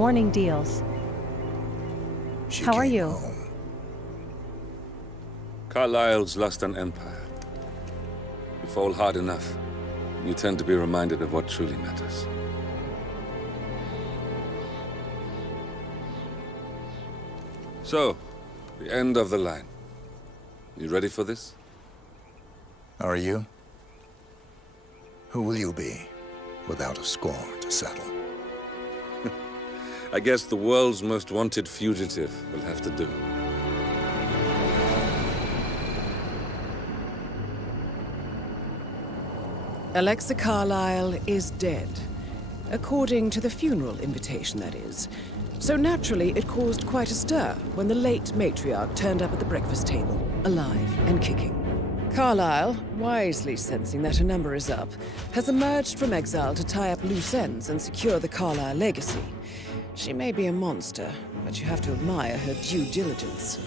Morning deals. She How are came you? home. Carlyle's lost an empire. You fall hard enough, you tend to be reminded of what truly matters. So, the end of the line. You ready for this? Are you? Who will you be, without a score to settle? I guess the world's most wanted fugitive will have to do. Alexa Carlyle is dead. According to the funeral invitation, that is. So naturally, it caused quite a stir when the late matriarch turned up at the breakfast table, alive and kicking. Carlyle, wisely sensing that her number is up, has emerged from exile to tie up loose ends and secure the Carlyle legacy. She may be a monster, but you have to admire her due diligence.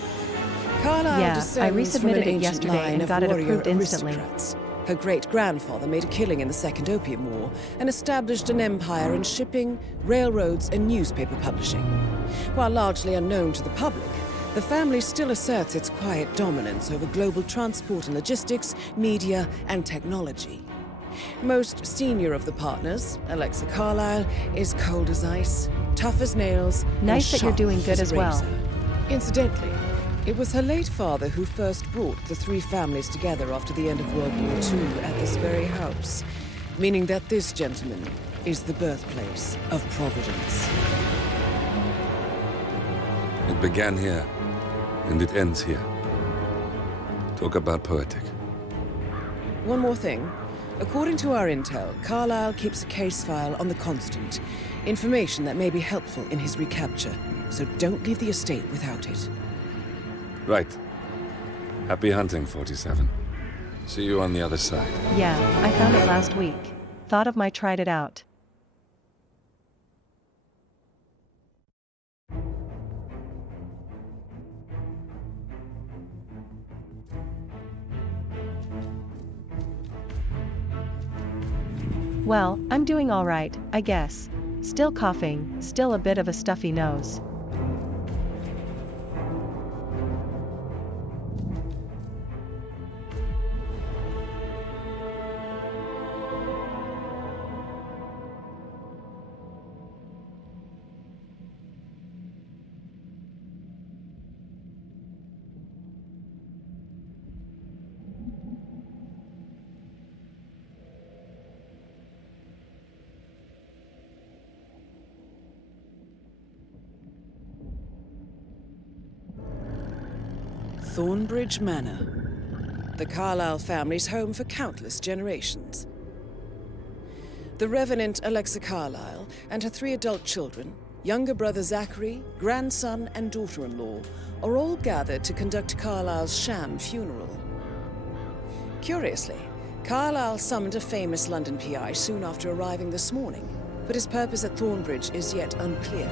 Carlyle Yeah, I descends from an resubmitted it ancient yesterday line and of got it warrior approved instantly. aristocrats. Her great-grandfather made a killing in the Second Opium War and established an empire in shipping, railroads, and newspaper publishing. While largely unknown to the public, the family still asserts its quiet dominance over global transport and logistics, media, and technology. Most senior of the partners, Alexa Carlyle, is cold as ice, tough as nails, and Nice that you're sharp doing good as a as well. razor. Incidentally, it was her late father who first brought the three families together after the end of World War II at this very house, meaning that this gentleman is the birthplace of Providence. It began here, and it ends here. Talk about poetic. One more thing. According to our intel, Carlyle keeps a case file on the Constant, information that may be helpful in his recapture, so don't leave the estate without it. Right. Happy hunting, 47. See you on the other side. Yeah, I found it last week. Thought of my tried it out. Well, I'm doing all right, I guess. Still coughing, still a bit of a stuffy nose. Thornbridge Manor, the Carlyle family's home for countless generations. The Revenant Alexa Carlyle and her 3 adult children, younger brother Zachary, grandson and daughter-in-law, are all gathered to conduct Carlyle's sham funeral. Curiously, Carlyle summoned a famous London PI soon after arriving this morning, but his purpose at Thornbridge is yet unclear.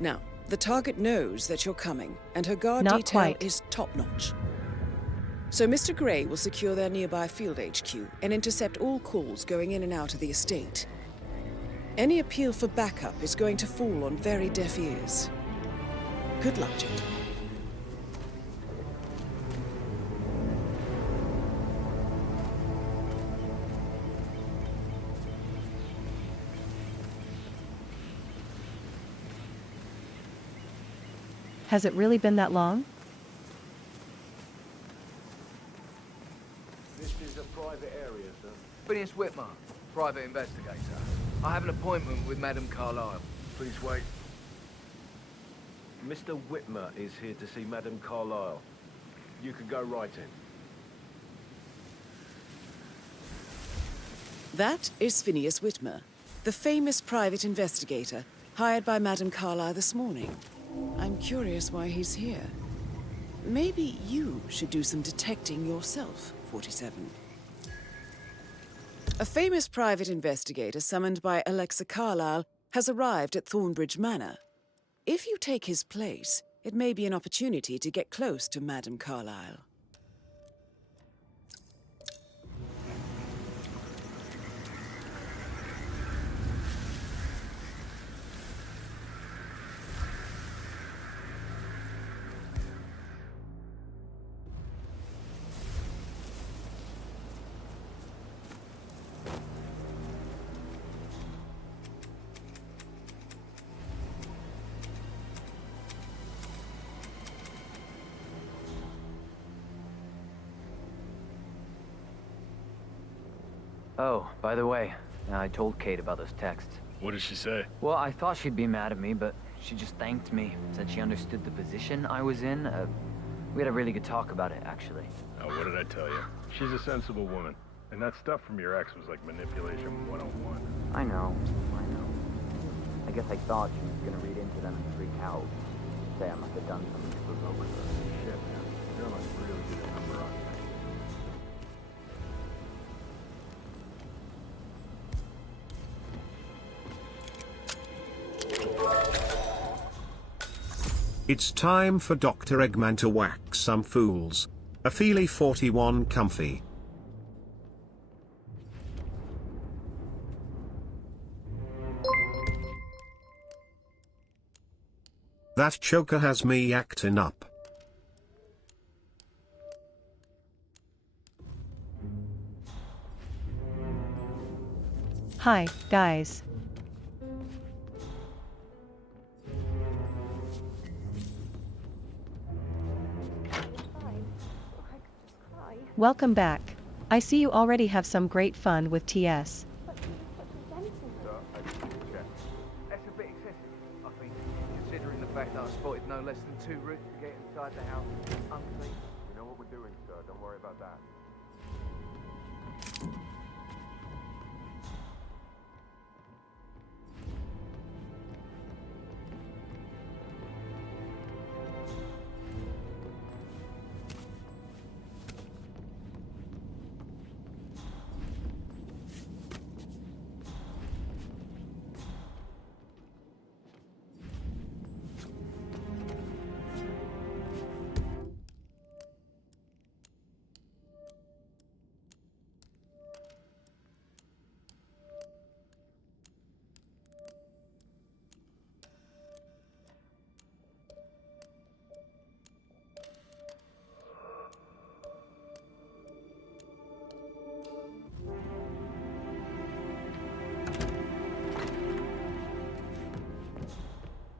Now, the target knows that you're coming, and her guard Not detail quite. is top-notch. So Mr. Gray will secure their nearby field HQ and intercept all calls going in and out of the estate. Any appeal for backup is going to fall on very deaf ears. Good luck, gentlemen. Has it really been that long? This is a private area, sir. Phineas Whitmer, private investigator. I have an appointment with Madame Carlyle. Please wait. Mr. Whitmer is here to see Madame Carlyle. You can go right in. That is Phineas Whitmer, the famous private investigator hired by Madame Carlyle this morning. I'm curious why he's here. Maybe you should do some detecting yourself, 47. A famous private investigator summoned by Alexa Carlyle has arrived at Thornbridge Manor. If you take his place, it may be an opportunity to get close to Madame Carlyle. Oh, by the way, I told Kate about those texts. What did she say? Well, I thought she'd be mad at me, but she just thanked me, said she understood the position I was in. We had a really good talk about it, actually. Oh, what did I tell you? She's a sensible woman. And that stuff from your ex was like manipulation 101. I know. I guess I thought she was gonna read into them and freak out. Say I must have done something to provoke her. Shit, man. You're like really good at number on It's time for Dr. Eggman to whack some fools. A Feely 41 comfy. That choker has me acting up. Hi, guys. Welcome back. I see you already have some great fun with TS. That's a bit excessive, I think, considering the fact that I spotted no less than 2 routes to get inside the house unclean. We know what we're doing, sir. Don't worry about that.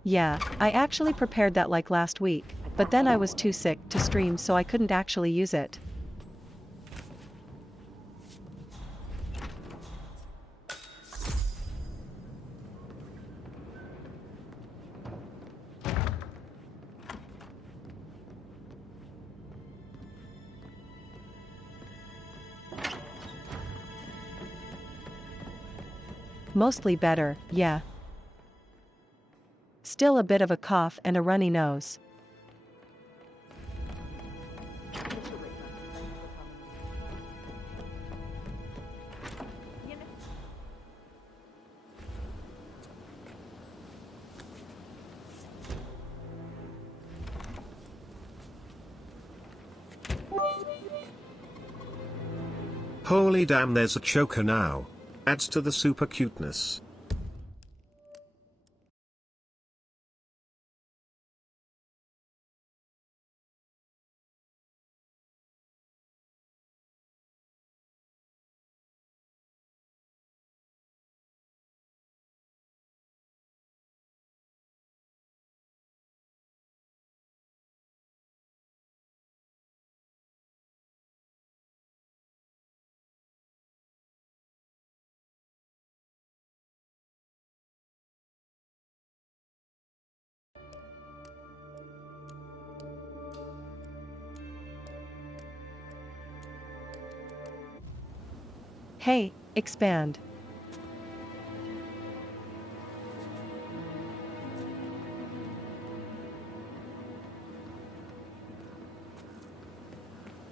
Yeah, I actually prepared that like last week, but then I was too sick to stream so I couldn't actually use it. Mostly better, yeah. Still a bit of a cough and a runny nose. Holy damn, there's a choker now. Adds to the super cuteness. Hey, expand.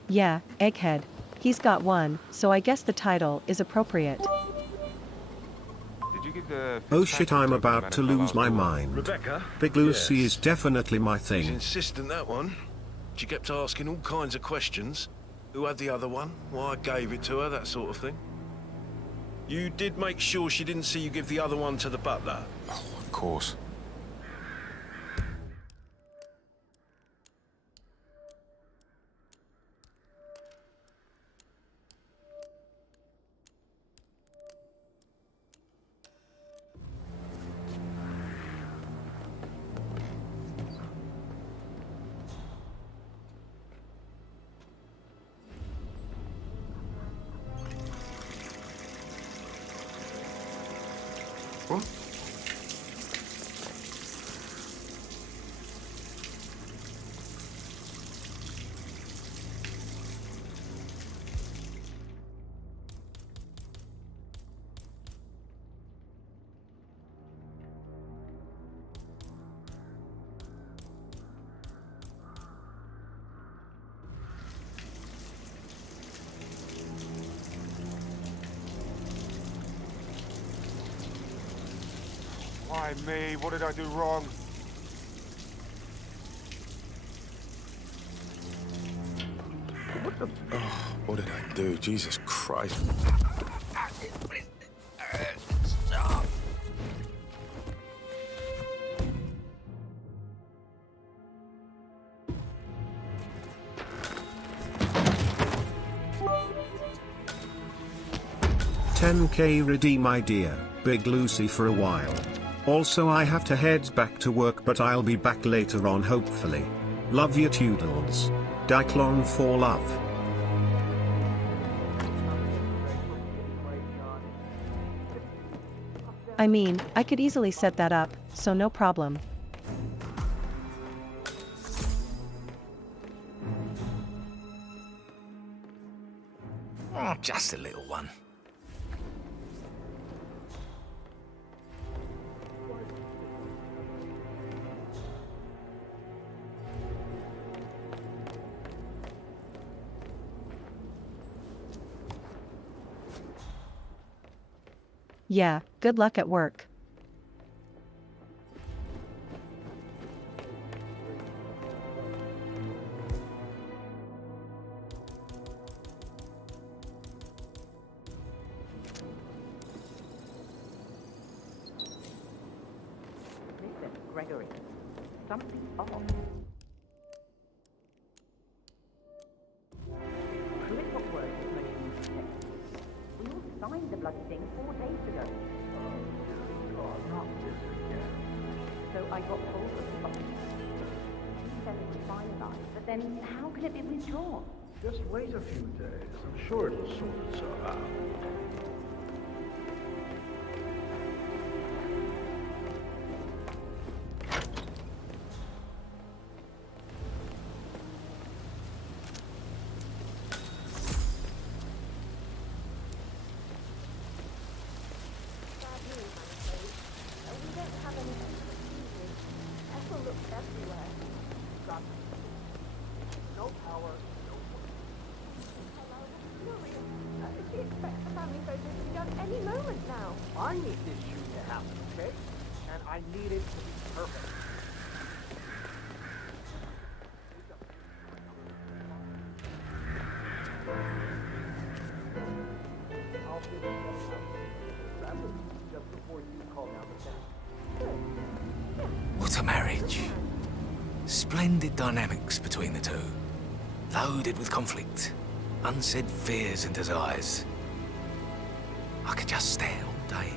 Yeah, Egghead. He's got one, so I guess the title is appropriate. Did you give the Oh shit, I'm about to lose my mind. Rebecca? Big Lucy Yes. is definitely my She's thing. insistent, that one. She kept asking all kinds of questions. Who had the other one? Why I gave it to her, that sort of thing. You did make sure she didn't see you give the other one to the butler? Oh, of course. problem. Why me? What did I do wrong? Oh, what did I do? Jesus Christ. Stop. $10K redeem idea, Big Lucy for a while. Also I have to head back to work, but I'll be back later on hopefully. Love you Toodles. Diclon for love. I mean, I could easily set that up, so no problem. Oh, just a little one. Yeah, good luck at work. Listen, Gregory, something's off. Critical work is making mistake. We all signed the bloody thing 4 days ago. Not this again. So I got hold of the box. She said it was finalized, but then how can it be withdrawn? Just wait a few days. I'm sure it'll sort itself out. Any moment now. I need this shoot to happen, okay? And I need it to be perfect. I'll be that was just before you called out the town. What a marriage. Splendid dynamics between the two. Loaded with conflict, unsaid fears and desires. I could just stare all day.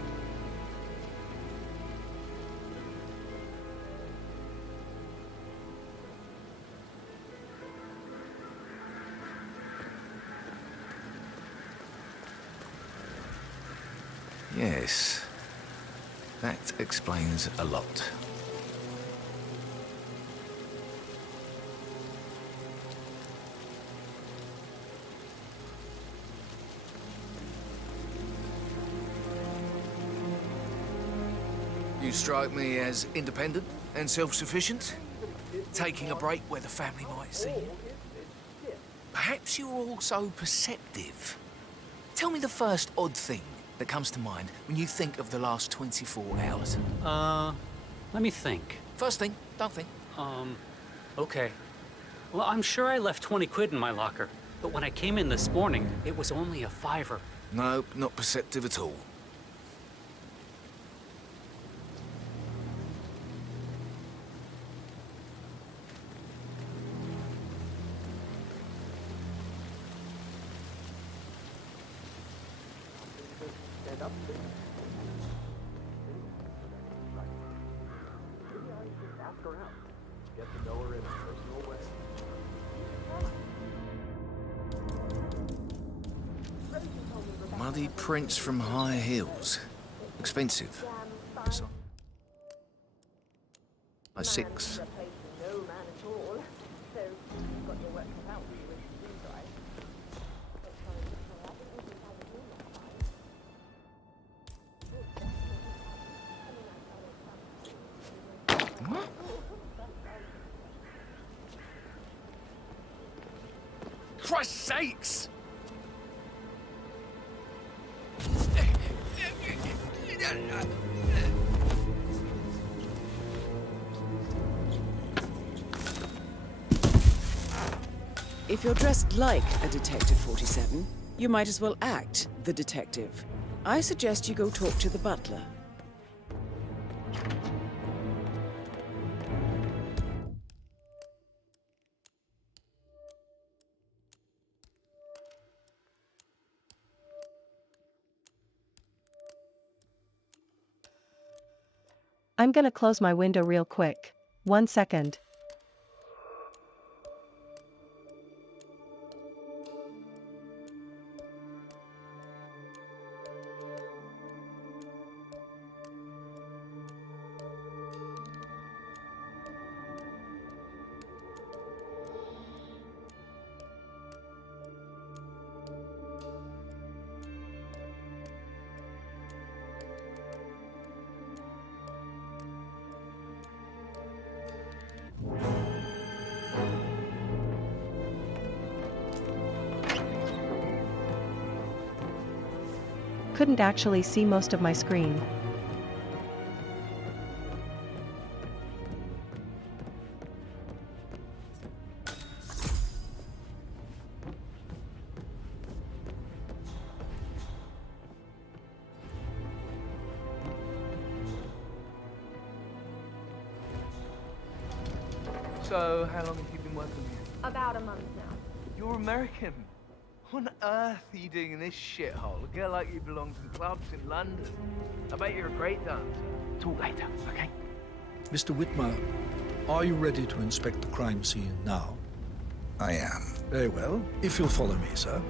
Yes, that explains a lot. You strike me as independent and self-sufficient, taking a break where the family might see you. Perhaps you're also perceptive. Tell me the first odd thing that comes to mind when you think of the last 24 hours. Let me think. First thing, don't think. Okay. Well, I'm sure I left 20 quid in my locker, but when I came in this morning, it was only a $5. No, not perceptive at all. Get to know her in a personal way. Muddy prints from high heels. Expensive. a 6. No man at all. So you've got your work cut out for you if you do try. But sorry, I didn't think I would do that. What? Christ's sakes! If you're dressed like a Detective 47, you might as well act the detective. I suggest you go talk to the butler. I'm gonna close my window real quick. 1 second. Couldn't actually see most of my screen. So, how long have you been working here? About a month now. You're American. What on earth are you doing in this shithole? A girl like you belongs in clubs in London. I bet you're a great dancer. Talk later, okay? Mr. Whitmer, are you ready to inspect the crime scene now? I am. Very well. If you'll follow me, sir.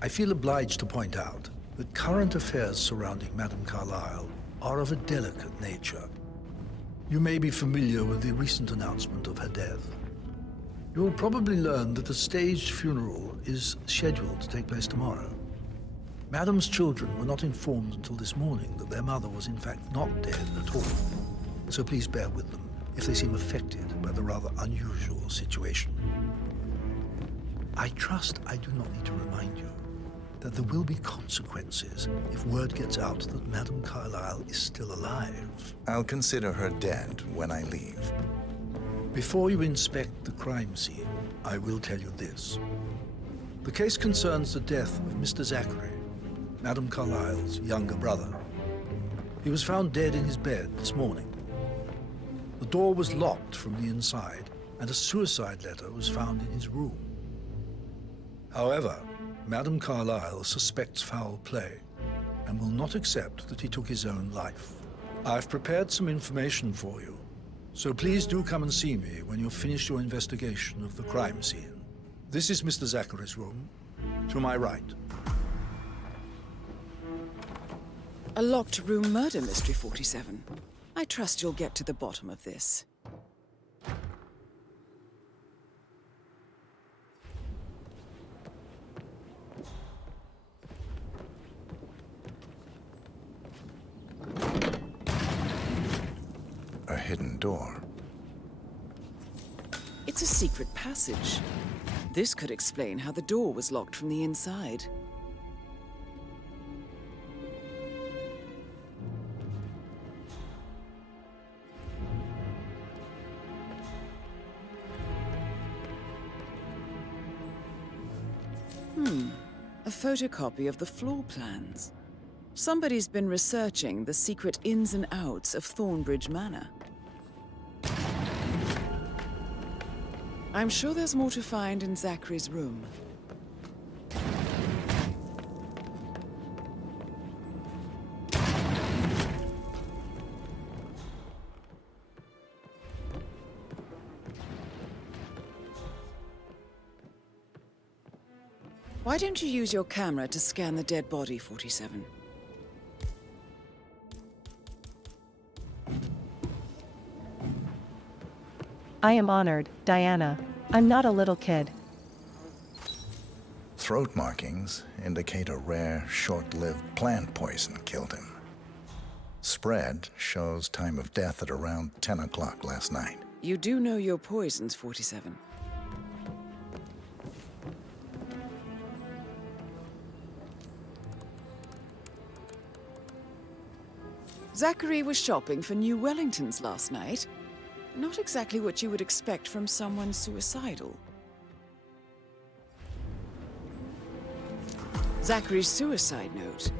I feel obliged to point out that current affairs surrounding Madame Carlyle are of a delicate nature. You may be familiar with the recent announcement of her death. You will probably learn that a staged funeral is scheduled to take place tomorrow. Madame's children were not informed until this morning that their mother was in fact not dead at all. So please bear with them if they seem affected by the rather unusual situation. I trust I do not need to remind you that there will be consequences if word gets out that Madame Carlyle is still alive. I'll consider her dead when I leave. Before you inspect the crime scene, I will tell you this. The case concerns the death of Mr. Zachary, Madame Carlyle's younger brother. He was found dead in his bed this morning. The door was locked from the inside, and a suicide letter was found in his room. However, Madame Carlyle suspects foul play and will not accept that he took his own life. I've prepared some information for you, so please do come and see me when you've finished your investigation of the crime scene. This is Mr. Zachary's room, to my right. A locked room murder mystery, 47. I trust you'll get to the bottom of this. A hidden door. It's a secret passage. This could explain how the door was locked from the inside. A photocopy of the floor plans. Somebody's been researching the secret ins and outs of Thornbridge Manor. I'm sure there's more to find in Zachary's room. Why don't you use your camera to scan the dead body, 47? I am honored, Diana. I'm not a little kid. Throat markings indicate a rare, short-lived plant poison killed him. Spread shows time of death at around 10 o'clock last night. You do know your poisons, 47. Zachary was shopping for new Wellingtons last night. Not exactly what you would expect from someone suicidal. Zachary's suicide note.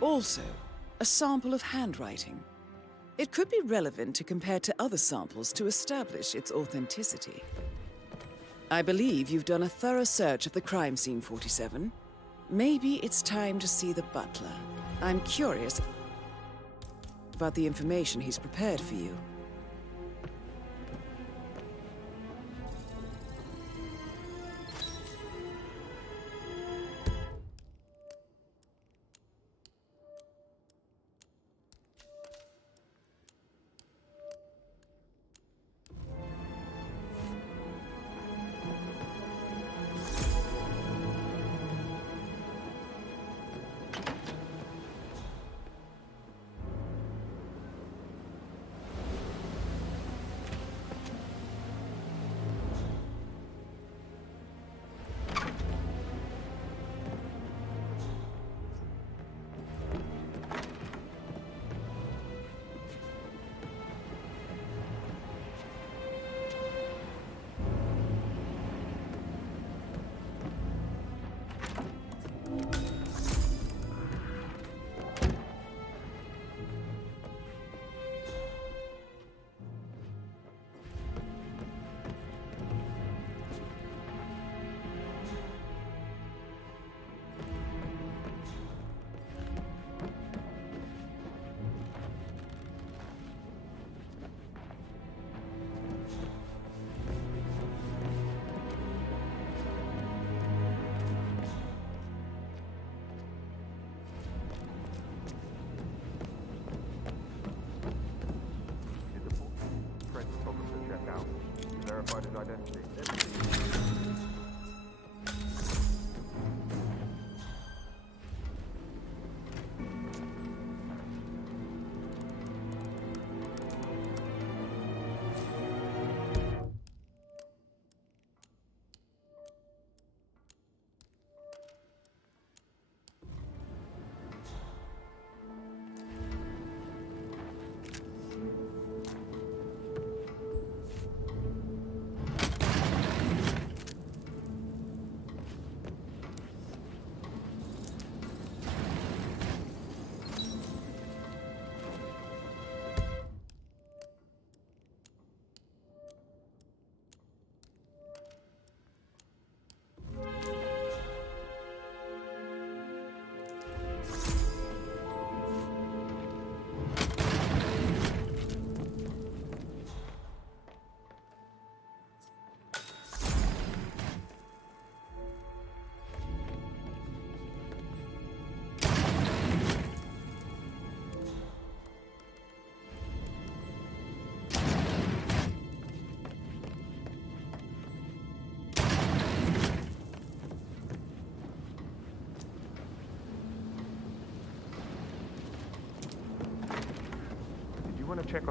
Also, a sample of handwriting. It could be relevant to compare to other samples to establish its authenticity. I believe you've done a thorough search of the crime scene, 47. Maybe it's time to see the butler. I'm curious about the information he's prepared for you. Verified his identity.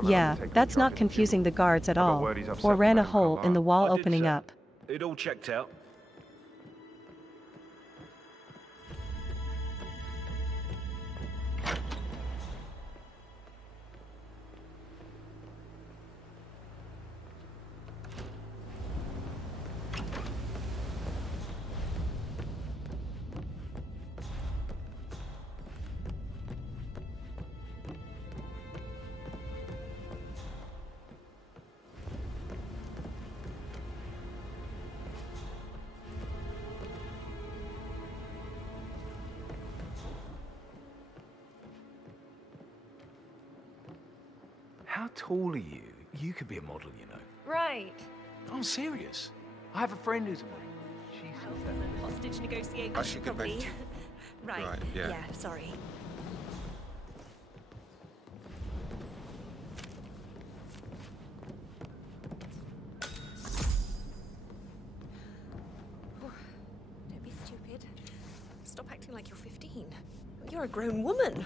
Yeah, that's not confusing the guards at all, or ran a hole in the wall opening up. It all checked out. How tall are you? You could be a model, you know. Right. I'm serious. I have a friend who's a model. She's Hostage negotiation, I should get back probably. to- Right. yeah. Sorry. Don't be stupid. Stop acting like you're 15. You're a grown woman.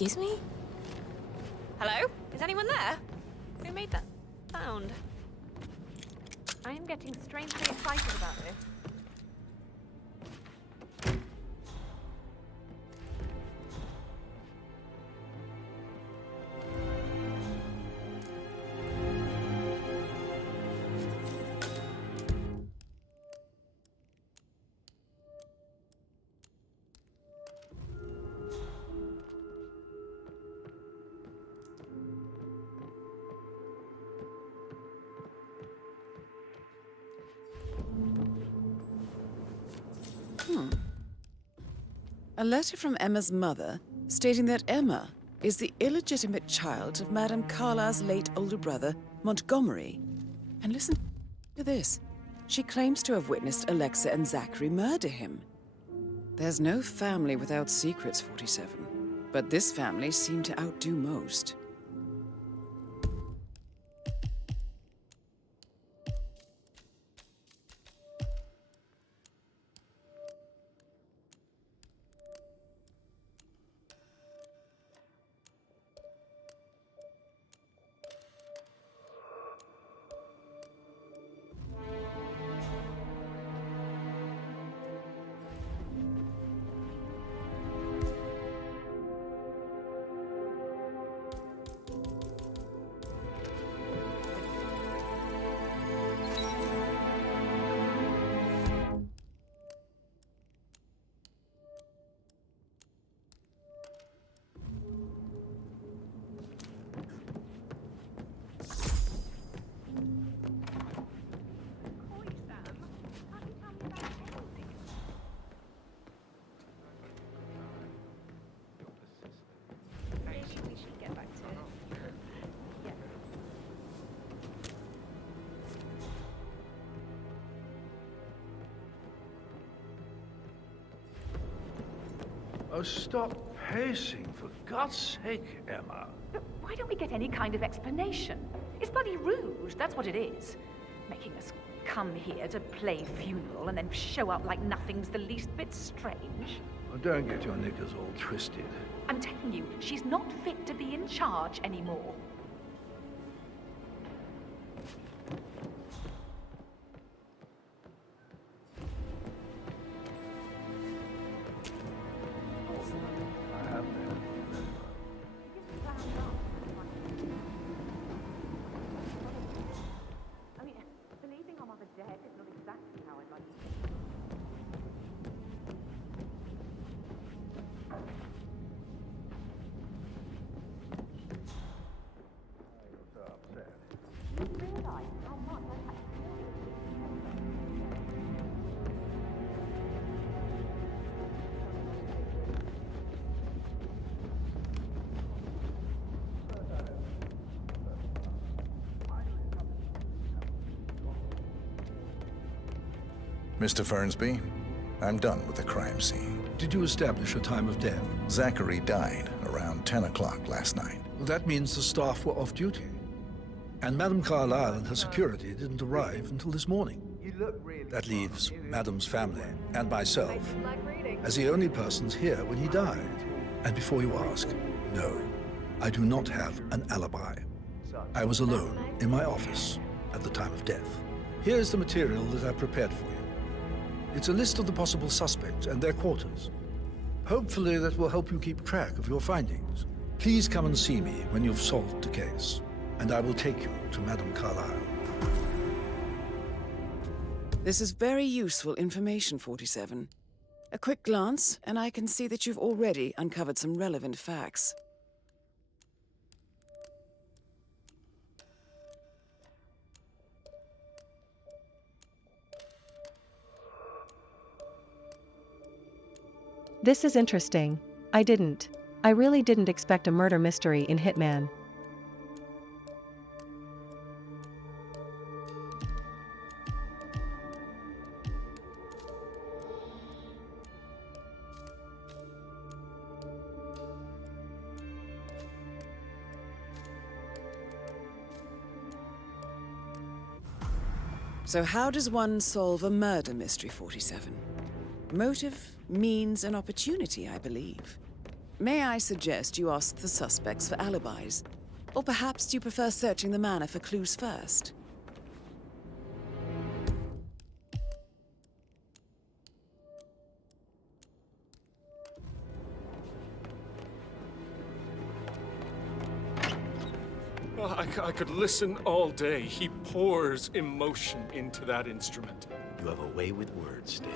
Excuse me? Hello? Is anyone there? Who made that sound? I am getting strangely excited about this. A letter from Emma's mother stating that Emma is the illegitimate child of Madame Carlisle's late older brother, Montgomery. And listen to this. She claims to have witnessed Alexa and Zachary murder him. There's no family without secrets, 47. But this family seemed to outdo most. Oh, stop pacing, for God's sake, Emma. But why don't we get any kind of explanation? It's bloody rude, that's what it is. Making us come here to play funeral and then show up like nothing's the least bit strange. Oh, don't get your knickers all twisted. I'm telling you, she's not fit to be in charge anymore. I mean, believing our mother dead is not exactly how I'd like to. You realize how much I had to deal Mr. Fernsby, I'm done with the crime scene. Did you establish a time of death? Zachary died around 10 o'clock last night. Well, that means the staff were off duty. And Madame Carlisle and her security didn't arrive until this morning. You look really That leaves Madame's family and myself as the only persons here when he died. And before you ask, no, I do not have an alibi. I was alone in my office at the time of death. Here's the material that I prepared for you. It's a list of the possible suspects and their quarters. Hopefully that will help you keep track of your findings. Please come and see me when you've solved the case, and I will take you to Madame Carlisle. This is very useful information, 47. A quick glance, and I can see that you've already uncovered some relevant facts. This is interesting. I didn't. I really didn't expect a murder mystery in Hitman. So how does one solve a murder mystery, 47? Motive, means, and opportunity, I believe. May I suggest you ask the suspects for alibis? Or perhaps do you prefer searching the manor for clues first? Oh, I could listen all day. He pours emotion into that instrument. You have a way with words, Stan.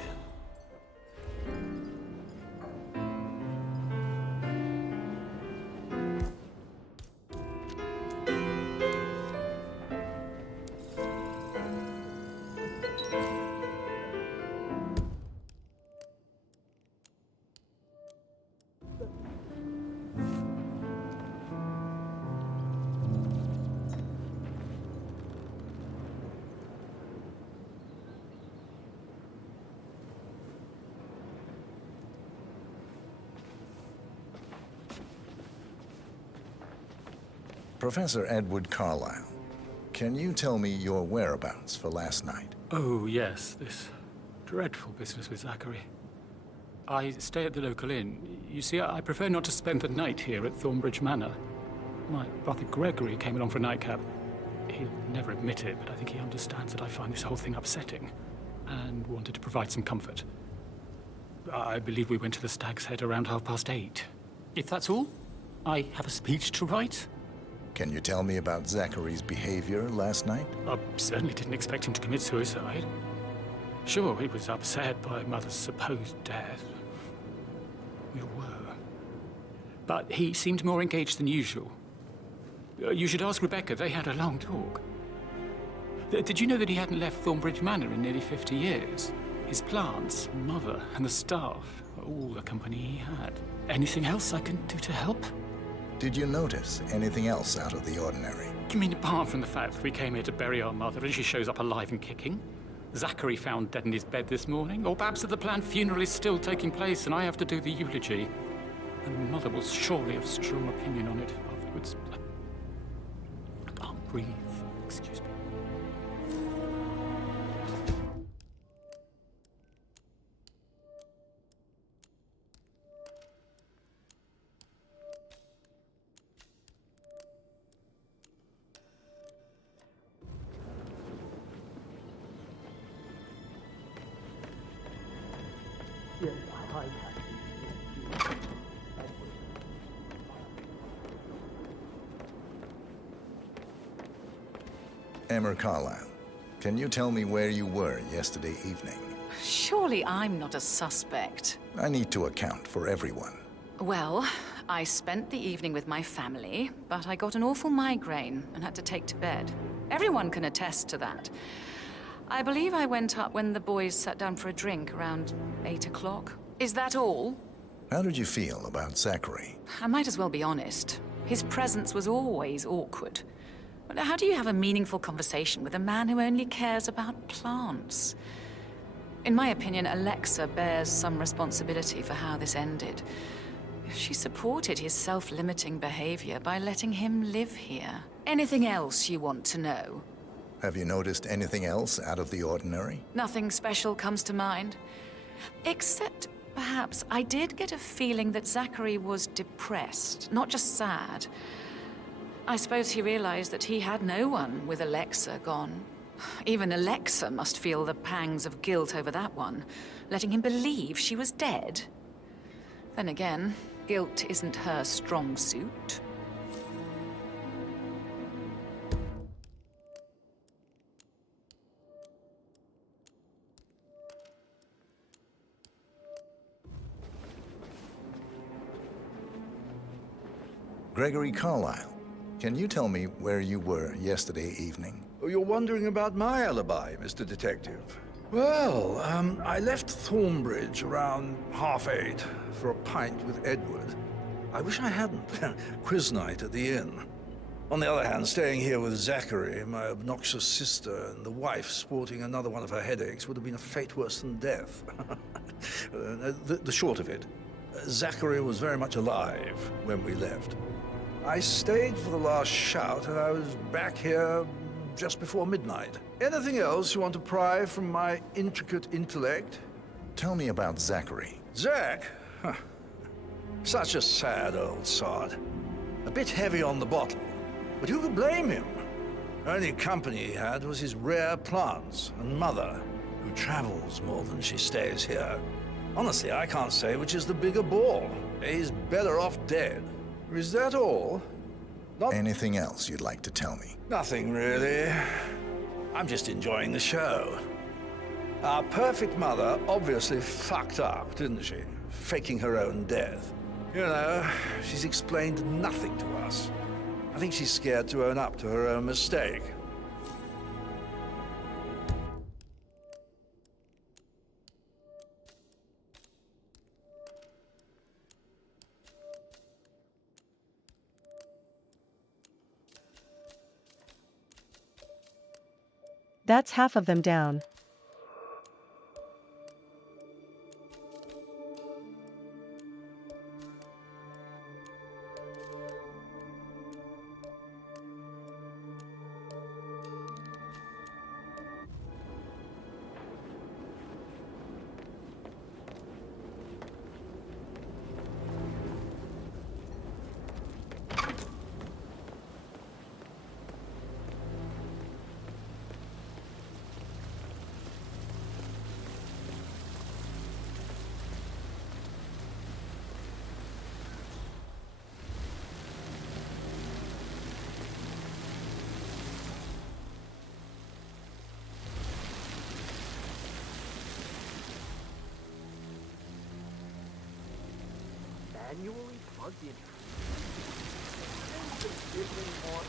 Professor Edward Carlyle, can you tell me your whereabouts for last night? Oh, yes, this dreadful business with Zachary. I stay at the local inn. You see, I prefer not to spend the night here at Thornbridge Manor. My brother Gregory came along for a nightcap. He'll never admit it, but I think he understands that I find this whole thing upsetting and wanted to provide some comfort. I believe we went to the Stag's Head around 8:30. If that's all, I have a speech to write. Can you tell me about Zachary's behavior last night? I certainly didn't expect him to commit suicide. Sure, he was upset by Mother's supposed death. We all were. But he seemed more engaged than usual. You should ask Rebecca. They had a long talk. Did you know that he hadn't left Thornbridge Manor in nearly 50 years? His plants, Mother, and the staff, all the company he had. Anything else I can do to help? Did you notice anything else out of the ordinary? You mean apart from the fact that we came here to bury our mother and she shows up alive and kicking? Zachary found dead in his bed this morning? Or perhaps that the planned funeral is still taking place and I have to do the eulogy? And Mother will surely have a strong opinion on it afterwards. I can't breathe. Excuse me. Emma Carlyle, can you tell me where you were yesterday evening? Surely I'm not a suspect. I need to account for everyone. Well, I spent the evening with my family, but I got an awful migraine and had to take to bed. Everyone can attest to that. I believe I went up when the boys sat down for a drink around 8 o'clock. Is that all? How did you feel about Zachary? I might as well be honest. His presence was always awkward. But how do you have a meaningful conversation with a man who only cares about plants? In my opinion, Alexa bears some responsibility for how this ended. She supported his self-limiting behavior by letting him live here. Anything else you want to know? Have you noticed anything else out of the ordinary? Nothing special comes to mind. Except, perhaps, I did get a feeling that Zachary was depressed, not just sad. I suppose he realized that he had no one with Alexa gone. Even Alexa must feel the pangs of guilt over that one, letting him believe she was dead. Then again, guilt isn't her strong suit. Gregory Carlyle, can you tell me where you were yesterday evening? Oh, you're wondering about my alibi, Mr. Detective. Well, I left Thornbridge around 8:30 for a pint with Edward. I wish I hadn't. Quiz night at the inn. On the other hand, staying here with Zachary, my obnoxious sister, and the wife sporting another one of her headaches would have been a fate worse than death. The short of it, Zachary was very much alive when we left. I stayed for the last shout, and I was back here just before midnight. Anything else you want to pry from my intricate intellect? Tell me about Zachary. Zach? Huh. Such a sad old sod. A bit heavy on the bottle, but who could blame him? Only company he had was his rare plants and mother, who travels more than she stays here. Honestly, I can't say which is the bigger bore. He's better off dead. Is that all? Anything else you'd like to tell me? Nothing, really. I'm just enjoying the show. Our perfect mother obviously fucked up, didn't she? Faking her own death. You know, she's explained nothing to us. I think she's scared to own up to her own mistake. That's half of them down. Manually plugged in. On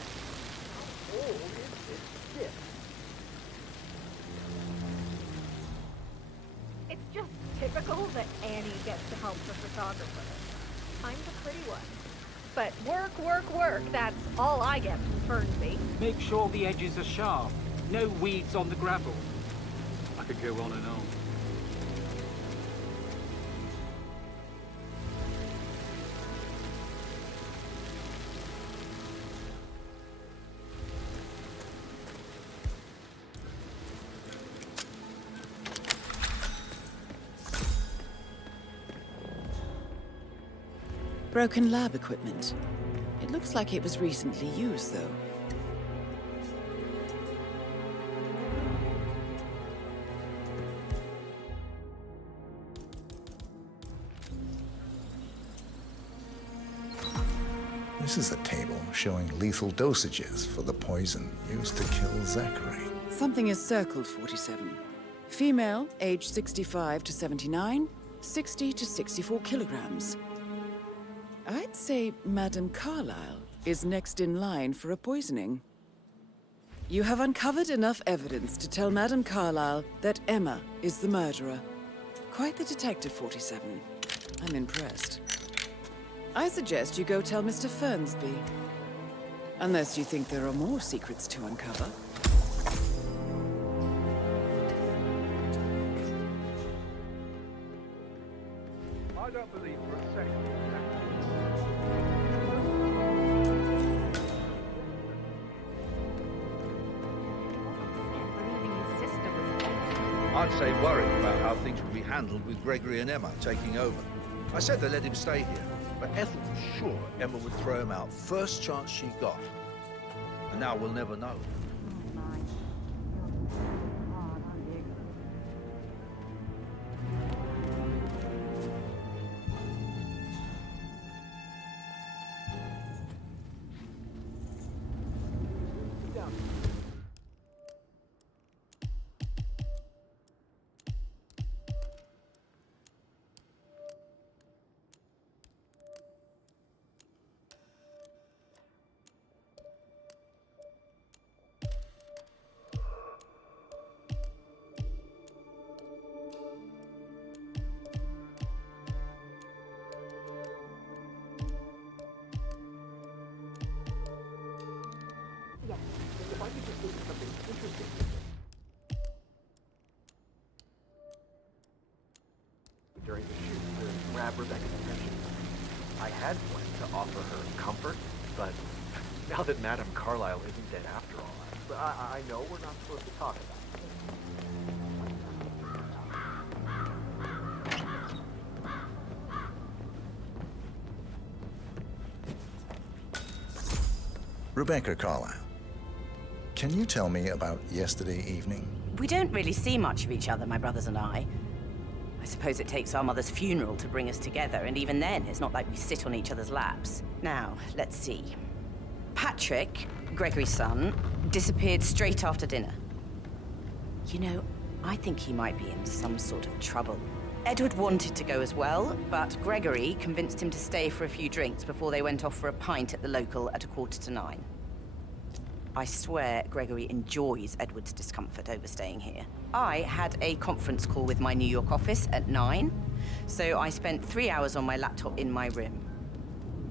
how old is this shit? It's just typical that Annie gets to help the photographer. I'm the pretty one. But work, work, work, that's all I get from Fernsby. Make sure the edges are sharp. No weeds on the gravel. I could go on and on. Broken lab equipment. It looks like it was recently used, though. This is a table showing lethal dosages for the poison used to kill Zachary. Something is circled, 47. Female, age 65 to 79, 60 to 64 kilograms. I'd say Madame Carlyle is next in line for a poisoning. You have uncovered enough evidence to tell Madame Carlyle that Emma is the murderer. Quite the detective, 47. I'm impressed. I suggest you go tell Mr. Fernsby. Unless you think there are more secrets to uncover. I don't believe for a second. I'd say worried about how things would be handled with Gregory and Emma taking over. I said they let him stay here, but Ethel was sure Emma would throw him out first chance she got. And now we'll never know. during the shoot to grab Rebecca's attention. I had planned to offer her comfort, but now that Madame Carlyle isn't dead after all, I know we're not supposed to talk about it. Rebecca Carlyle, can you tell me about yesterday evening? We don't really see much of each other, my brothers and I. I suppose it takes our mother's funeral to bring us together, and even then, it's not like we sit on each other's laps. Now, let's see. Patrick, Gregory's son, disappeared straight after dinner. You know, I think he might be in some sort of trouble. Edward wanted to go as well, but Gregory convinced him to stay for a few drinks before they went off for a pint at the local at 9:15. I swear Gregory enjoys Edward's discomfort over staying here. I had a conference call with my New York office at 9, so I spent 3 hours on my laptop in my room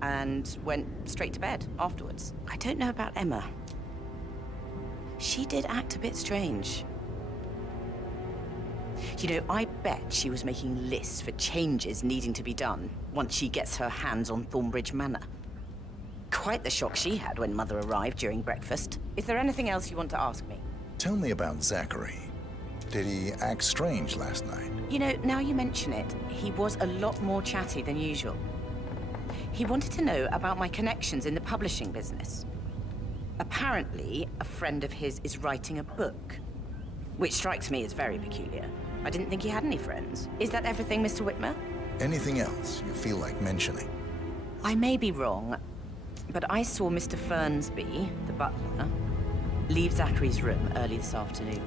and went straight to bed afterwards. I don't know about Emma. She did act a bit strange. You know, I bet she was making lists for changes needing to be done once she gets her hands on Thornbridge Manor. Quite the shock she had when Mother arrived during breakfast. Is there anything else you want to ask me? Tell me about Zachary. Did he act strange last night? You know, now you mention it, he was a lot more chatty than usual. He wanted to know about my connections in the publishing business. Apparently, a friend of his is writing a book, which strikes me as very peculiar. I didn't think he had any friends. Is that everything, Mr. Whitmer? Anything else you feel like mentioning? I may be wrong, but I saw Mr. Fernsby, the butler, leave Zachary's room early this afternoon.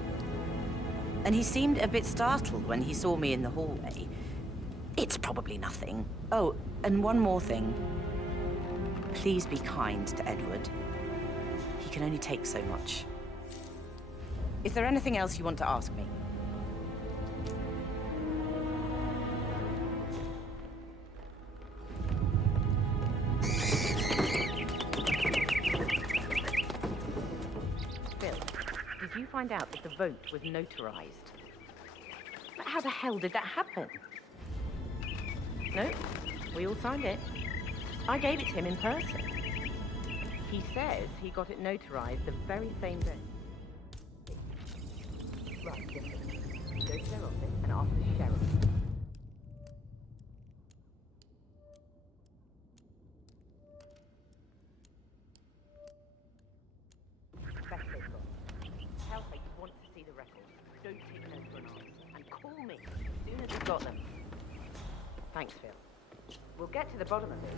And he seemed a bit startled when he saw me in the hallway. It's probably nothing. Oh, and one more thing. Please be kind to Edward. He can only take so much. Is there anything else you want to ask me? Phil, did you find out that the vote was notarized? But how the hell did that happen? No, we all signed it. I gave it to him in person. He says he got it notarized the very same day. Right, listen. Go to their office and ask the sheriff. Best they've got. Tell her you want to see the records. Don't take no for an answer. And call me as soon as you've got them. Thanks, Phil. We'll get to the bottom of it.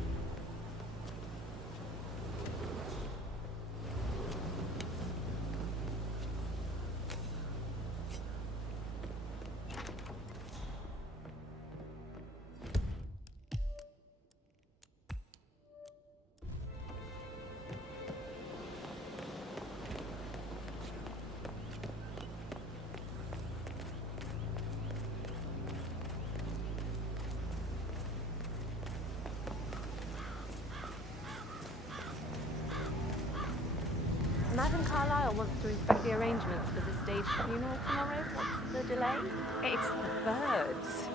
Madame Carlyle wants to inspect the arrangements for the staged funeral tomorrow. What's the delay? It's the birds.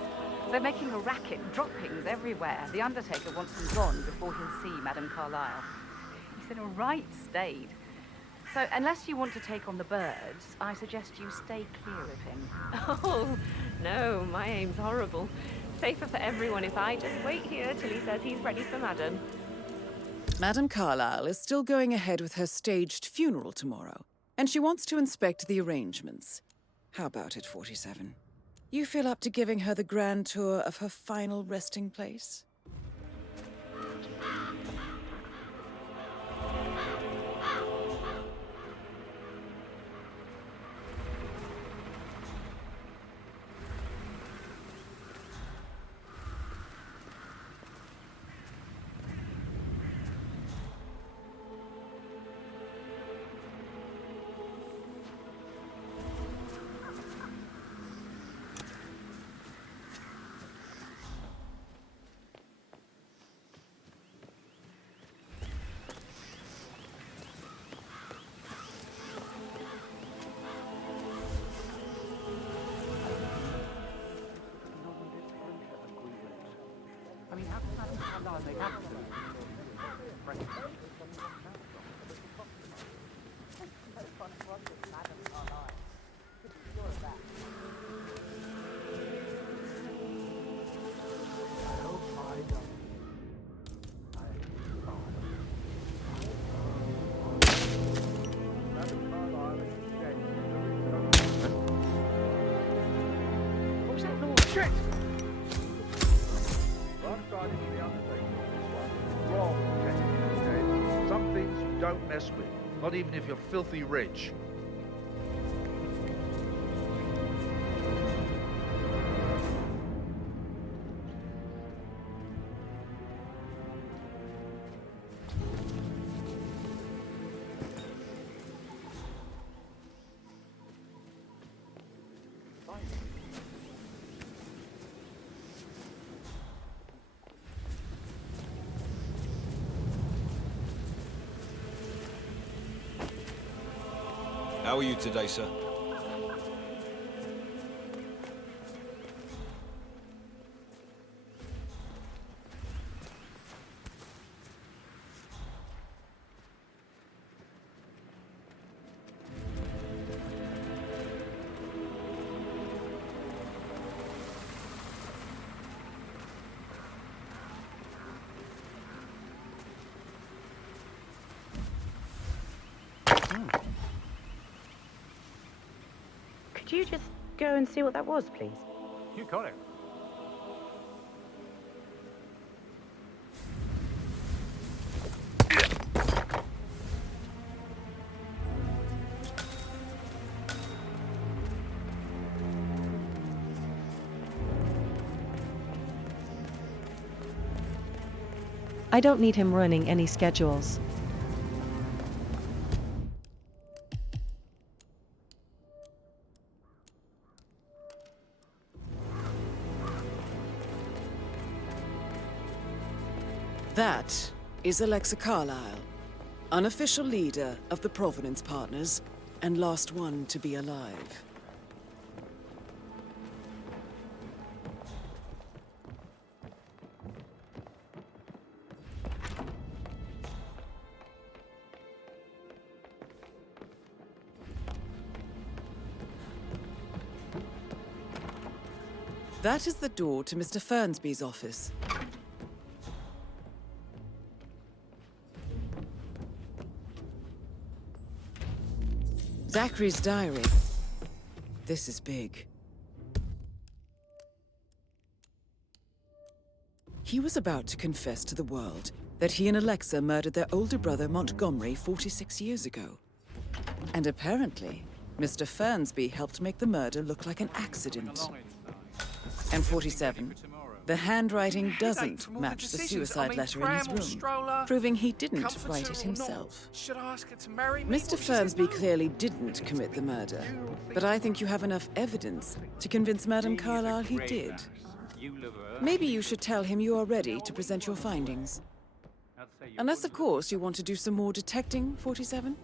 They're making a racket, droppings everywhere. The undertaker wants them gone before he'll see Madame Carlyle. He's in a right state. So unless you want to take on the birds, I suggest you stay clear of him. Oh, no, my aim's horrible. Safer for everyone if I just wait here till he says he's ready for Madame. Madame Carlyle is still going ahead with her staged funeral tomorrow, and she wants to inspect the arrangements. How about it, 47? You feel up to giving her the grand tour of her final resting place? they have to. What was that noise? Shit! Last time into the undertaking on this one. Wrong, gentlemen, okay? Some things you don't mess with, not even if you're filthy rich. How are you today, sir? Could you just go and see what that was, please? You got it. I don't need him ruining any schedules. That is Alexa Carlyle, unofficial leader of the Provenance Partners and last one to be alive. That is the door to Mr. Fernsby's office. Zachary's diary. This is big. He was about to confess to the world that he and Alexa murdered their older brother Montgomery 46 years ago. And apparently, Mr. Fernsby helped make the murder look like an accident. And 47, the handwriting doesn't match the suicide letter in his room, proving he didn't write it himself. Should I ask her to marry me? Mr. Fernsby clearly didn't commit the murder, but I think you have enough evidence to convince Madame Carlyle he did. Maybe you should tell him you are ready to present your findings. Unless, of course, you want to do some more detecting, 47?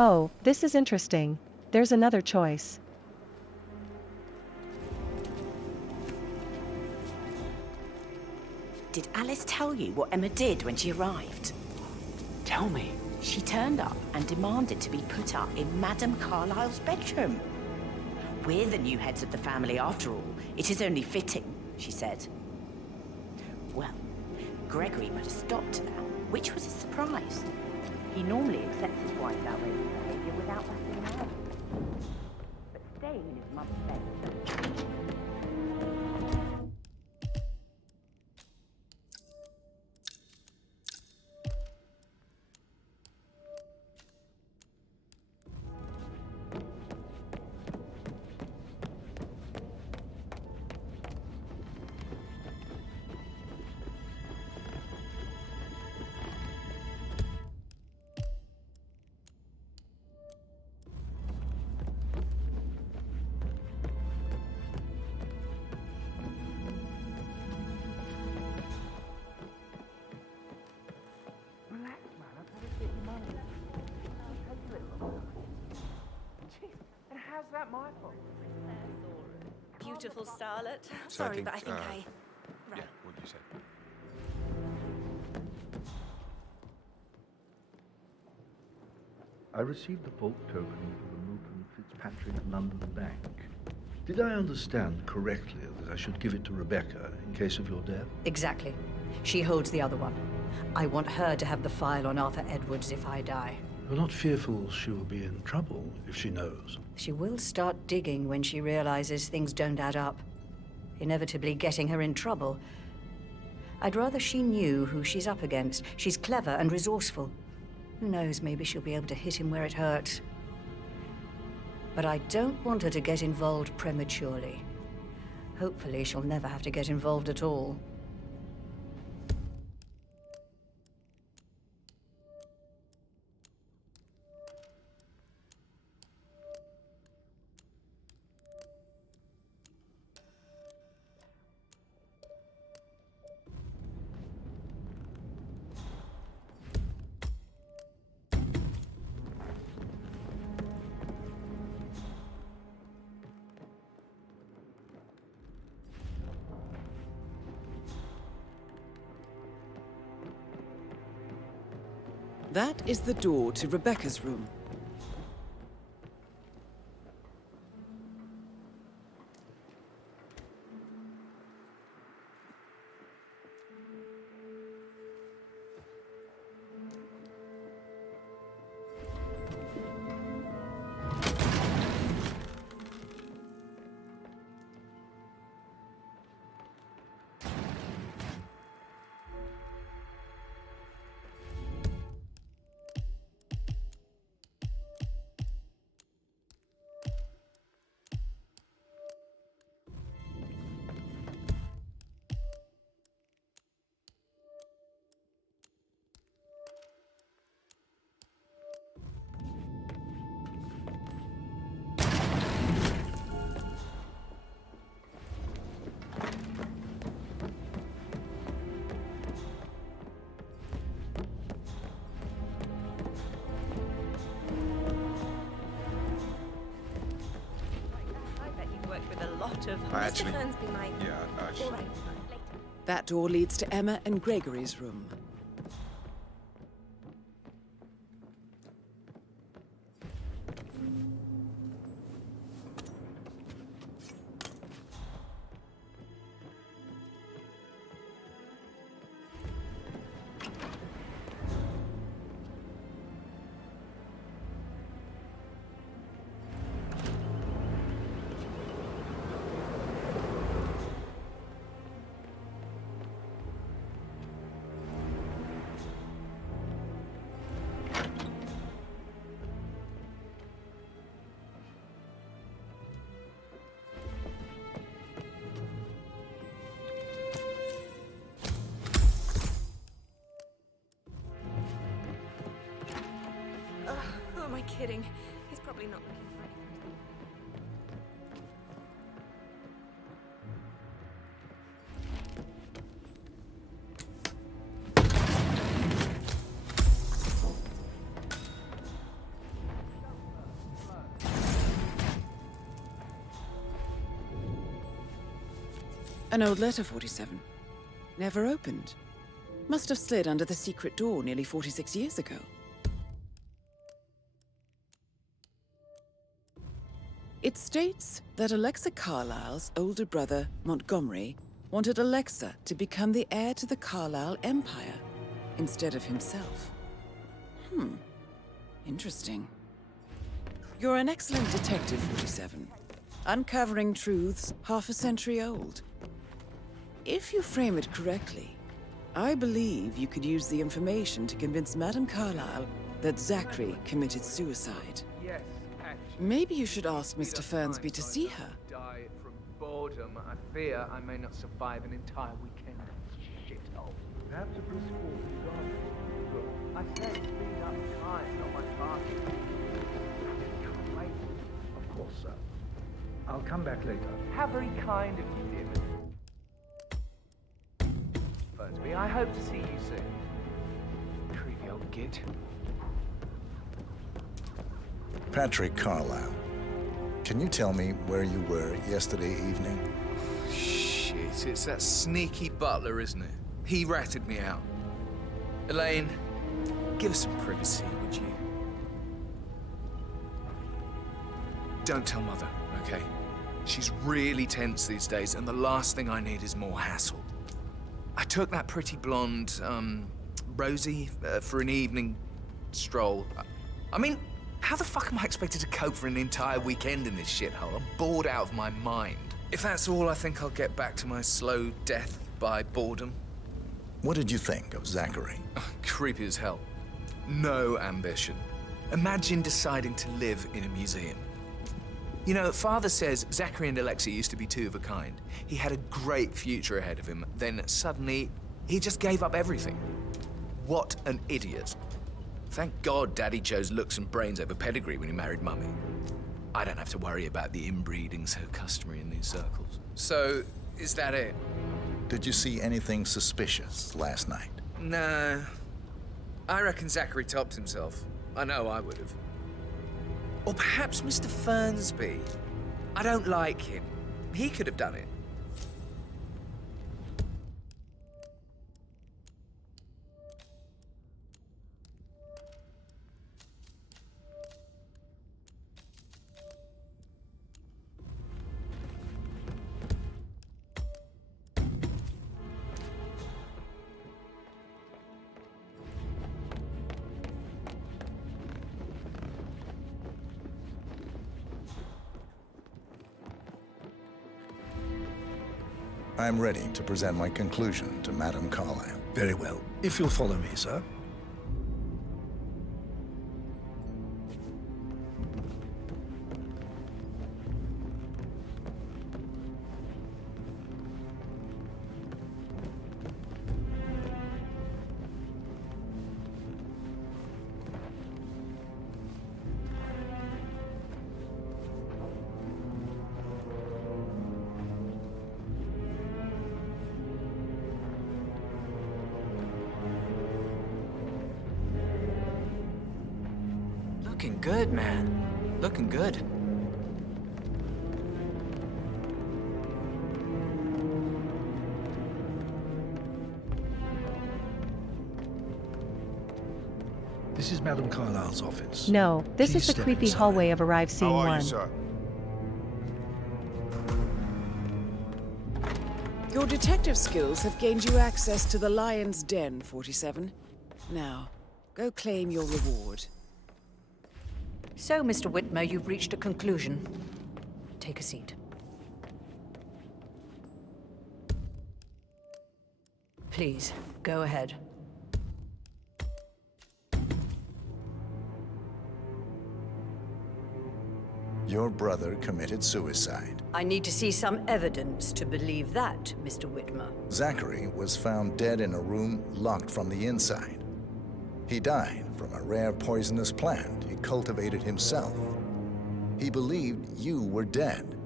Oh, this is interesting. There's another choice. Did Alice tell you what Emma did when she arrived? Tell me. She turned up and demanded to be put up in Madame Carlyle's bedroom. We're the new heads of the family after all. It is only fitting, she said. Well, Gregory put a stop to that, which was a surprise. He normally accepts his wife's outrageous behavior without batting an eye. But staying in his mum's bed was so strange. that my fault? Beautiful starlet. So Sorry, but I think Yeah, what you said. I received the vault token for the Milton Fitzpatrick London Bank. Did I understand correctly that I should give it to Rebecca in case of your death? Exactly. She holds the other one. I want her to have the file on Arthur Edwards if I die. You're not fearful she will be in trouble if she knows? She will start digging when she realizes things don't add up, inevitably getting her in trouble. I'd rather she knew who she's up against. She's clever and resourceful. Who knows, maybe she'll be able to hit him where it hurts. But I don't want her to get involved prematurely. Hopefully she'll never have to get involved at all. That is the door to Rebecca's room. Actually, yeah, All right. That door leads to Emma and Gregory's room. Who am I kidding? He's probably not looking for anything. An old letter, 47. Never opened. Must have slid under the secret door nearly 46 years ago. It states that Alexa Carlyle's older brother, Montgomery, wanted Alexa to become the heir to the Carlyle Empire instead of himself. Interesting. You're an excellent detective, 47. Uncovering truths half a century old. If you frame it correctly, I believe you could use the information to convince Madame Carlyle that Zachary committed suicide. Yes, actually. Maybe you should ask Mr. Fernsby to see her. Die from boredom. I fear I may not survive an entire weekend in this shithole. Perhaps a brisk walk in the garden. I said speed up time, not my party. Of course, sir. I'll come back later. How very kind of you, dear Mr. Fernsby. I hope to see you soon. Creepy old git. Patrick Carlyle. Can you tell me where you were yesterday evening? Shit, it's that sneaky butler, isn't it? He ratted me out. Elaine, give us some privacy, would you? Don't tell Mother, okay? She's really tense these days, and the last thing I need is more hassle. I took that pretty blonde, Rosie, for an evening stroll. I mean, how the fuck am I expected to cope for an entire weekend in this shithole? I'm bored out of my mind. If that's all, I think I'll get back to my slow death by boredom. What did you think of Zachary? Creepy as hell. No ambition. Imagine deciding to live in a museum. You know, Father says Zachary and Alexia used to be two of a kind. He had a great future ahead of him, then suddenly, he just gave up everything. What an idiot. Thank God Daddy chose looks and brains over pedigree when he married Mummy. I don't have to worry about the inbreeding so customary in these circles. So, is that it? Did you see anything suspicious last night? No. I reckon Zachary topped himself. I know I would have. Or perhaps Mr. Fernsby. I don't like him. He could have done it. I'm ready to present my conclusion to Madame Carlyle. Very well. If you'll follow me, sir. Looking good, man. Looking good. This is Madame Carlyle's office. No, this Please is the step creepy inside. hallway of Arrive Scene 1. Your detective skills have gained you access to the Lion's Den, 47. Now, go claim your reward. So, Mr. Whitmer, you've reached a conclusion. Take a seat. Please, go ahead. Your brother committed suicide. I need to see some evidence to believe that, Mr. Whitmer. Zachary was found dead in a room locked from the inside. He died from a rare poisonous plant he cultivated himself. He believed you were dead,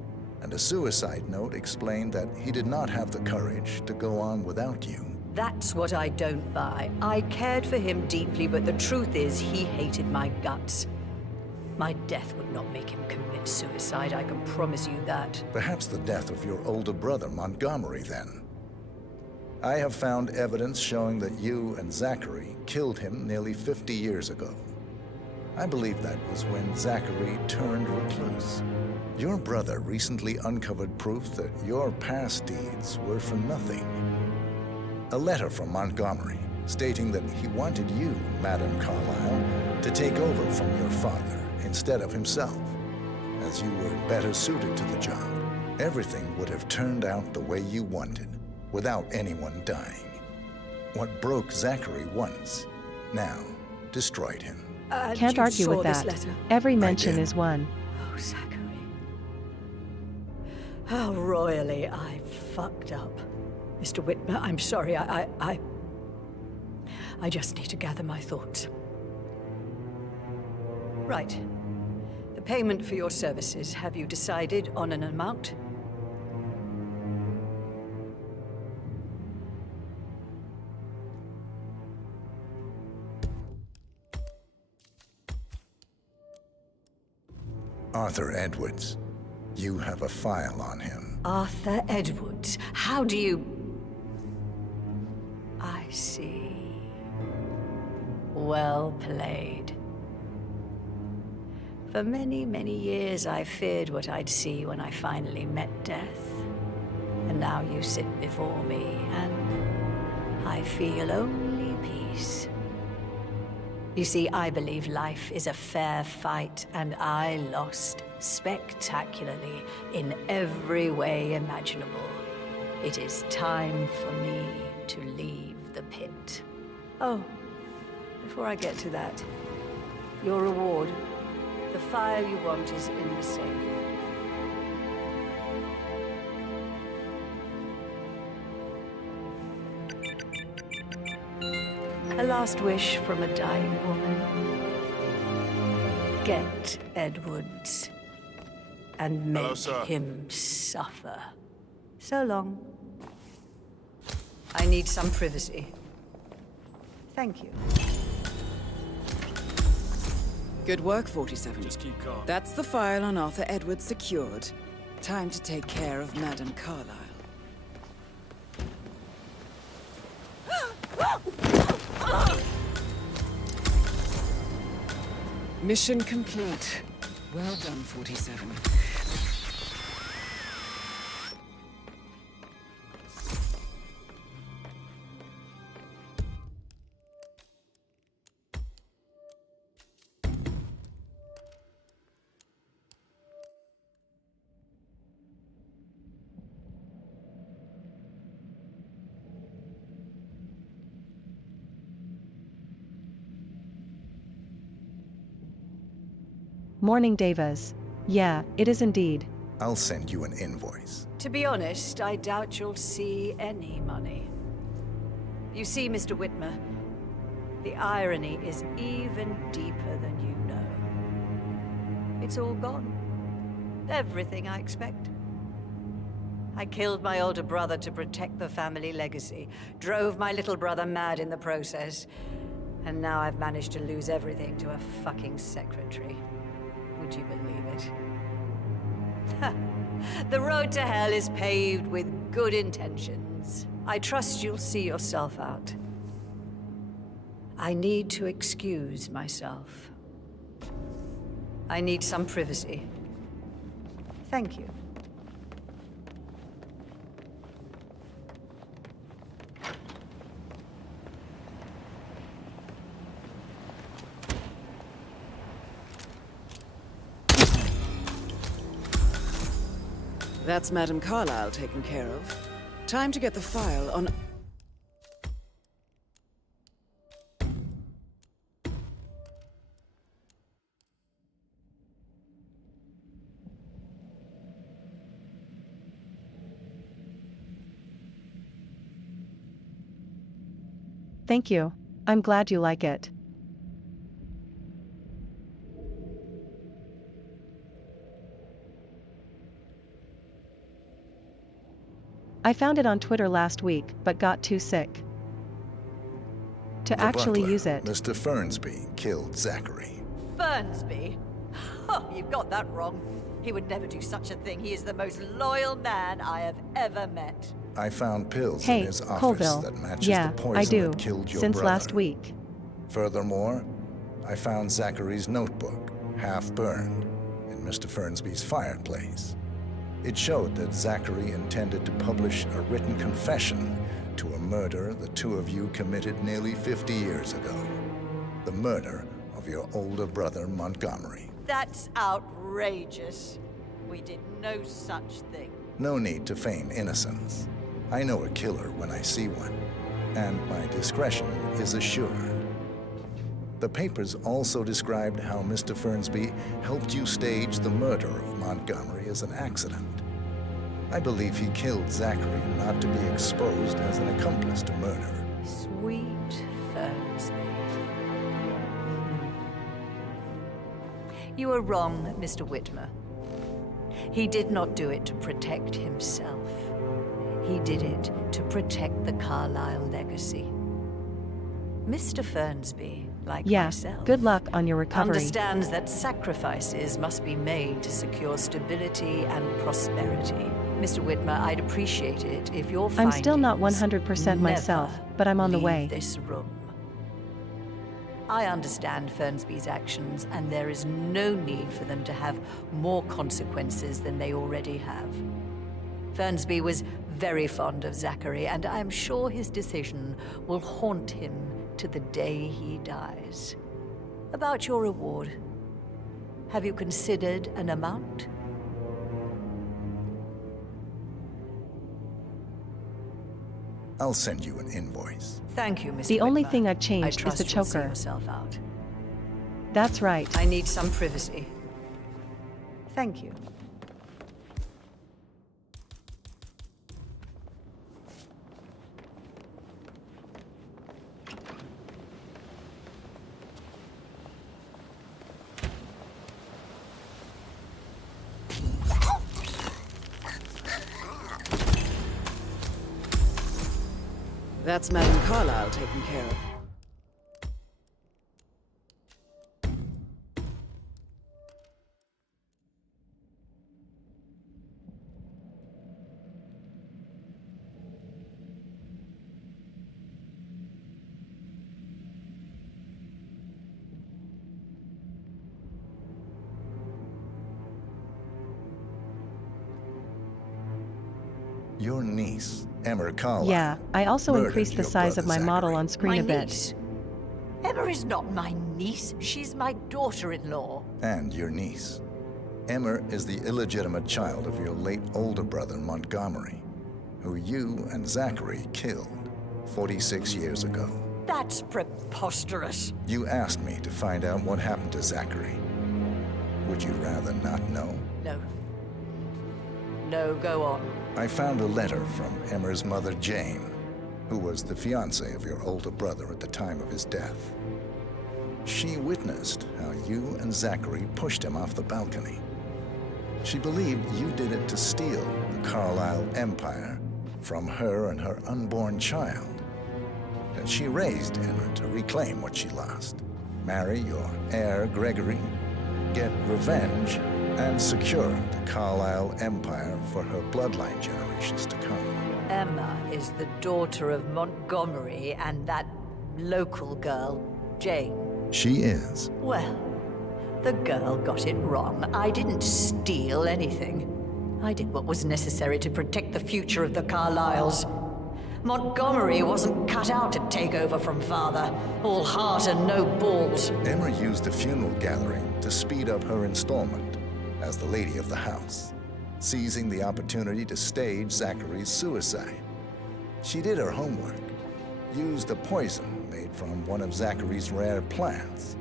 and a suicide note explained that he did not have the courage to go on without you. That's what I don't buy. I cared for him deeply, but the truth is he hated my guts. My death would not make him commit suicide, I can promise you that. Perhaps the death of your older brother, Montgomery, then. I have found evidence showing that you and Zachary killed him nearly 50 years ago. I believe that was when Zachary turned recluse. Your brother recently uncovered proof that your past deeds were for nothing. A letter from Montgomery stating that he wanted you, Madame Carlyle, to take over from your father instead of himself, as you were better suited to the job. Everything would have turned out the way you wanted, without anyone dying. What broke Zachary once, now destroyed him. Can't argue with that. Every mention is one. Oh, Zachary. How royally I fucked up. Mr. Whitmer, I'm sorry, I just need to gather my thoughts. Right. The payment for your services, have you decided on an amount? Arthur Edwards, You have a file on him. Arthur Edwards. How do you... I see. Well played. For many, many years, I feared what I'd see when I finally met death. And now you sit before me, and I feel only peace. You see, I believe life is a fair fight, and I lost spectacularly in every way imaginable. It is time for me to leave the pit. Oh, before I get to that, your reward. The file you want is in the safe. A last wish from a dying woman. Get Edwards and make him suffer. So long. I need some privacy. Thank you. Good work, 47. Just keep calm. That's the file on Arthur Edwards secured. Time to take care of Madame Carlyle. Mission complete. Well done, 47. Morning, Davis. Yeah, it is indeed. I'll send you an invoice. To be honest, I doubt you'll see any money. You see, Mr. Whitmer, the irony is even deeper than you know. It's all gone. Everything I expect. I killed my older brother to protect the family legacy, drove my little brother mad in the process, and now I've managed to lose everything to a fucking secretary. Would you believe it? The road to hell is paved with good intentions. I trust you'll see yourself out. I need to excuse myself. I need some privacy. Thank you. That's Madame Carlyle taken care of. Time to get the file on... Thank you. I'm glad you like it. I found it on Twitter last week, but got too sick to actually use it. Mr. Fernsby killed Zachary. Fernsby? Oh, you've got that wrong. He would never do such a thing. He is the most loyal man I have ever met. I found pills Hey, in his office Colville. that matches Yeah, the poison I do. that killed your Since brother. last week. Furthermore, I found Zachary's notebook, half burned, in Mr. Fernsby's fireplace. It showed that Zachary intended to publish a written confession to a murder the two of you committed nearly 50 years ago. The murder of your older brother, Montgomery. That's outrageous. We did no such thing. No need to feign innocence. I know a killer when I see one, and my discretion is assured. The papers also described how Mr. Fernsby helped you stage the murder of Montgomery as an accident. I believe he killed Zachary not to be exposed as an accomplice to murder. Sweet Fernsby. You are wrong, Mr. Whitmer. He did not do it to protect himself. He did it to protect the Carlyle legacy. Mr. Fernsby, like Yeah, myself, good luck on your recovery. understands that sacrifices must be made to secure stability and prosperity. Mr. Whitmer, I'd appreciate it if your I'm still not findings 100% myself, never but I'm on the leave way. this room. I understand Fernsby's actions, and there is no need for them to have more consequences than they already have. Fernsby was very fond of Zachary, and I'm sure his decision will haunt him to the day he dies. About your reward, have you considered an amount? I'll send you an invoice. Thank you, Mr. The only Whitmer. thing I've I changed is trust the you'll see choker. yourself out. That's right. I need some privacy. Thank you. That's Madame Carlyle taken care of. Your niece, Emma Carlyle. Yeah, I also murdered increased the your size of brother, my model Zachary. on screen a My bit. niece? Emma is not my niece. She's my daughter-in-law. And your niece. Emma is the illegitimate child of your late older brother, Montgomery, who you and Zachary killed 46 years ago. That's preposterous. You asked me to find out what happened to Zachary. Would you rather not know? No. No, go on. I found a letter from Emma's mother, Jane, who was the fiancée of your older brother at the time of his death. She witnessed how you and Zachary pushed him off the balcony. She believed you did it to steal the Carlyle empire from her and her unborn child. And she raised Emma to reclaim what she lost, marry your heir, Gregory, get revenge, and secure the Carlyle empire for her bloodline generations to come. Emma is the daughter of Montgomery and that local girl, Jane. She is. Well, the girl got it wrong. I didn't steal anything. I did what was necessary to protect the future of the Carlyles. Montgomery wasn't cut out to take over from father. All heart and no balls. Emma used the funeral gathering to speed up her installment as the lady of the house, seizing the opportunity to stage Zachary's suicide. She did her homework, used a poison made from one of Zachary's rare plants,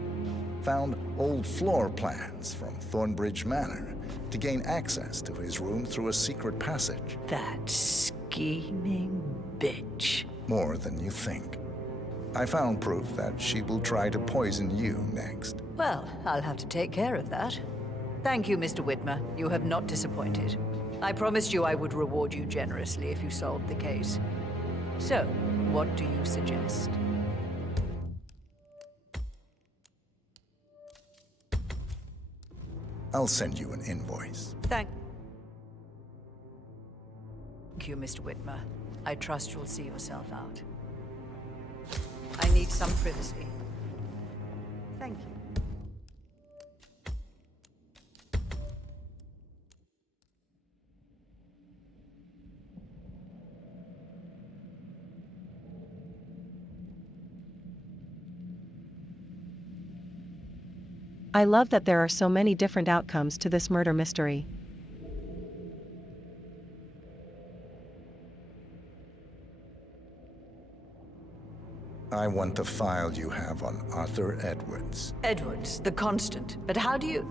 found old floor plans from Thornbridge Manor to gain access to his room through a secret passage. That scheming bitch. More than you think. I found proof that she will try to poison you next. Well, I'll have to take care of that. Thank you, Mr. Whitmer. You have not disappointed. I promised you I would reward you generously if you solved the case. So, what do you suggest? I'll send you an invoice. Thank you, Mr. Whitmer. I trust you'll see yourself out. I need some privacy. Thank you. I love that there are so many different outcomes to this murder mystery. I want the file you have on Arthur Edwards. Edwards, the constant. But how do you...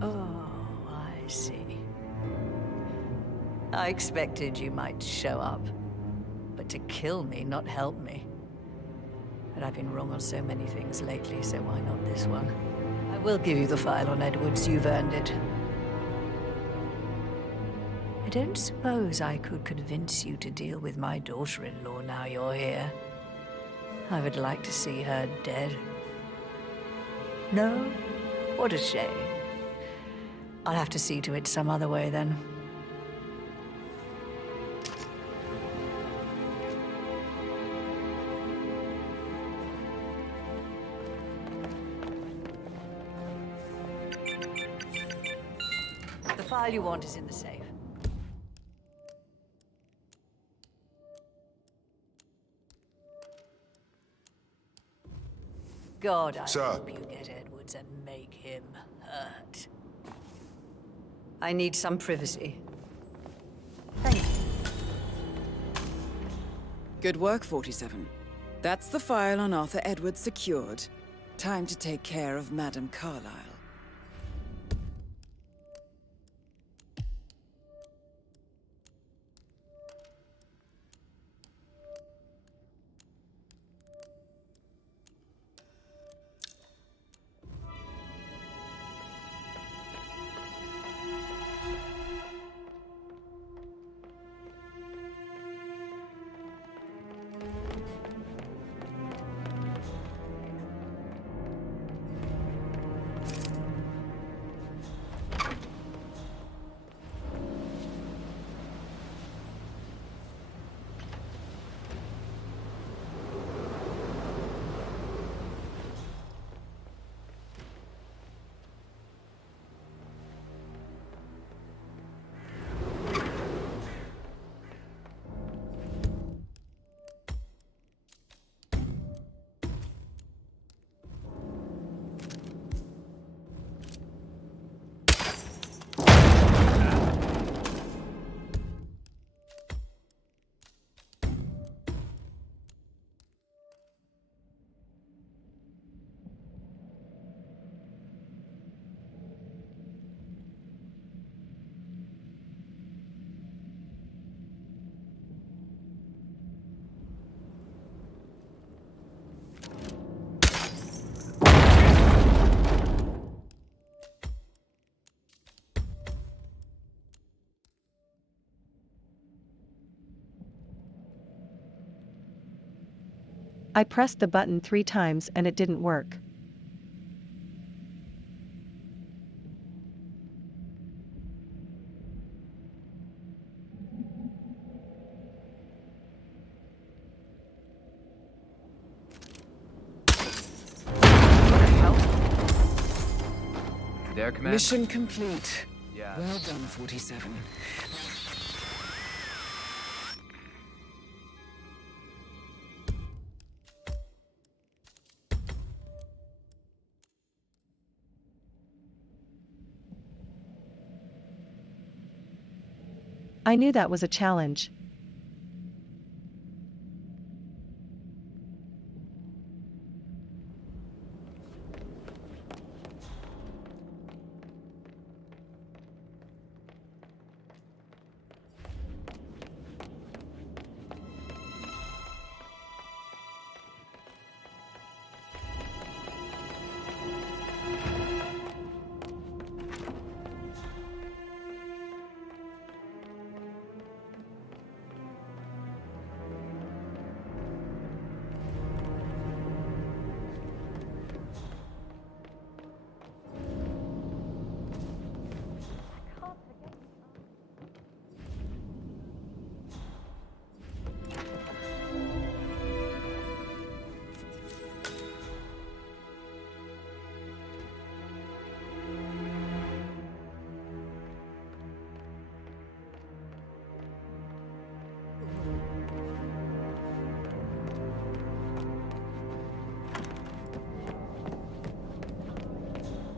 Oh, I see. I expected you might show up. But to kill me, not help me. But I've been wrong on so many things lately, so why not this one? I will give you the file on Edwards. You've earned it. I don't suppose I could convince you to deal with my daughter-in-law now you're here. I would like to see her dead. No? What a shame. I'll have to see to it some other way then. The file you want is in the safe. God, I hope you get Edwards and make him hurt. I need some privacy. Thank you. Good work, 47. That's the file on Arthur Edwards secured. Time to take care of Madame Carlyle. I pressed the button 3 times and it didn't work. There, Commander. Mission complete. Yes. Well done, 47. I knew that was a challenge.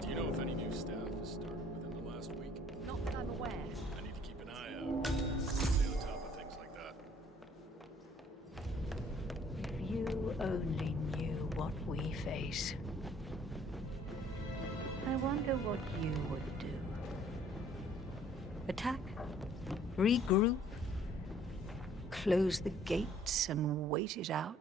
Do you know if any new staff has started within the last week? Not that I'm aware. I need to keep an eye out. Stay on top of things like that. If you only knew what we face. I wonder what you would do. Attack? Regroup? Close the gates and wait it out?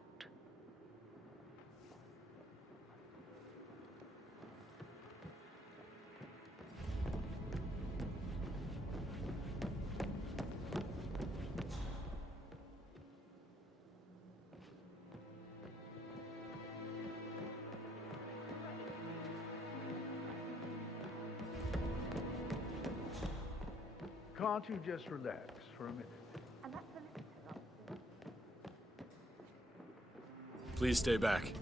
can't you just relax for a minute? And that's a little. Please stay back.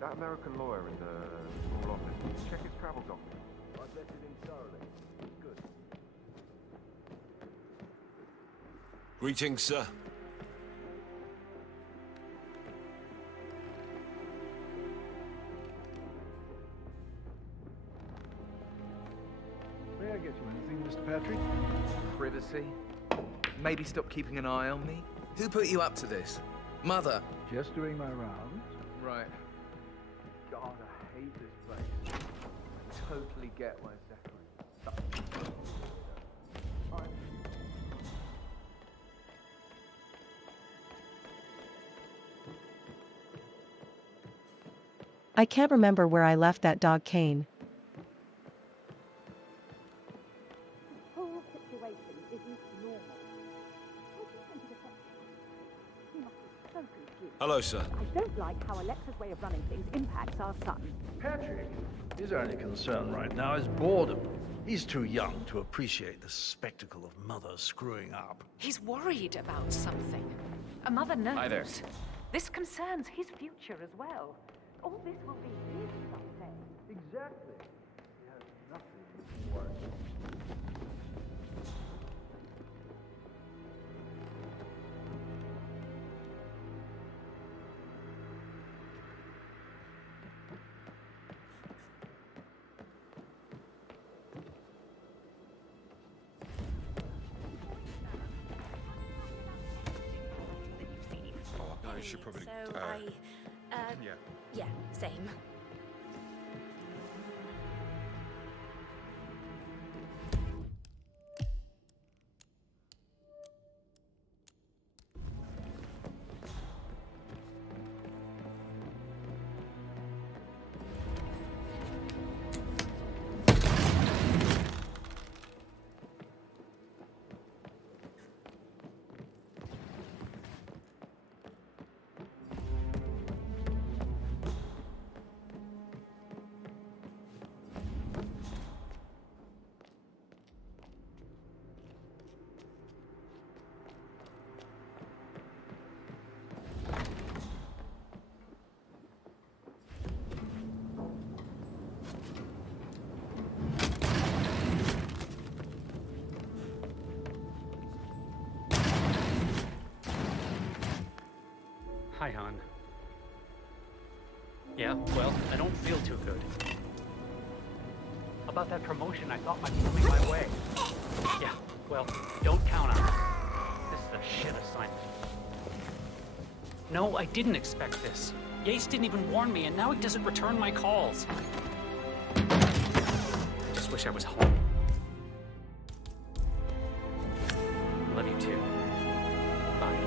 That American lawyer in the small office, check his travel document. I vetted him thoroughly. Good. Greetings, sir. May I get you anything, Mr. Patrick? Privacy. Maybe stop keeping an eye on me. Who put you up to this? Mother? Just doing my rounds. Right. God, I hate this place. I totally get why Zachary. I can't remember where I left that dog Kane. This whole situation isn't normal. How do you think it affects you? He must be so confused. Hello, sir. I don't like how Alexa's way of running things impacts our son. Patrick, his only concern right now is boredom. He's too young to appreciate the spectacle of mother screwing up. He's worried about something. A mother knows. Hi there. This concerns his future as well. All this will be his someday. Exactly. He has nothing to worry about. No, you should probably. So Yeah. yeah, same. Hi, hon. Yeah, well, I don't feel too good. About that promotion I thought might be coming my way. Yeah, well, don't count on it. This is a shit assignment. No, I didn't expect this. Yates didn't even warn me, and now he doesn't return my calls. I just wish I was home. Love you too. Bye.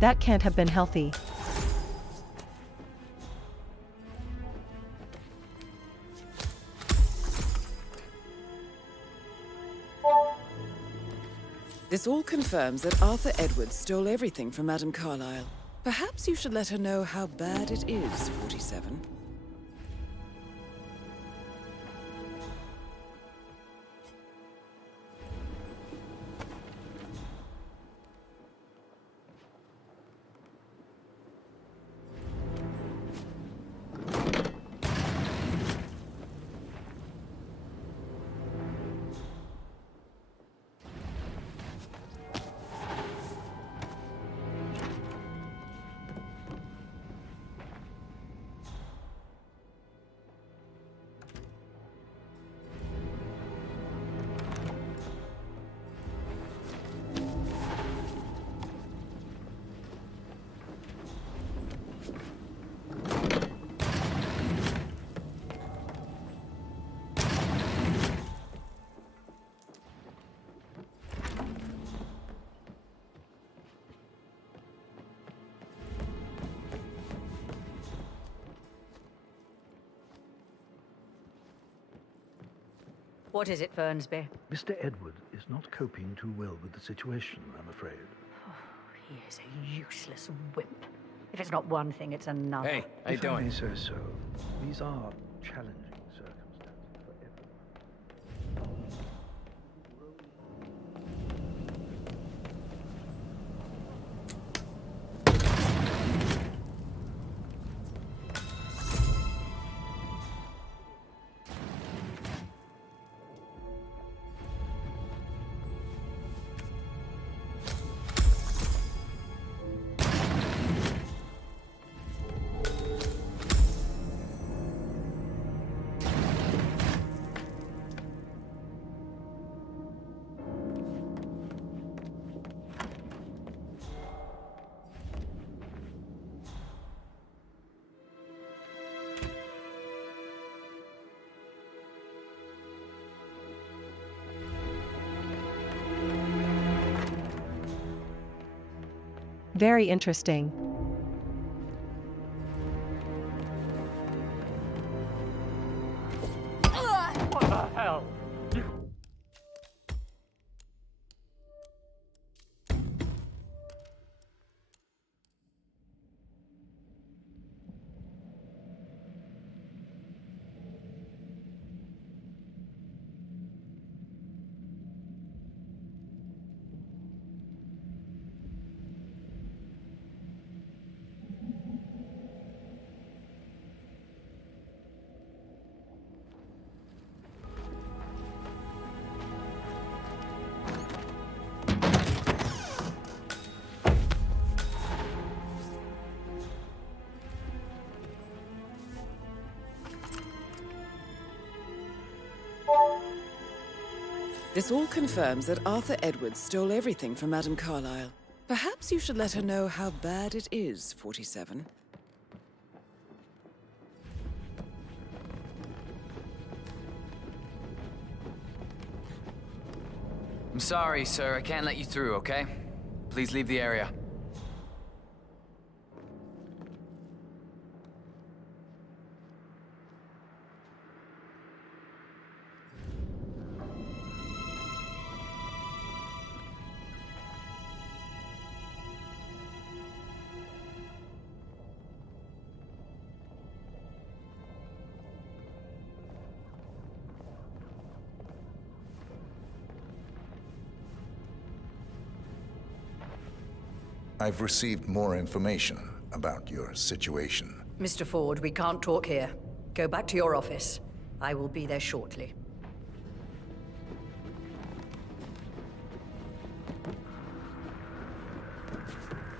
That can't have been healthy. This all confirms that Arthur Edwards stole everything from Madame Carlyle. Perhaps you should let her know how bad it is, 47. What is it, Fernsby? Mr. Edward is not coping too well with the situation, I'm afraid. Oh, he is a useless wimp. If it's not one thing, it's another. Hey, how you If I doing? may say so, these are challenging circumstances for everyone. Very interesting. What the hell? This all confirms that Arthur Edwards stole everything from Madame Carlyle. Perhaps you should let her know how bad it is, 47. I'm sorry, sir. I can't let you through, okay? Please leave the area. I've received more information about your situation. Mr. Ford, we can't talk here. Go back to your office. I will be there shortly.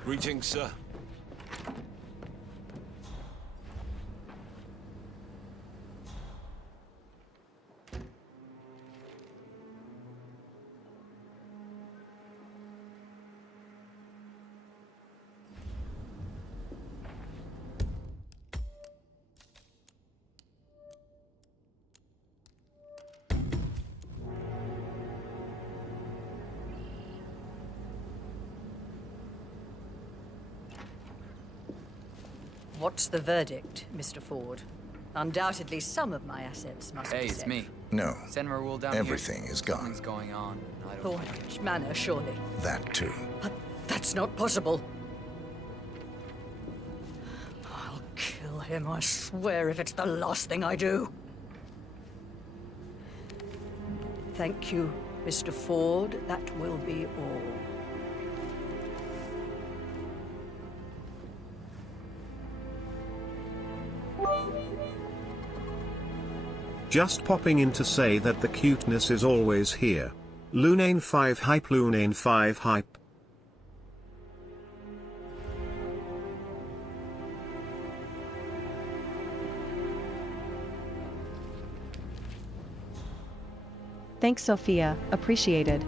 Greetings, sir. What's the verdict, Mr. Ford? Undoubtedly, some of my assets must be Hey, it's safe. me. No. Send Raoul down Everything here. is gone. Something's going on. I don't Thornbridge Manor, surely. That too. But that's not possible. him, I swear, if it's the last thing I do. Thank you, Mr. Ford. That will be all. Just popping in to say that the cuteness is always here. Lunane 5 hype, Lunane 5 hype. Thanks, Sophia. Appreciated.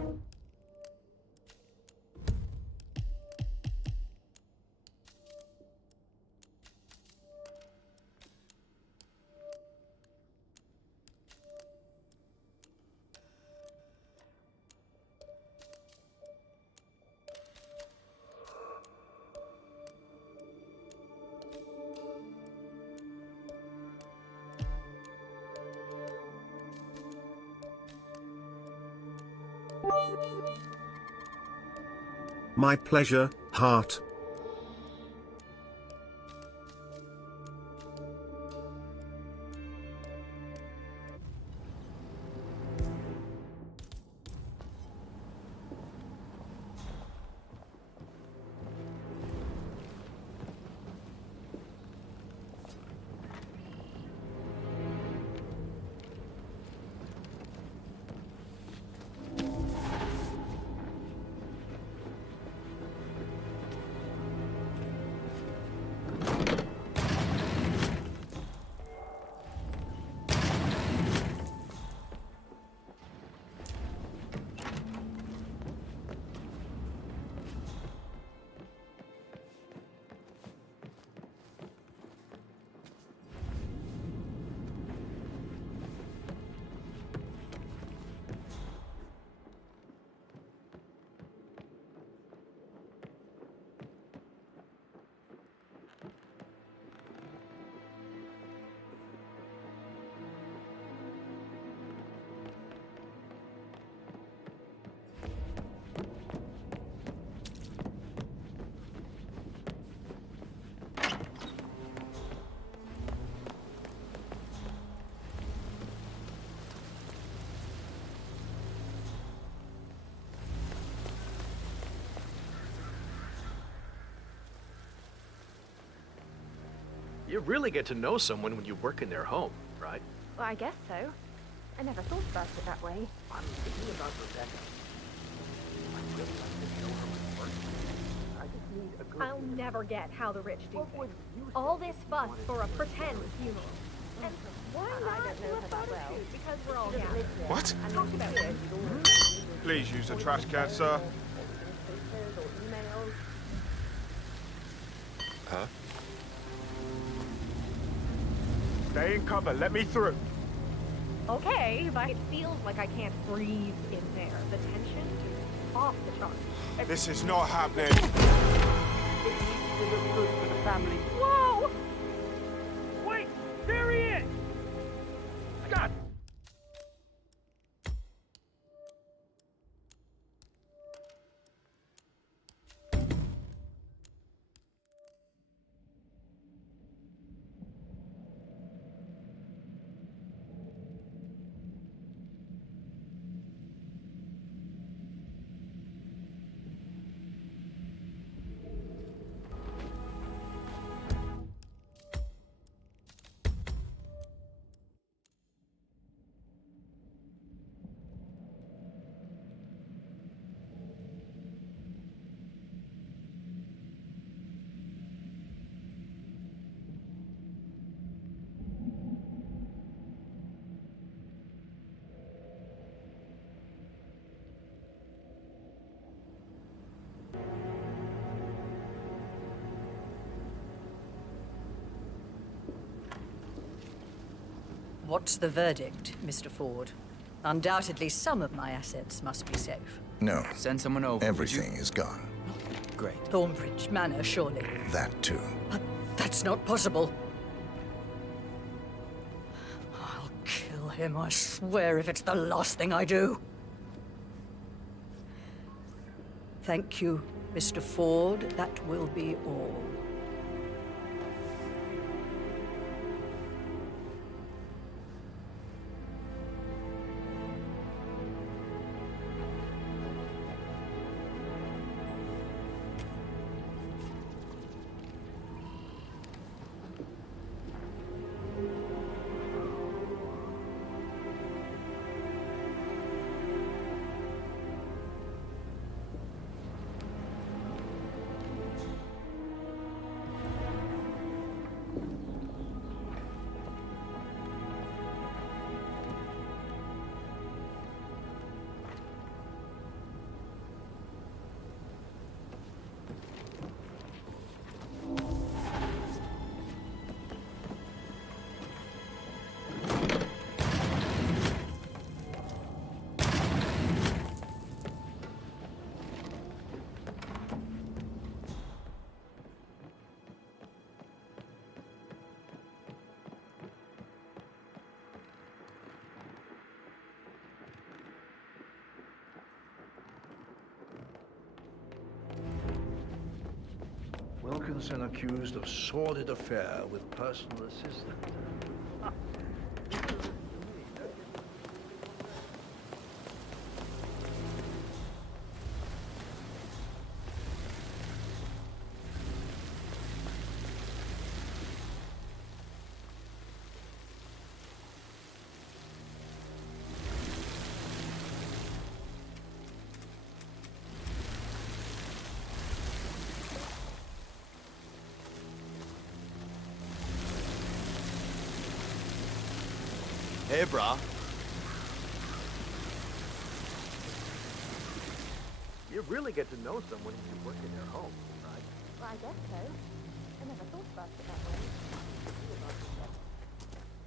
My pleasure, heart. You really get to know someone when you work in their home, right? Well, I guess so. I never thought about it that way. I'm thinking about Rebecca. I'd really like to show her my work. I just need a good... I'll never get how the rich do things. All this fuss for a pretend funeral. And why not? I don't know her that well. Because we're all gathered. What? I talked about it. Please use the trash can, sir. Huh? Stay in cover. Let me through. Okay, but it feels like I can't breathe in there. The tension is off the charts. This is not happening. It needs to look good for the family. Whoa! Wait! There he is! God! What's the verdict, Mr. Ford? Undoubtedly, some of my assets must be safe. No. Send someone over. Everything is gone. Great. Thornbridge Manor, surely. That too. But that's not possible. I'll kill him, I swear, if it's the last thing I do. Thank you, Mr. Ford. That will be all. and accused of sordid affair with personal assistant. Hey, brah. You really get to know someone when you work in their home, right? Well, I guess so. I never thought about it that way.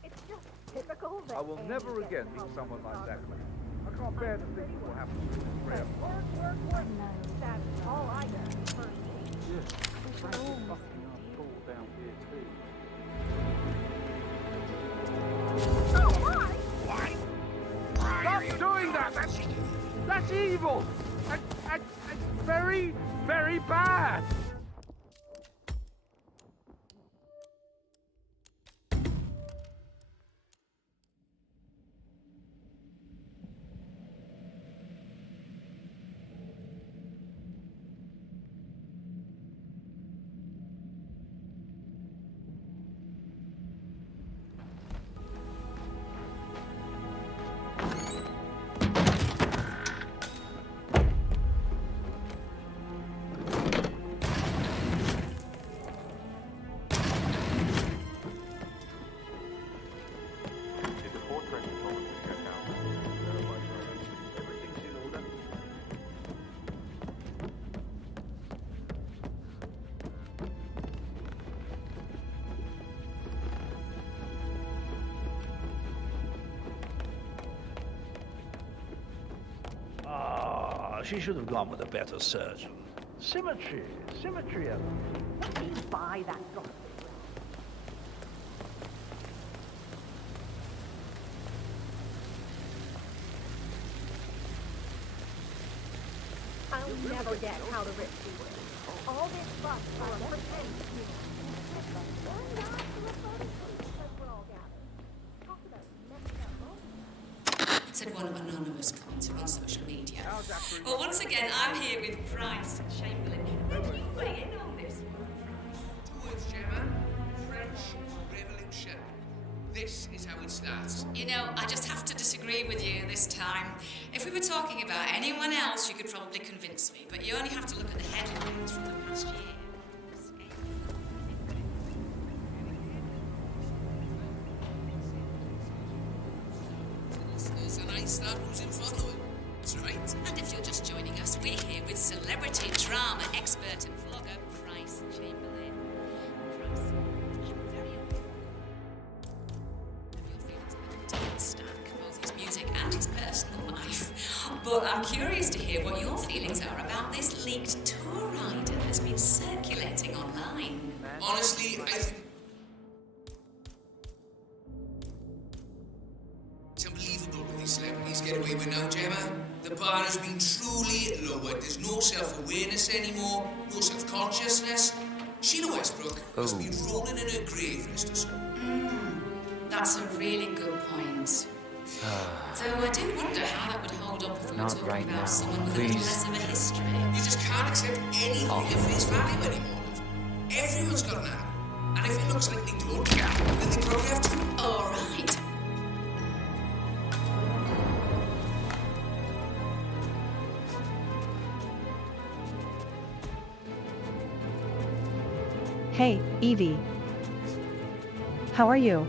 It's just typical that I will never again meet someone like that. I can't bear to think what will happen to this rare work. No, that's all I do. Yeah. Fucking cool down here too. Stop doing that! That's evil! And very, very bad! She should have gone with a better surgeon. Symmetry, Ellen. What do you buy that gossip? I'll never get how the rich do it. All this fuss for a pretend community. Said one anonymous commenter on social media. Well, once again, I'm here with Price Chamberlain. Did you weigh in on this? Two words, Gemma. French Revolution. This is how it starts. You know, I just have to disagree with you this time. If we were talking about anyone else, you could probably convince me, but you only have to look at the headlines from the past year. And I start losing following. That's right. And if you're just joining us, we're here with celebrity drama expert and vlogger Price Chamberlain. Price, I'm very aware of your feelings about Stack, both his music and his personal life. But I'm curious to hear what your feelings are about this leaked tour rider that's been circulating online. Honestly, I think it's unbelievable what these celebrities get away with now, Gemma. The bar has been truly lowered. There's no self-awareness anymore, no self-consciousness. Sheila Westbrook must be rolling in her grave, rest her soul. That's a really good point. Though I do wonder how that would hold up if we were talking about someone with a little less of a history. You just can't accept anything at face value anymore, love. Everyone's got an angle. And if it looks like they don't, then they probably have to. All right. Hey, Evie. How are you?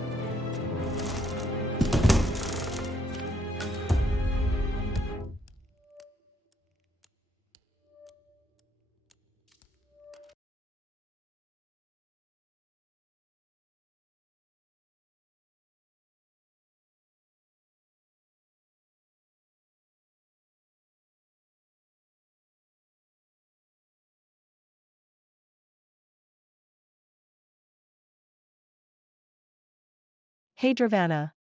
Hey, Dravanna.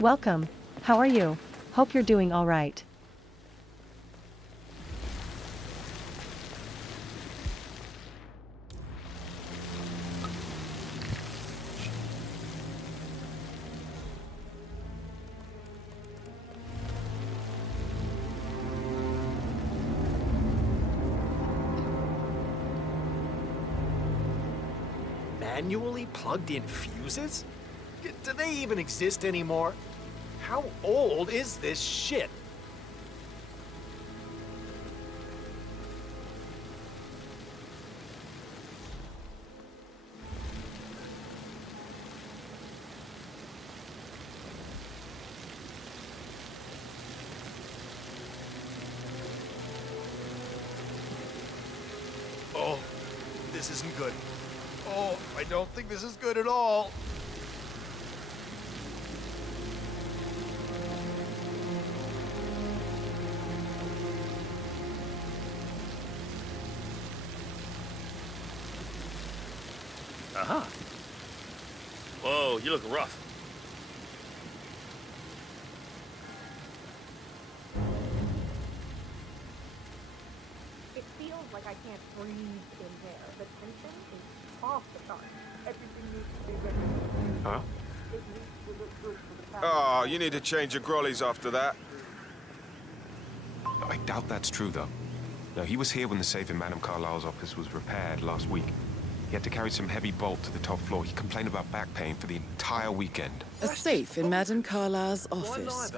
Welcome. How are you? Hope you're doing all right. Manually plugged in fuses? Do they even exist anymore? How old is this shit? Oh, this isn't good. Oh, I don't think this is good at all. Aha. Whoa, you look rough. It feels like I can't breathe in there. The tension is off the charts. Everything needs to be ready. Huh? It needs to look good for the family. Oh, you need to change your grollies after that. I doubt that's true, though. No, he was here when the safe in Madame Carlyle's office was repaired last week. He had to carry some heavy bolt to the top floor. He complained about back pain for the entire weekend. A safe in Madame Carlyle's office.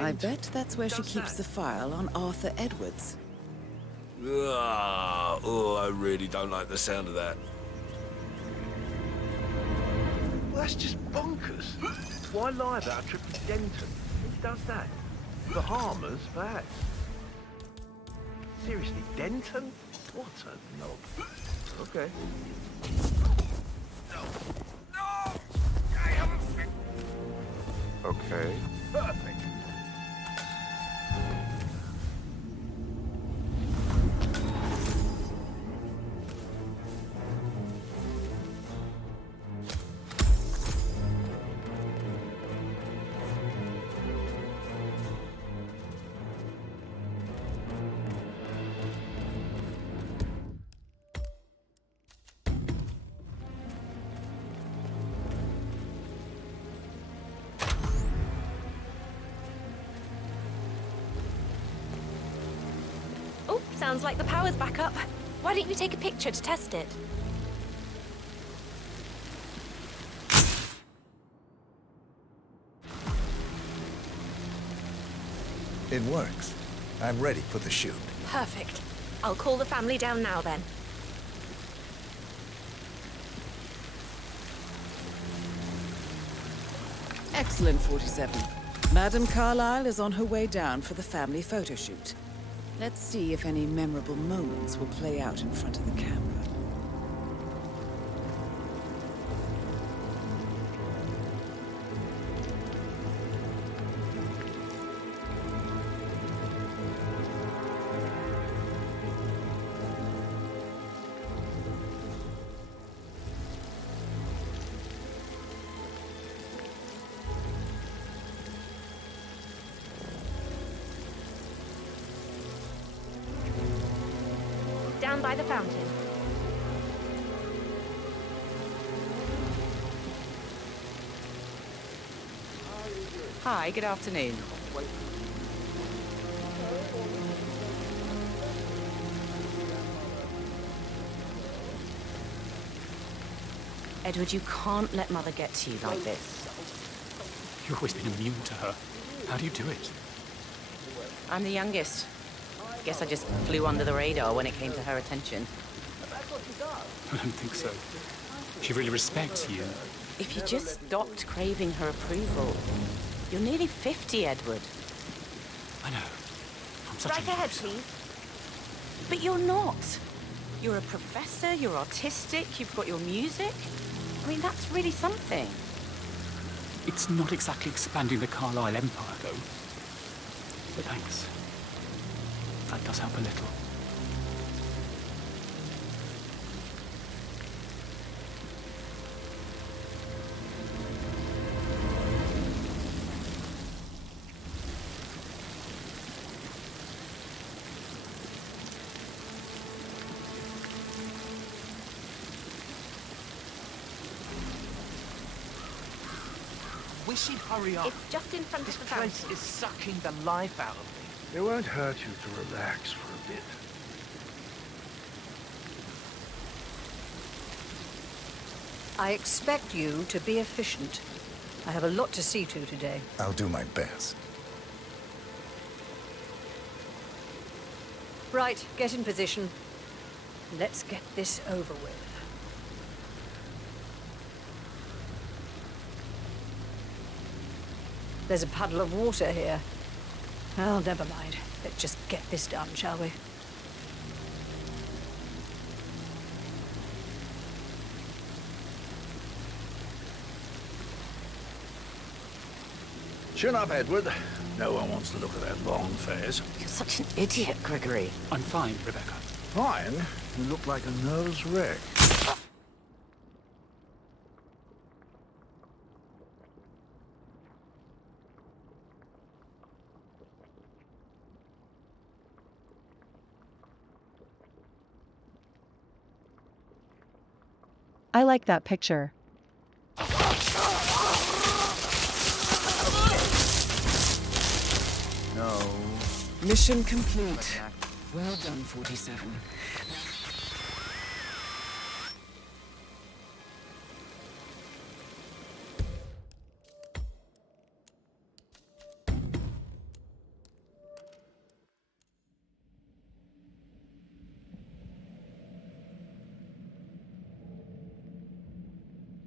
I bet that's where she keeps the file on Arthur Edwards. Oh, I really don't like the sound of that. Well, that's just bonkers. Why lie about a trip to Denton? Who does that? Bahamas, perhaps. Seriously, Denton? What a knob. Okay. Okay. Perfect. Oh, sounds like the power's back up. Why don't you take a picture to test it? It works. I'm ready for the shoot. Perfect. I'll call the family down now then. Excellent, 47. Madame Carlyle is on her way down for the family photo shoot. Let's see if any memorable moments will play out in front of the camera. Down by the fountain. Hi, good afternoon. Edward, you can't let Mother get to you like this. You've always been immune to her. How do you do it? I'm the youngest. Guess I just flew under the radar when it came to her attention. I don't think so. She really respects you. If you just stopped craving her approval. You're nearly 50, Edward. I know. I'm such Strike a ahead, loser. please. But you're not. You're a professor, you're artistic, you've got your music. I mean, that's really something. It's not exactly expanding the Carlisle Empire, though. But thanks. That does help a little. wish he'd hurry up. It's just in front This of the fountain. place is sucking the life out of me. It won't hurt you to relax for a bit. I expect you to be efficient. I have a lot to see to today. I'll do my best. Right, get in position. Let's get this over with. There's a puddle of water here. Well, never mind. Let's just get this done, shall we? Chin up, Edward. No one wants to look at that long face. You're such an idiot, Gregory. I'm fine, Rebecca. Fine? You look like a nervous wreck. I like that picture. No. Mission complete. Well done, 47.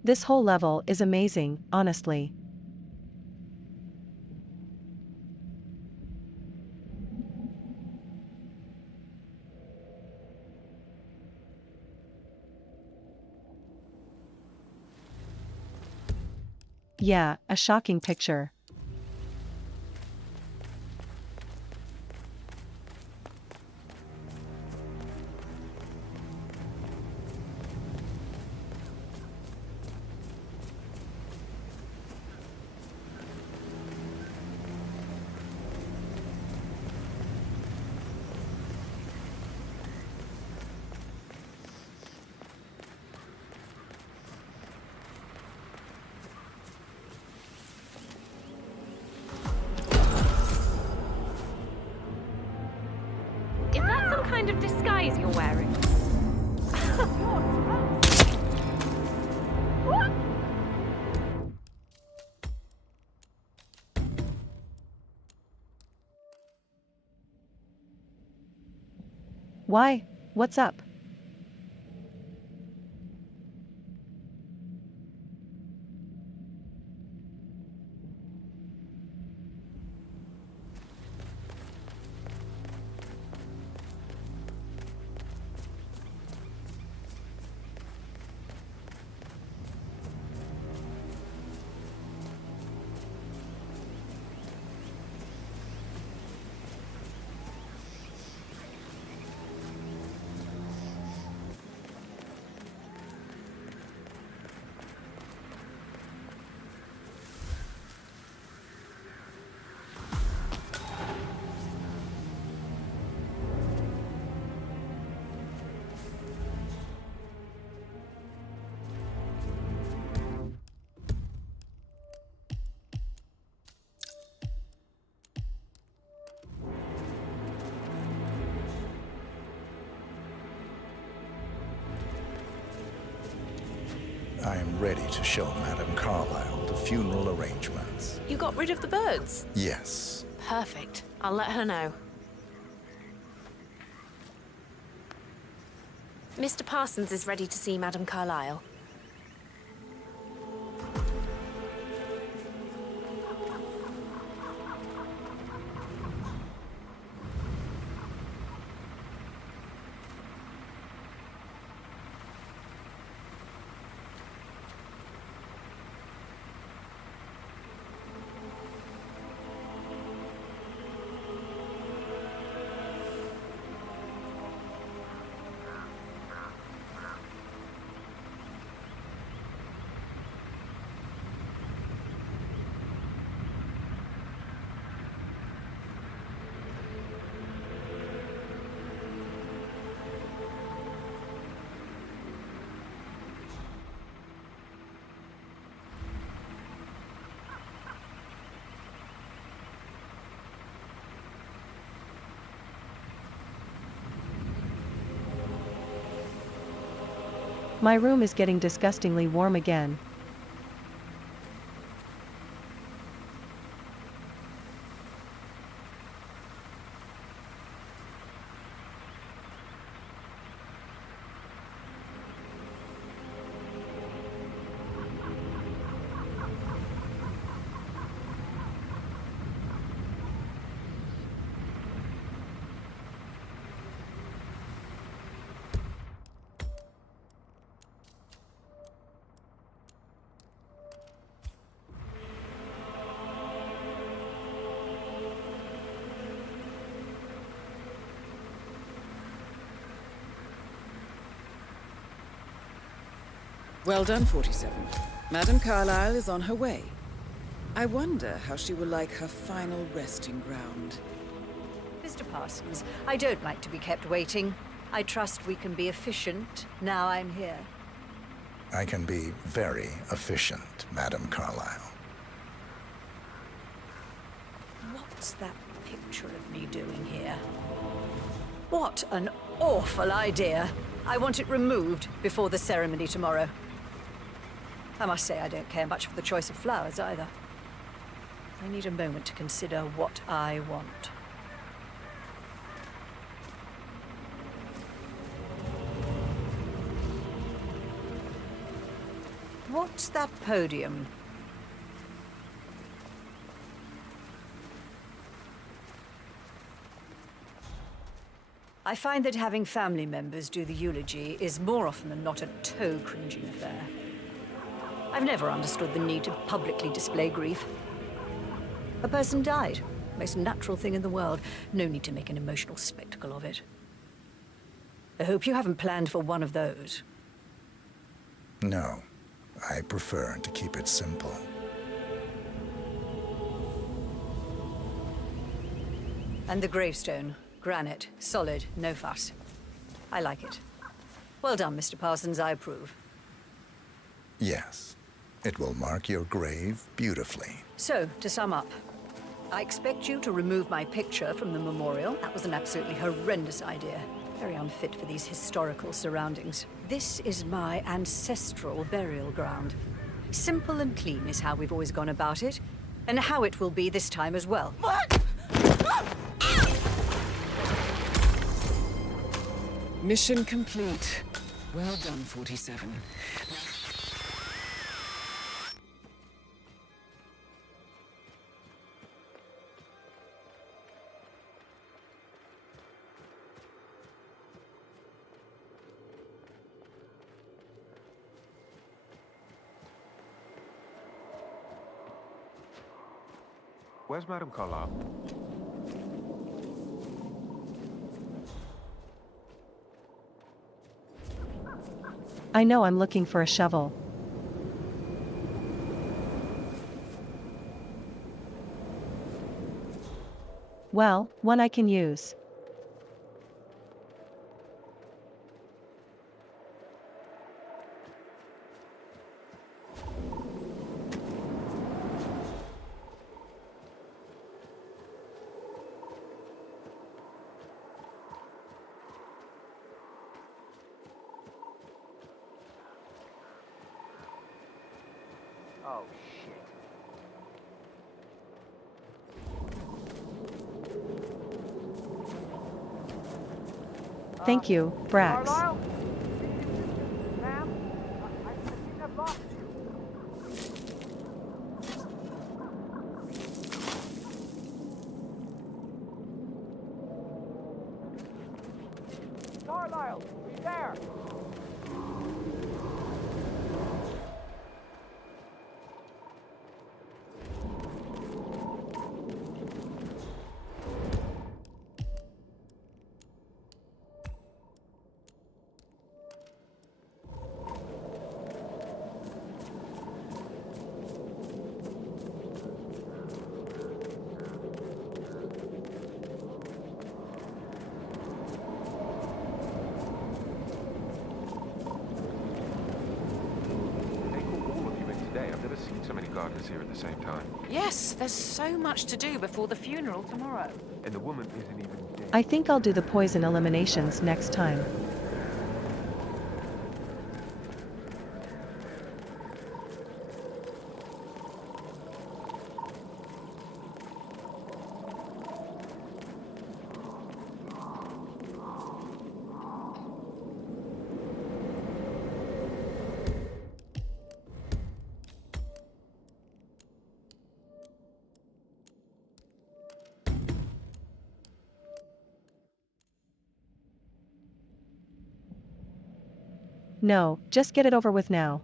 This whole level is amazing, honestly. Yeah, a shocking picture. Is that some kind of disguise you're wearing? What? Why? What's up? I am ready to show Madame Carlyle the funeral arrangements. You got rid of the birds? Yes. Perfect. I'll let her know. Mr. Parsons is ready to see Madame Carlyle. My room is getting disgustingly warm again. Well done, 47. Madame Carlyle is on her way. I wonder how she will like her final resting ground. Mr. Parsons, I don't like to be kept waiting. I trust we can be efficient now I'm here. I can be very efficient, Madame Carlyle. What's that picture of me doing here? What an awful idea. I want it removed before the ceremony tomorrow. I must say I don't care much for the choice of flowers either. I need a moment to consider what I want. What's that podium? I find that having family members do the eulogy is more often than not a toe-cringing affair. I've never understood the need to publicly display grief. A person died. Most natural thing in the world. No need to make an emotional spectacle of it. I hope you haven't planned for one of those. No, I prefer to keep it simple. And the gravestone. Granite. Solid. No fuss. I like it. Well done, Mr. Parsons. I approve. Yes, it will mark your grave beautifully. So, to sum up, I expect you to remove my picture from the memorial. That was an absolutely horrendous idea. Very unfit for these historical surroundings. This is my ancestral burial ground. Simple and clean is how we've always gone about it, and how it will be this time as well. What? Mission complete. Well done, 47. Where's Madame Carlyle? I know I'm looking for a shovel. Well, one I can use. Oh, shit. Thank you, Brax. Carlyle? Ma'am? I think I've lost you. Carlyle, be there! So many gardeners here at the same time. Yes, there's so much to do before the funeral tomorrow. And the woman isn't even dead. I think I'll do the poison eliminations next time. No, just get it over with now.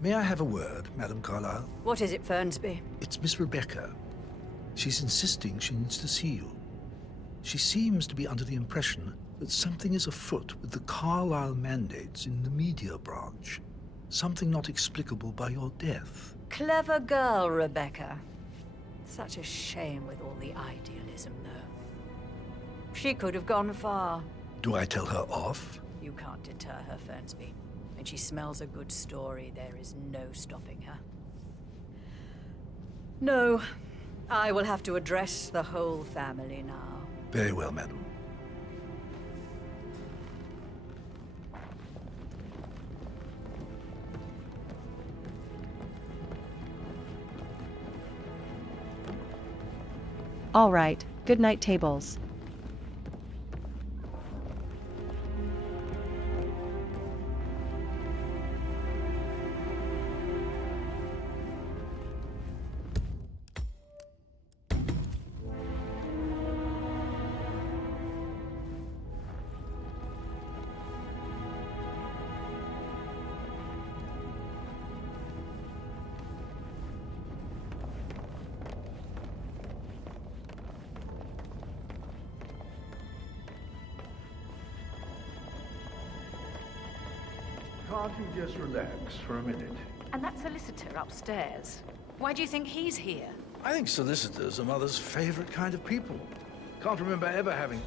May I have a word, Madam Carlyle? What is it, Fernsby? It's Miss Rebecca. She's insisting she needs to see you. She seems to be under the impression that something is afoot with the Carlyle mandates in the media branch. Something not explicable by your death. Clever girl, Rebecca. Such a shame with all the idealism, though. She could have gone far. Do I tell her off? You can't deter her, Fernsby. When she smells a good story, there is no stopping her. No, I will have to address the whole family now. Very well, madam. All right, good night, tables. Can't you just relax for a minute? And that solicitor upstairs. Why do you think he's here? I think solicitors are Mother's favorite kind of people. Can't remember ever having...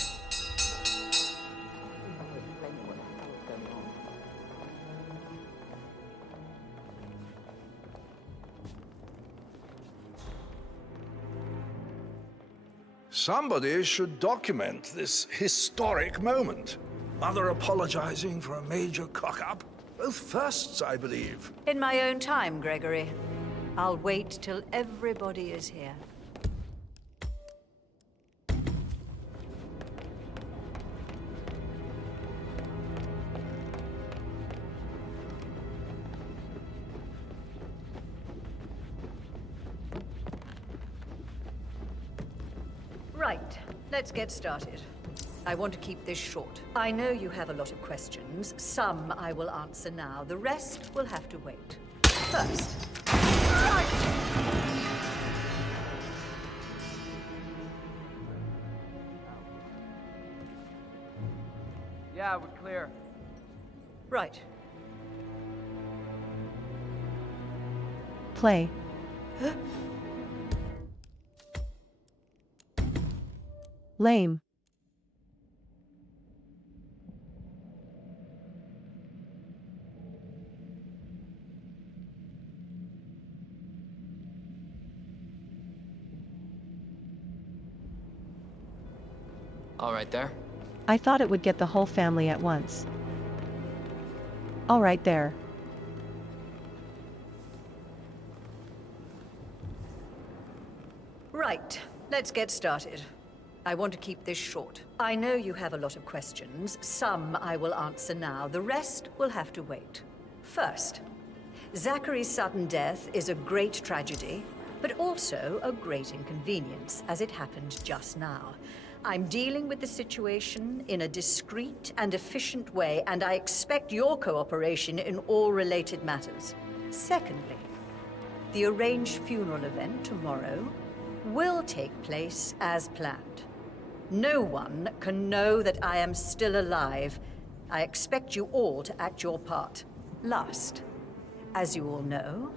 Somebody should document this historic moment. Mother apologizing for a major cock-up. Both firsts, I believe. In my own time, Gregory. I'll wait till everybody is here. Right, let's get started. I want to keep this short. I know you have a lot of questions. Some I will answer now. The rest will have to wait. First. Yeah, we're clear. Right. Play. Lame. All right there. I thought it would get the whole family at once. All right there. Right, let's get started. I want to keep this short. I know you have a lot of questions. Some I will answer now. The rest will have to wait. First, Zachary's sudden death is a great tragedy, but also a great inconvenience, as it happened just now. I'm dealing with the situation in a discreet and efficient way, and I expect your cooperation in all related matters. Secondly, the arranged funeral event tomorrow will take place as planned. No one can know that I am still alive. I expect you all to act your part. Last, as you all know,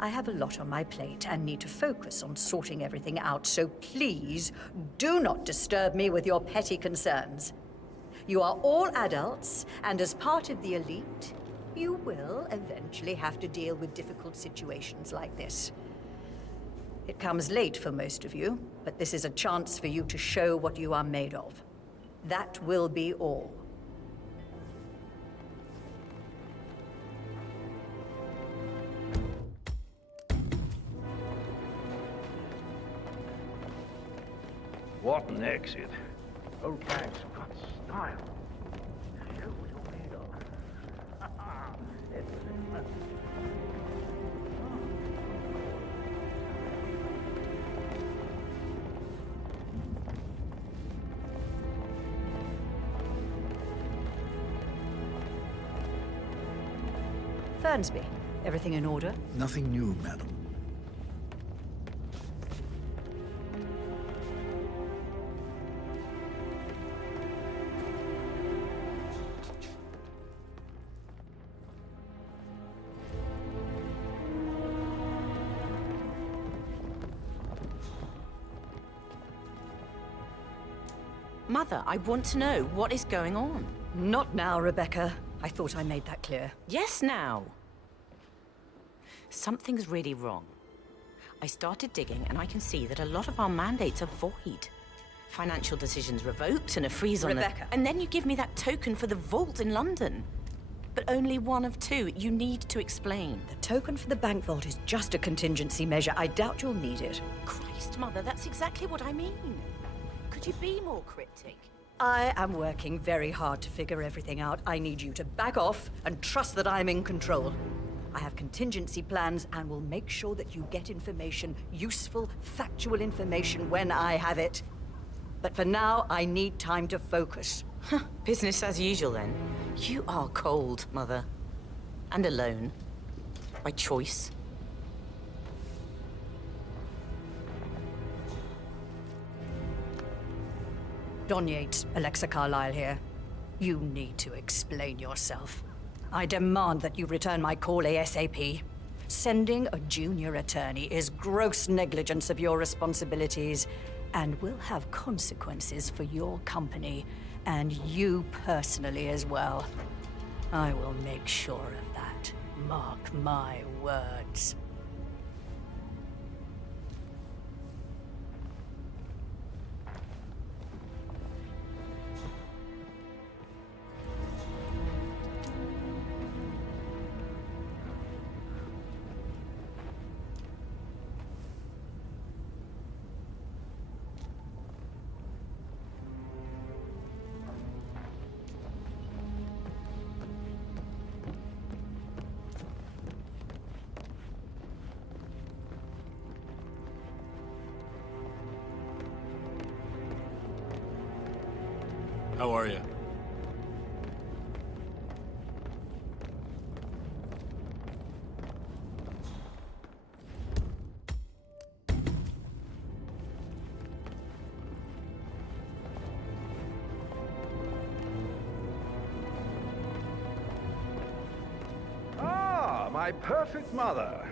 I have a lot on my plate and need to focus on sorting everything out, so please do not disturb me with your petty concerns. You are all adults, and as part of the elite, you will eventually have to deal with difficult situations like this. It comes late for most of you, but this is a chance for you to show what you are made of. That will be all. What an exit. Old bags have got style. Show what you're made of. Excellent. Fernsby, everything in order? Nothing new, madam. Mother, I want to know what is going on. Not now, Rebecca. I thought I made that clear. Yes, now. Something's really wrong. I started digging and I can see that a lot of our mandates are void. Financial decisions revoked and a freeze on Rebecca. And then you give me that token for the vault in London. But only one of two. You need to explain. The token for the bank vault is just a contingency measure. I doubt you'll need it. Christ, Mother, that's exactly what I mean. Could you be more cryptic? I am working very hard to figure everything out. I need you to back off and trust that I'm in control. I have contingency plans and will make sure that you get information, useful, factual information when I have it. But for now, I need time to focus. Business as usual, then. You are cold, Mother. And alone. By choice. Don Yates, Alexa Carlyle here. You need to explain yourself. I demand that you return my call ASAP. Sending a junior attorney is gross negligence of your responsibilities and will have consequences for your company and you personally as well. I will make sure of that. Mark my words. How are you? Ah, my perfect mother.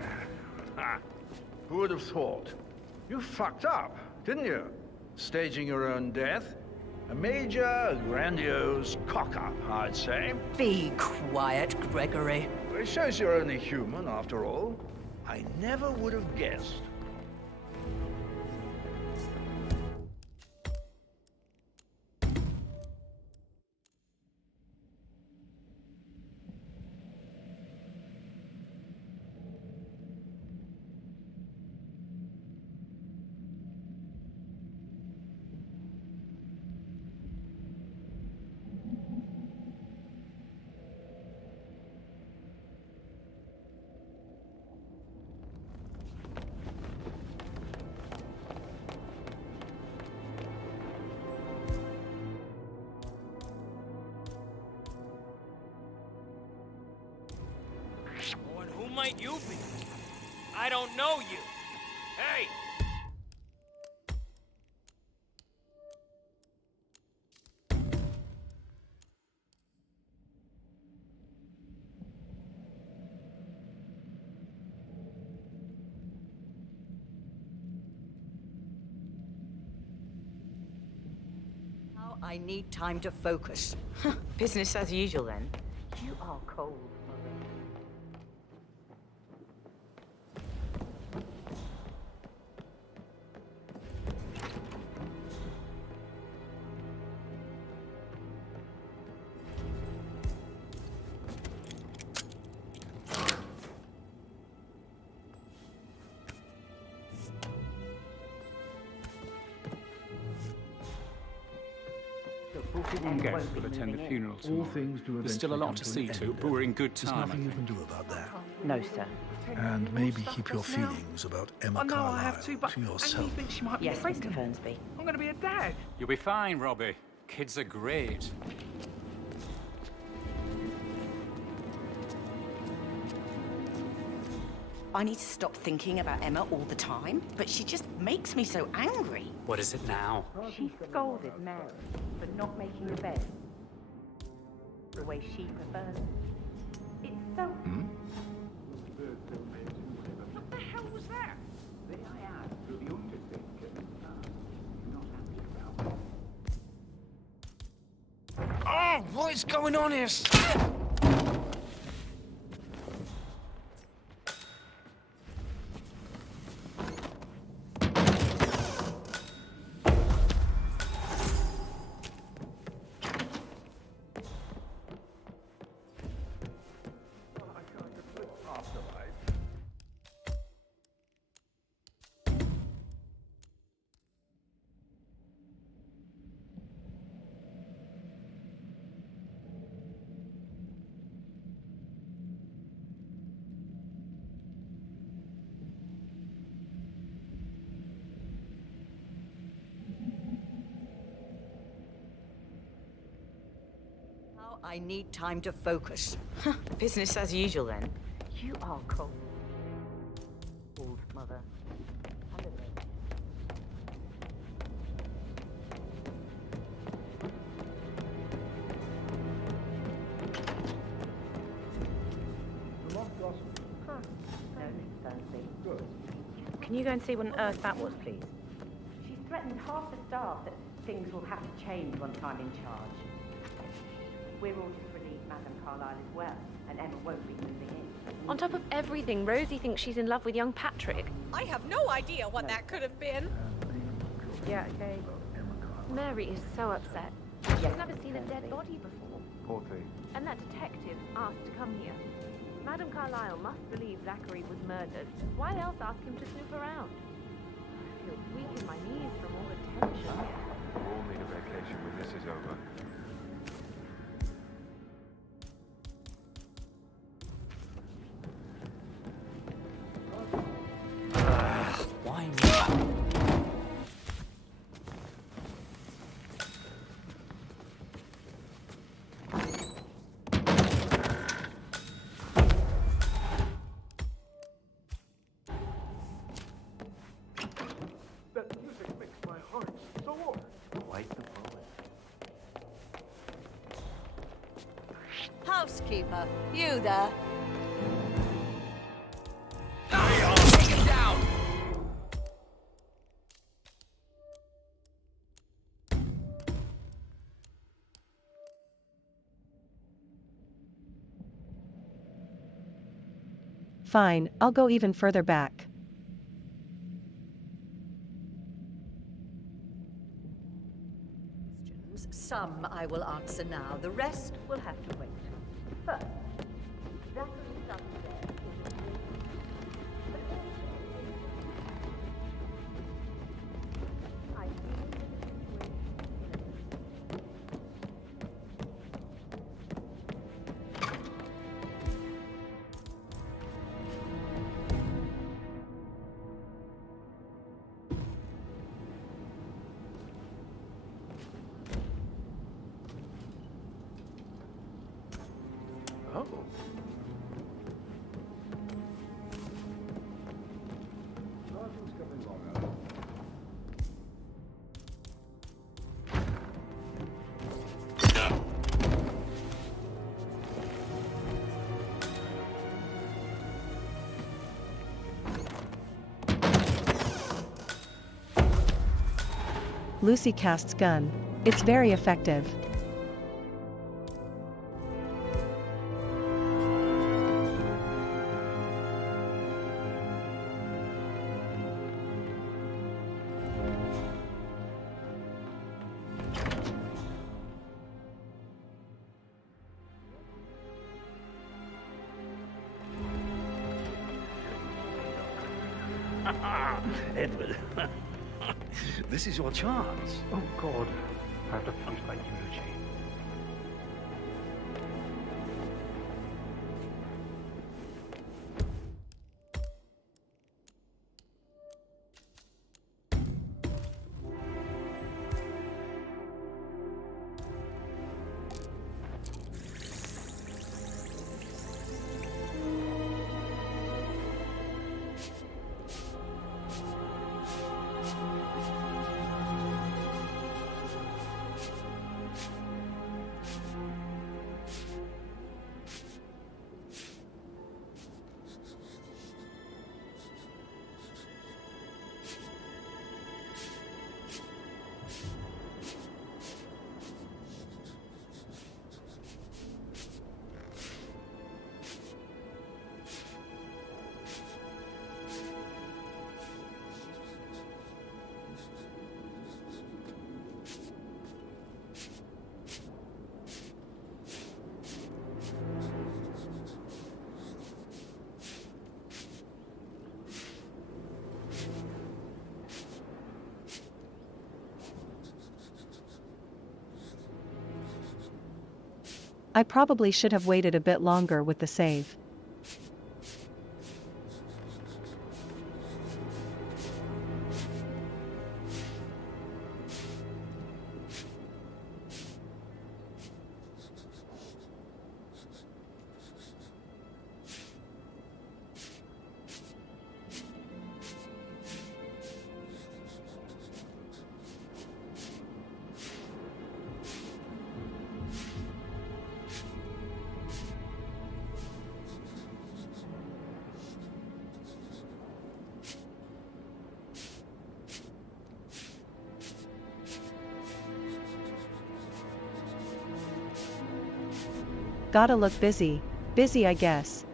Ha! Who would have thought? You fucked up, didn't you? Staging your own death? A major, grandiose cock-up, I'd say. Be quiet, Gregory. It shows you're only human, after all. I never would have guessed. Oh, and who might you be? I don't know you. Hey! I need time to focus. Business as usual, then. You are cold, Mother. One guest will attend the funeral tomorrow. There's still a lot to see to, but we're in good There's time. nothing you can do about that. No, sir. And maybe keep your feelings about Emma Carlyle to yourself. She might Yes, Mr. Fernsby. I'm going to be a dad. You'll be fine, Robbie. Kids are great. I need to stop thinking about Emma all the time, but she just makes me so angry. What is it now? She scolded Mary for not making the bed the way she prefers it. It's so... What the hell was that? Oh, what is going on here? Now I need time to focus. Business as usual, then. You are cold. Old Mother. Can you go and see what on earth that was, please? She's threatened half the staff that things will have to change once I'm in charge. We're all to relieve Madame Carlyle as well, and Emma won't be moving in. On top of everything, Rosie thinks she's in love with young Patrick. I have no idea what that could have been. Yeah, okay. Mary is so upset. She's never seen a dead body before. Poor thing. And that detective asked to come here. Madame Carlyle must believe Zachary was murdered. Why else ask him to snoop around? I feel weak in my knees from all the tension here. We'll all need a vacation when this is over. Why me? That music makes my heart soar. Quite the poet. Housekeeper, you there? Take him down! Fine, I'll go even further back. Some I will answer now, the rest will have to wait. First, Zachary's upstairs is Oh. Nothing's coming wrong. Lucy casts gun. It's very effective. Edward, this is your chance. Oh, God. I have to finish my eulogy. I probably should have waited a bit longer with the save. Gotta look busy. Busy, I guess.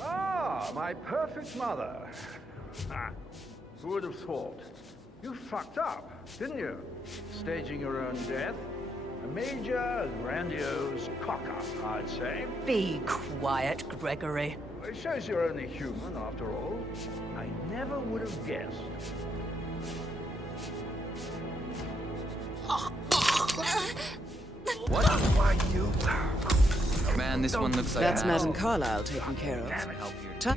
Ah, my perfect mother. Ah, who would have thought? You fucked up, didn't you? Staging your own death? A major, grandiose cock-up, I'd say. Be quiet, Gregory. It shows you're only human, after all. I never would have guessed. What? Why you? Man, this one looks like That's an Madame asshole. Carlyle taken care of. Ti-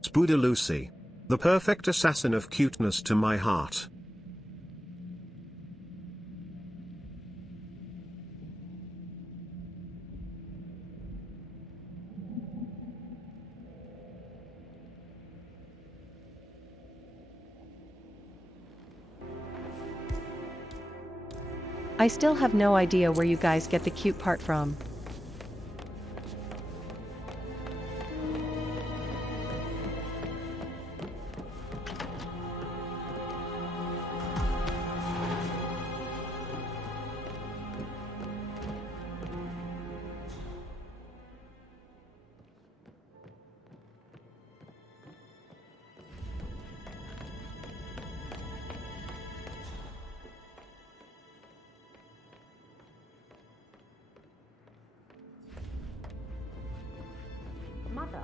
Spooder Lucy. The perfect assassin of cuteness to my heart. I still have no idea where you guys get the cute part from.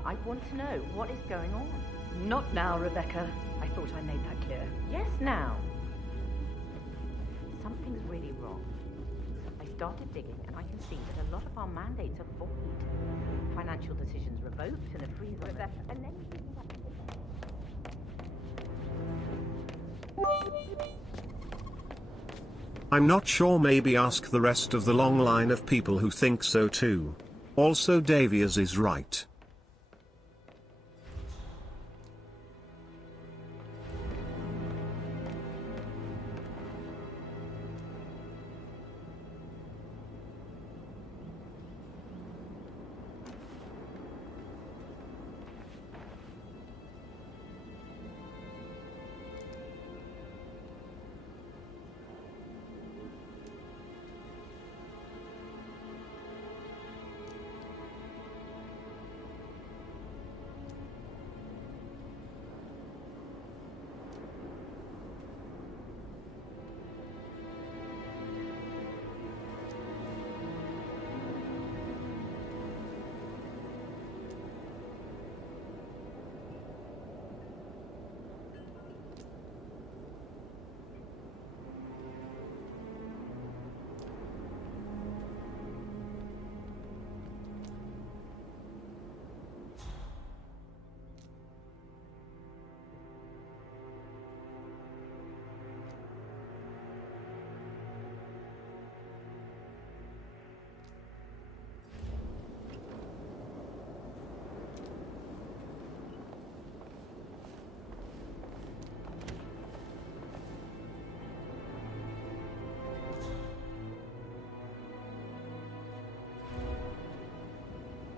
I want to know what is going on. Not now, Rebecca. I thought I made that clear. Yes, now. Something's really wrong. I started digging and I can see that a lot of our mandates are void. Financial decisions revoked and a freeze on Rebecca. And then I'm not sure, maybe ask the rest of the long line of people who think so too. Also Davies is right.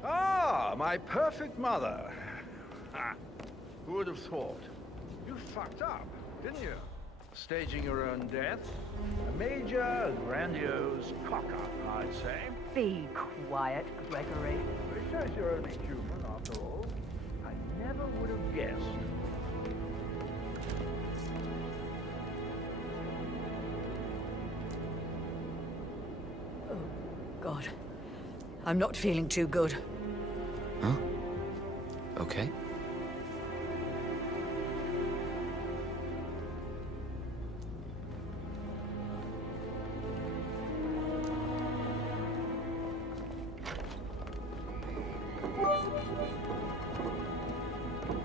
Ah, my perfect mother. Ha. Who would have thought? You fucked up, didn't you? Staging your own death? A major, grandiose cock-up, I'd say. Be quiet, Gregory. It shows you're only human, after all. I never would have guessed. Oh, God. I'm not feeling too good. Huh? Okay.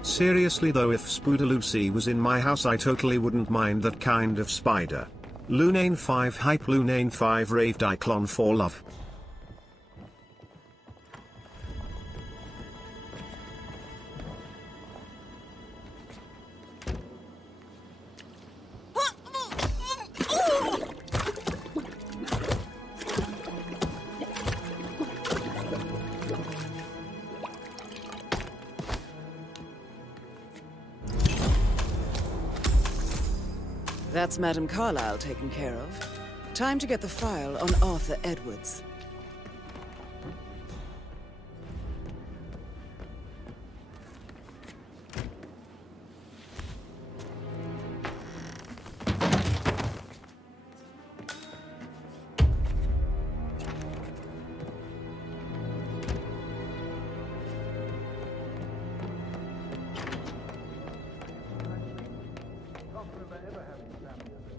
Seriously though, if Spoodalucy was in my house I totally wouldn't mind that kind of spider. Lunane 5 hype, Lunane 5 rave Diclon for love. That's Madame Carlyle taken care of. Time to get the file on Arthur Edwards.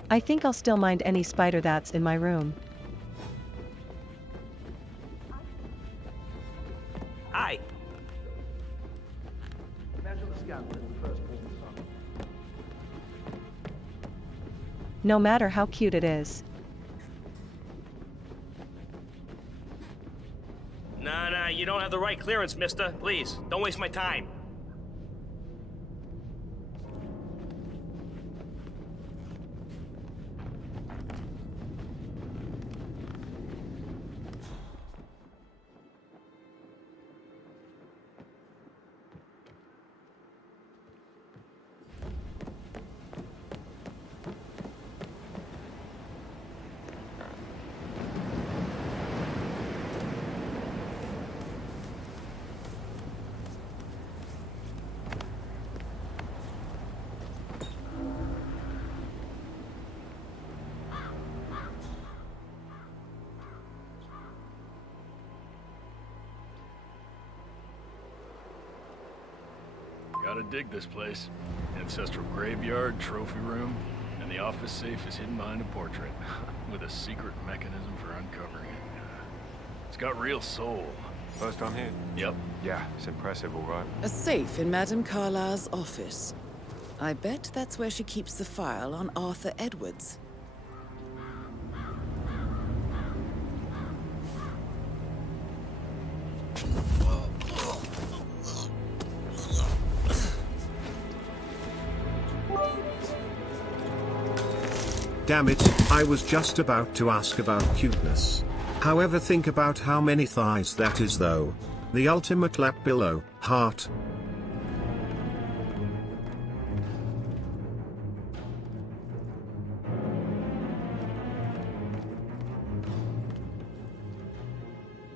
I think I'll still mind any spider that's in my room. Hi. Imagine the scandal in the first born son. No matter how cute it is. Nah, you don't have the right clearance, mister. Please, don't waste my time. dig this place. Ancestral graveyard, trophy room, and the office safe is hidden behind a portrait, with a secret mechanism for uncovering it. It's got real soul. First time here? Yep. Yeah, it's impressive, all right. A safe in Madame Carlyle's office. I bet that's where she keeps the file on Arthur Edwards. Damn it, I was just about to ask about cuteness. However, think about how many thighs that is though. The ultimate lap below, heart.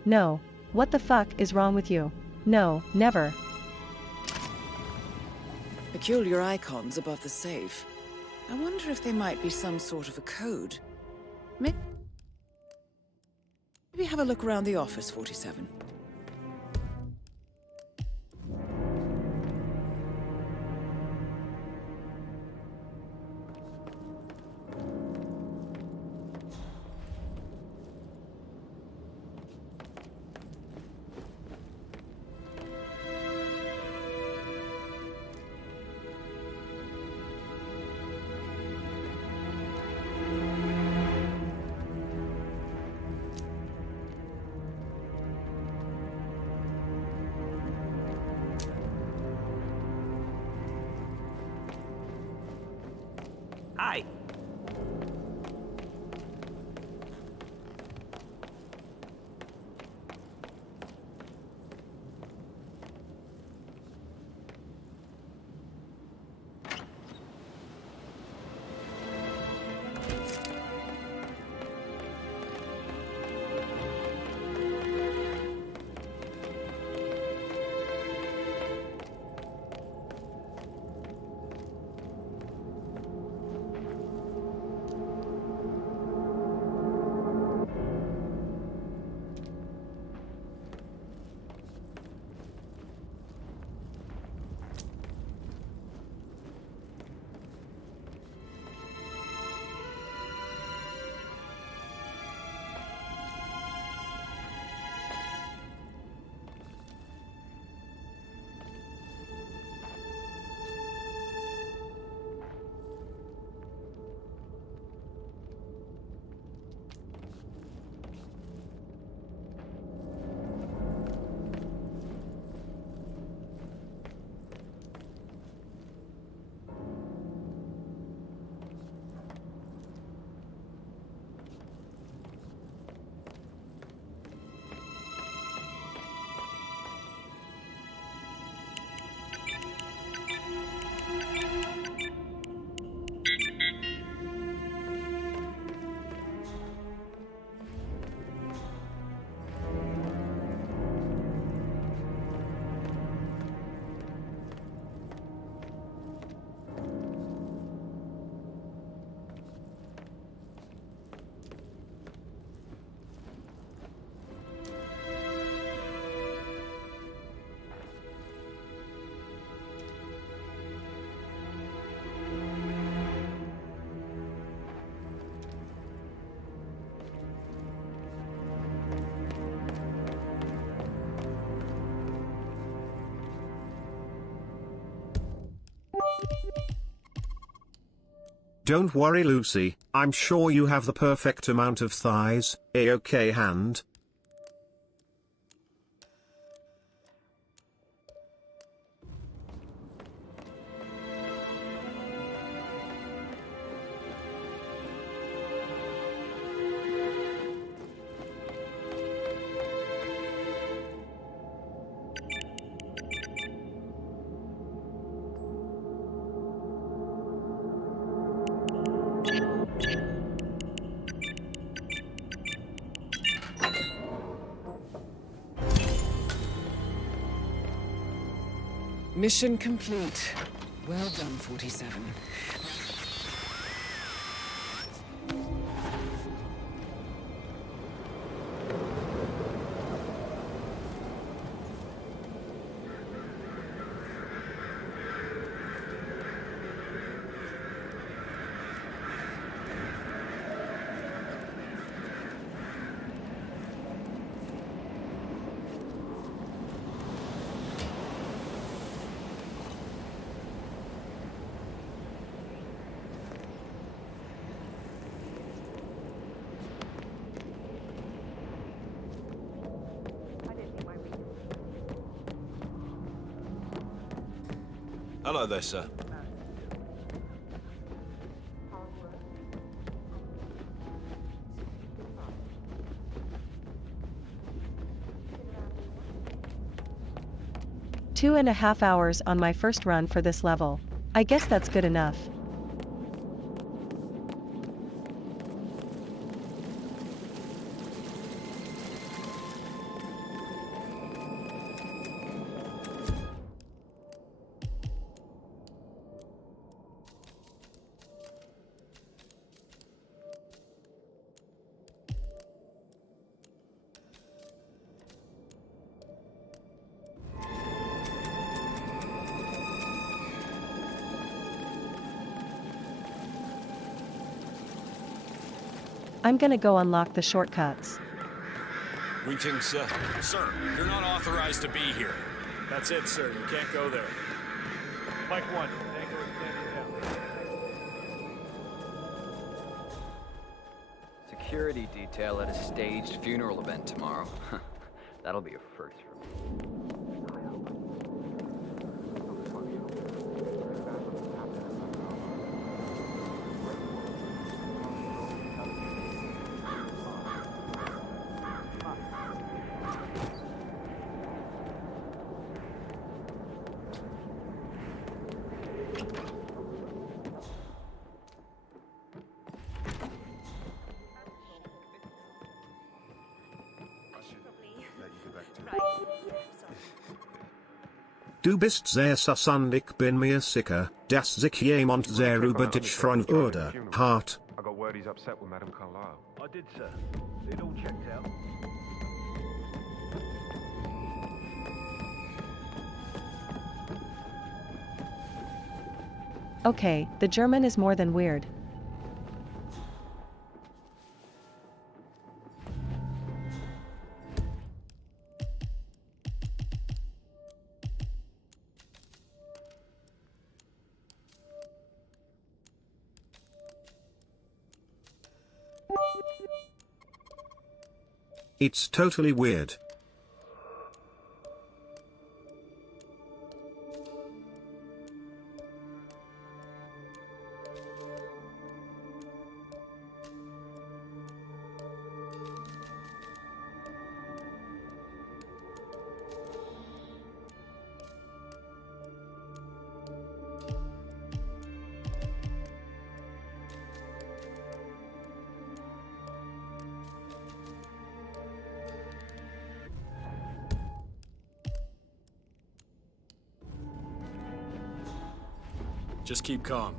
No. What the fuck is wrong with you? No, never. Peculiar icons above the safe. I wonder if they might be some sort of a code. Maybe have a look around the office, 47. Hi. Don't worry, Lucy, I'm sure you have the perfect amount of thighs. A-okay hand. Mission complete. Well done, 47. Hello there, sir. Two and a half hours on my first run for this level. I guess that's good enough. I'm gonna go unlock the shortcuts. Greetings, sir. Sir, you're not authorized to be here. That's it, sir. You can't go there. Mike 1, Tango is standing down. Security detail at a staged funeral event tomorrow. That'll be a first for me. Du bist sehr verständig, bin mir sicher, dass sich jemand sehr über dich freuen würde, Hart. I got word he's upset with Madame Carlyle. I did, sir. It all checked out. Okay, the German is more than weird. It's totally weird. Just keep calm.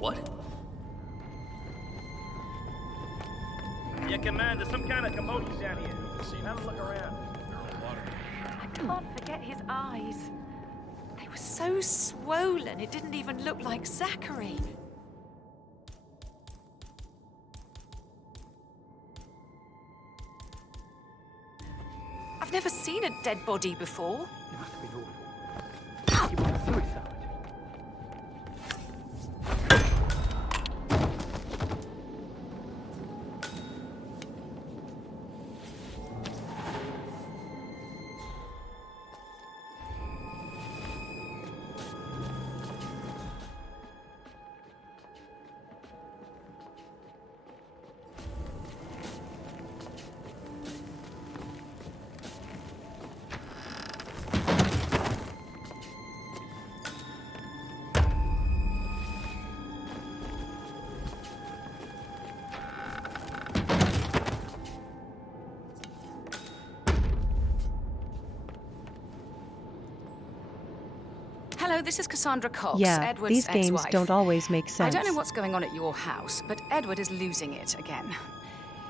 What? Yeah, Commander, some kind of commotion down here. Have a look around. I can't forget his eyes. They were so swollen, it didn't even look like Zachary. I've never seen a dead body before. It must have been awful. He was suicide. Hello, this is Cassandra Cox, Yeah, Edward's these games ex-wife. don't always make sense. I don't know what's going on at your house, but Edward is losing it again.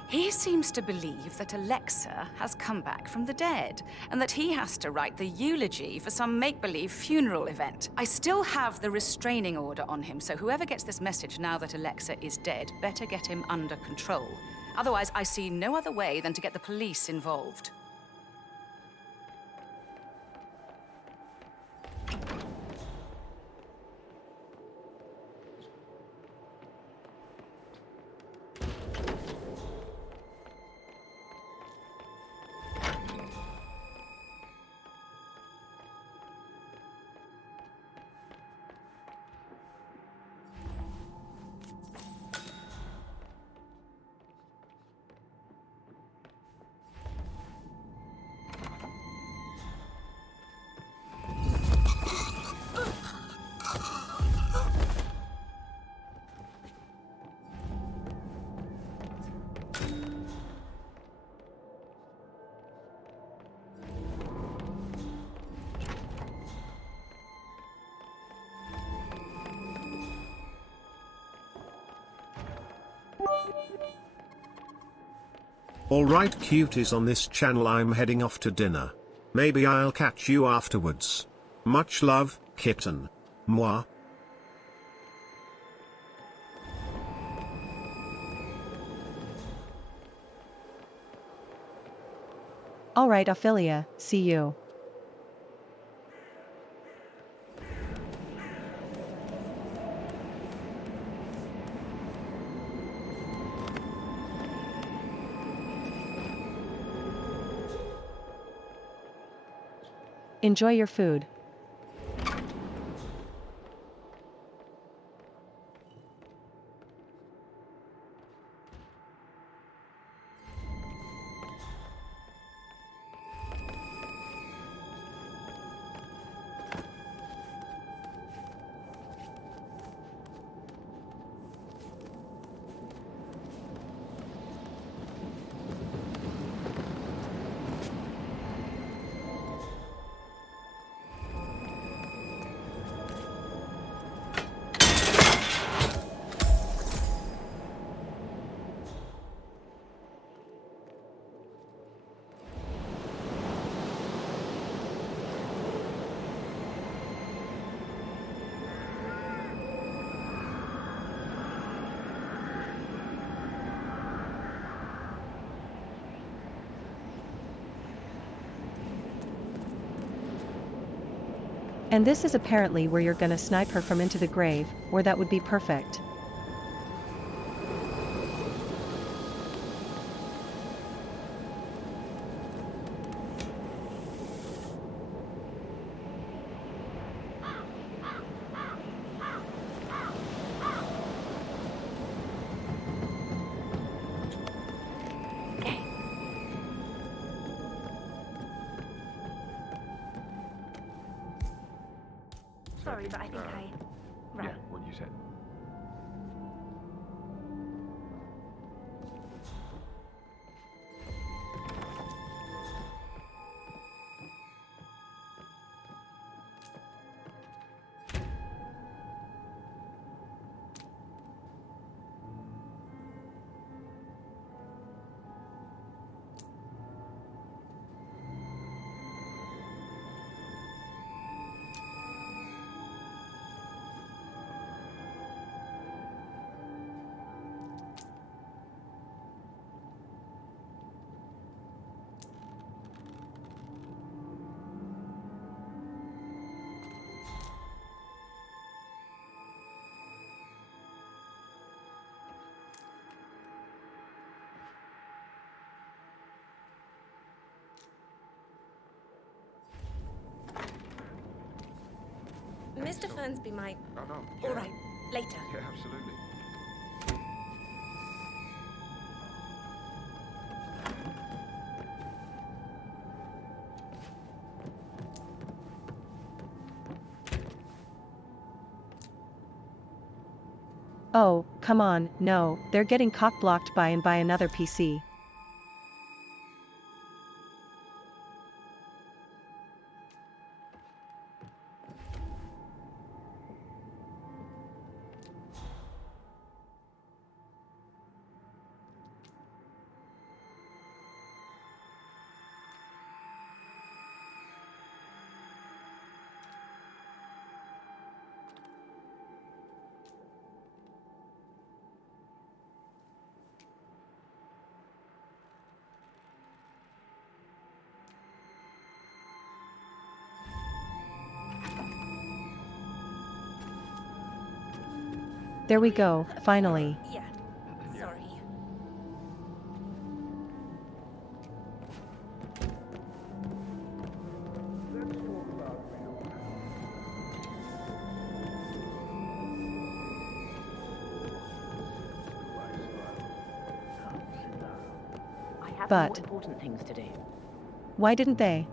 He seems to believe that Alexa has come back from the dead, and that he has to write the eulogy for some make-believe funeral event. I still have the restraining order on him, so whoever gets this message now that Alexa is dead better get him under control. Otherwise, I see no other way than to get the police involved. Alright cuties, on this channel I'm heading off to dinner. Maybe I'll catch you afterwards. Much love, kitten. Mwah. Alright, Ophelia, see you. Enjoy your food. And this is apparently where you're gonna snipe her from into the grave, where that would be perfect. Sorry, but I think Right. Yeah, what you said. Mr. Fernsby might... Oh, no. All right, later. Yeah, absolutely. Oh, come on, no, they're getting cock-blocked by another PC. There we go, finally. Yeah, sorry. I have But- more important things to do. Why didn't they?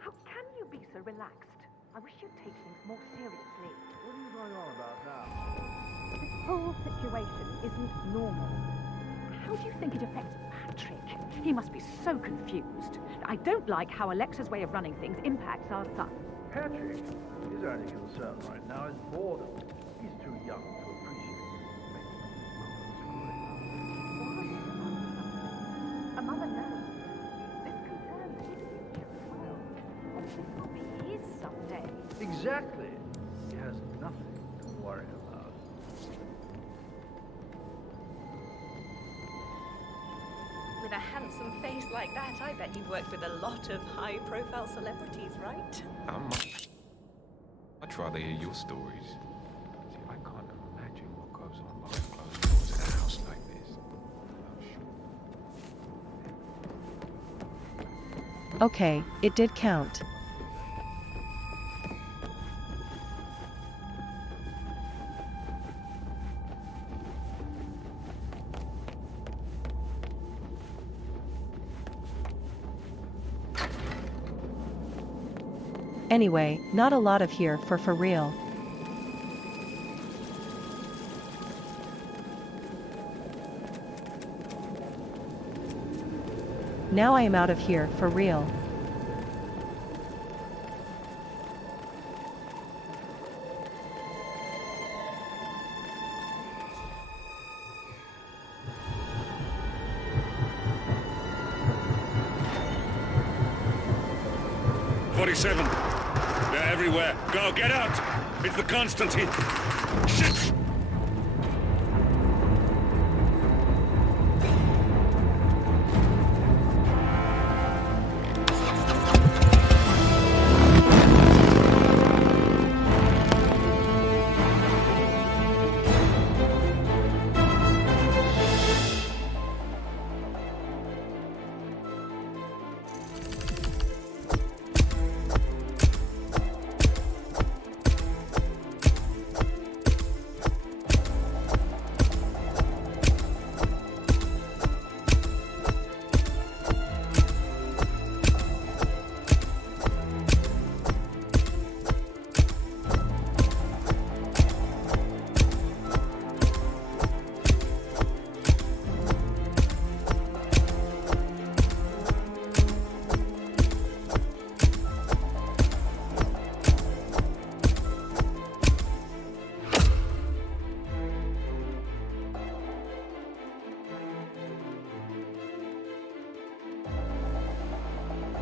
How can you be so relaxed? I wish you'd take things more seriously. What are you going on about now? This whole situation isn't normal. How do you think it affects Patrick? He must be so confused. I don't like how Alexa's way of running things impacts our son. Patrick, his only concern right now is boredom. He's too young to appreciate A mother knows. This concerns his future as well. This will be his someday. Exactly. He has nothing to worry about. With a handsome face like that, I bet you've worked with a lot of high-profile celebrities, right? I'd rather hear your stories. See, I can't imagine what goes on behind closed doors in a house like this. Okay, it did count. Anyway, not a lot of here for real. Now I am out of here for real. They're everywhere. Go, get out! It's the Constantine. Shit!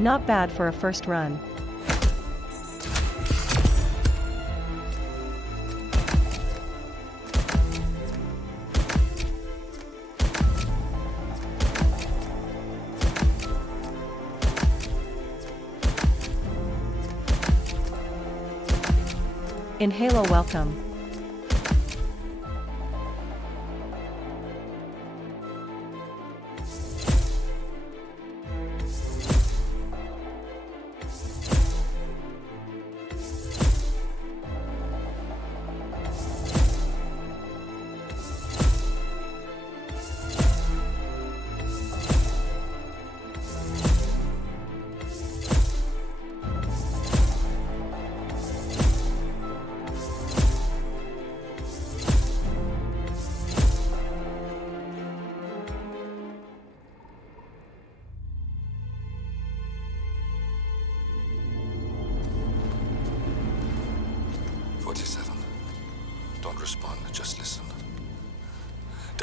Not bad for a first run. In Halo, welcome.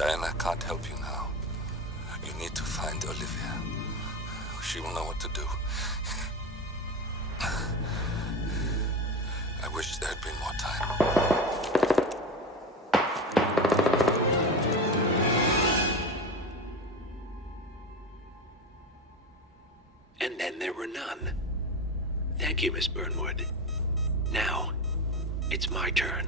Diana can't help you now. You need to find Olivia. She will know what to do. I wish there had been more time. And then there were none. Thank you, Miss Burnwood. Now, it's my turn.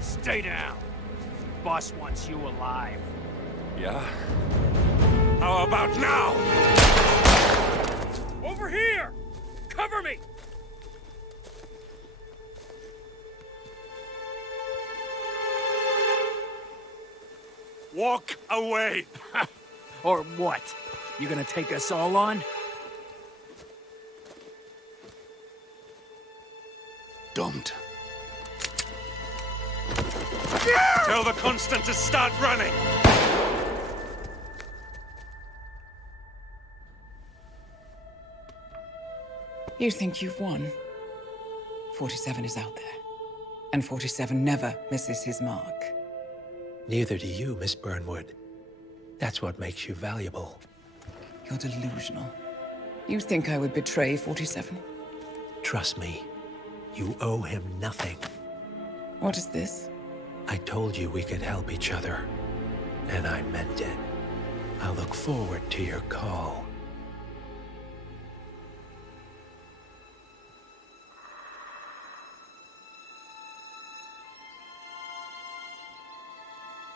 Stay down. Boss wants you alive. Yeah? How about now? Over here! Cover me! Walk away! Or what? You gonna take us all on? Don't. Tell the Constant to start running! You think you've won? 47 is out there. And 47 never misses his mark. Neither do you, Miss Burnwood. That's what makes you valuable. You're delusional. You think I would betray 47? Trust me, you owe him nothing. What is this? I told you we could help each other, and I meant it. I look forward to your call.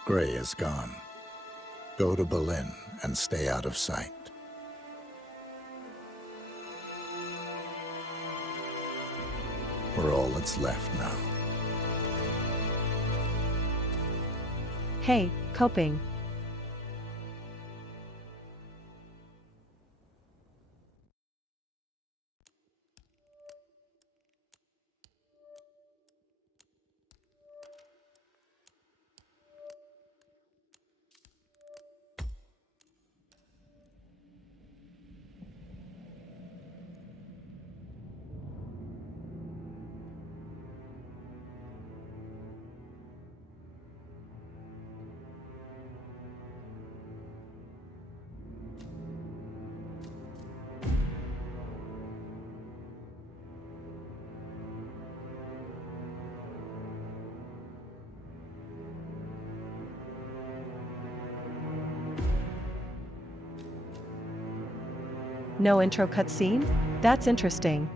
Gray is gone. Go to Berlin and stay out of sight. We're all that's left now. Hey, coping. No intro cutscene? That's interesting.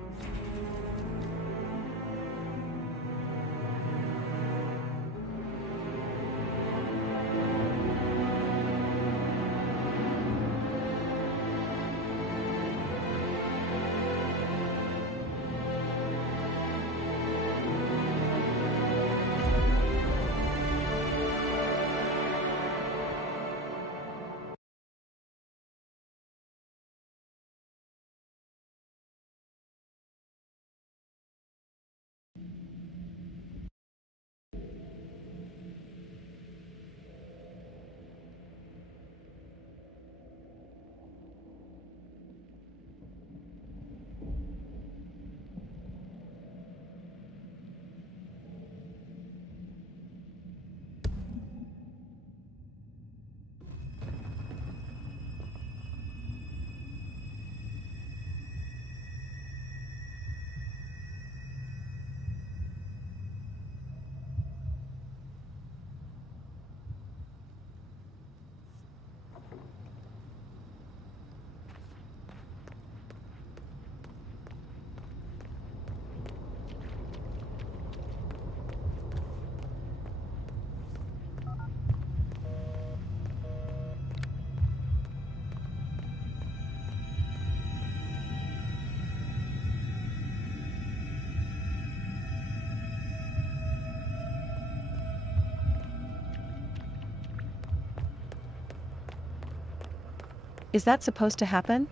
Is that supposed to happen?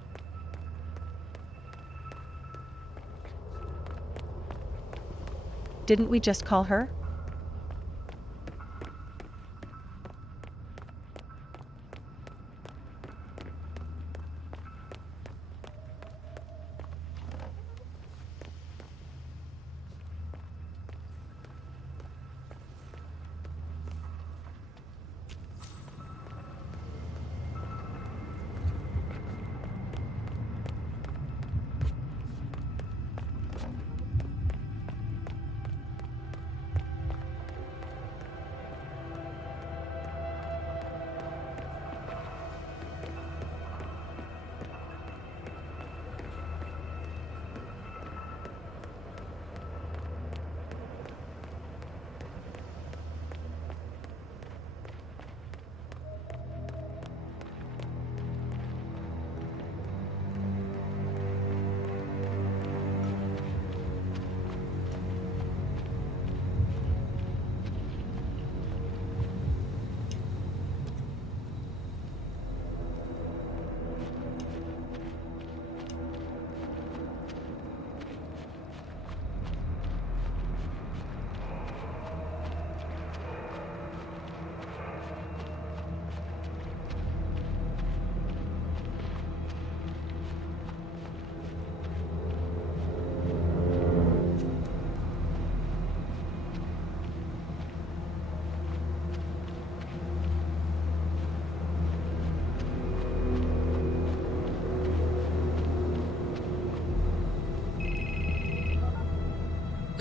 Didn't we just call her?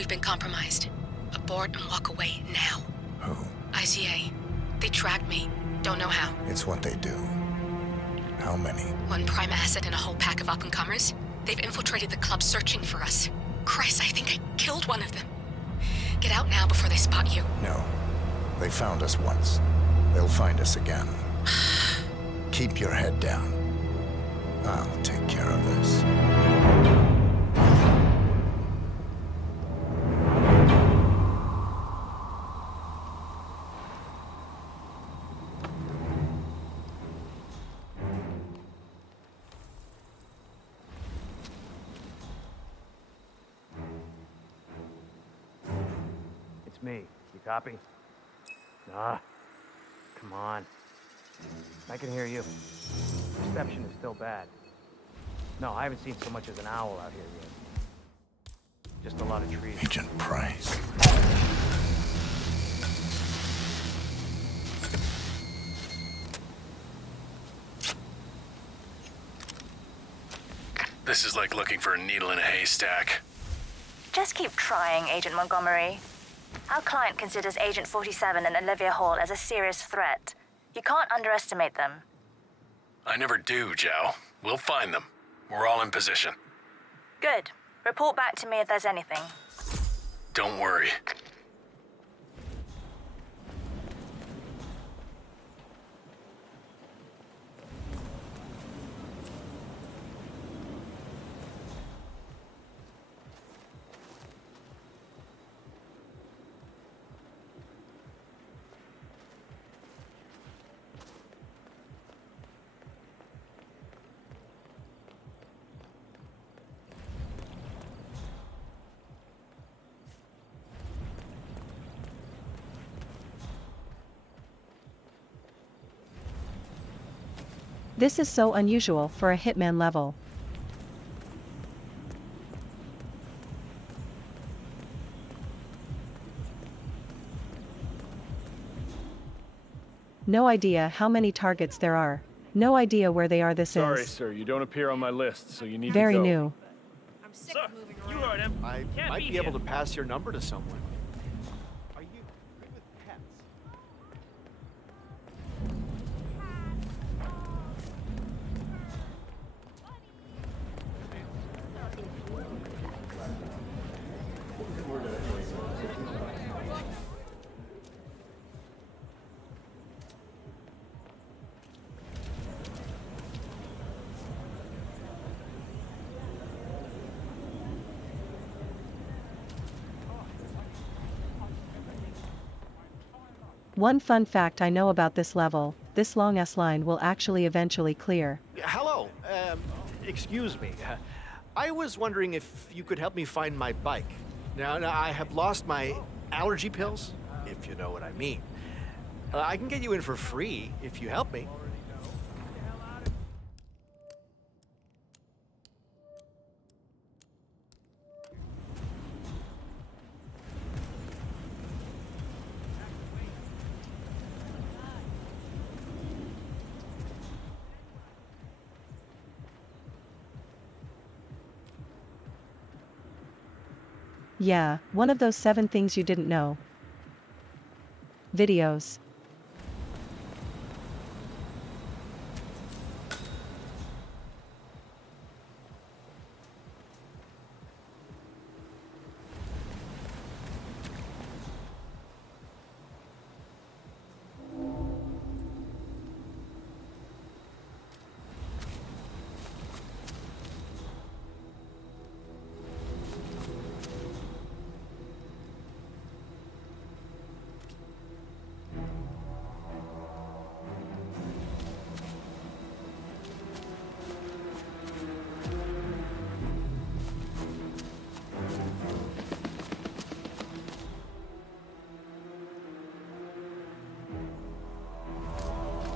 been compromised. Abort and walk away now. Who? ICA. They tracked me. Don't know how. It's what they do. How many? One prime asset and a whole pack of up-and-comers. They've infiltrated the club searching for us. Christ, I think I killed one of them. Get out now before they spot you. No. They found us once. They'll find us again. Keep your head down. I'll take care of this. It's me. You copy? Ah, come on. I can hear you. Reception is still bad. No, I haven't seen so much as an owl out here yet. Just a lot of trees. Agent Price. This is like looking for a needle in a haystack. Just keep trying, Agent Montgomery. Our client considers Agent 47 and Olivia Hall as a serious threat. You can't underestimate them. I never do, Joe. We'll find them. We're all in position. Good. Report back to me if there's anything. Don't worry. This is so unusual for a hitman level. No idea how many targets there are. No idea where they are. This Sorry, is sir, you don't appear on my list, so you need very to go. new. Sir, you heard him. I Can't might be here. able to pass your number to someone. Are you good with pets? One fun fact I know about this level, this long S-line will actually eventually clear. Hello. Excuse me. I was wondering if you could help me find my bike. Now, I have lost my allergy pills, if you know what I mean. I can get you in for free if you help me. Yeah, one of those 7 things you didn't know. Videos.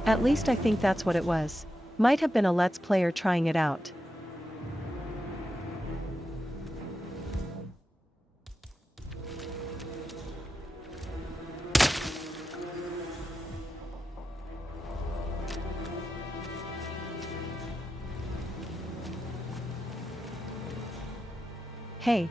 At least I think that's what it was. Might have been a Let's Player trying it out. Hey.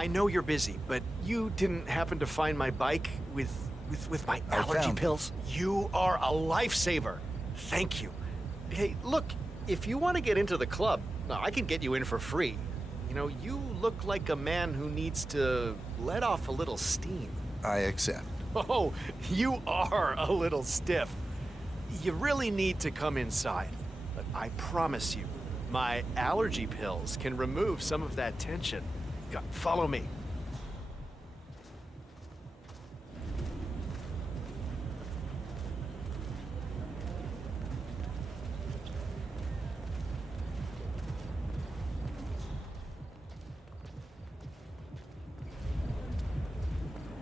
I know you're busy, but you didn't happen to find my bike with my allergy found it. pills? You are a lifesaver. Thank you. Hey, look, if you want to get into the club, I can get you in for free. You know, you look like a man who needs to let off a little steam. I accept. Oh, you are a little stiff. You really need to come inside. But I promise you, my allergy pills can remove some of that tension. Follow me.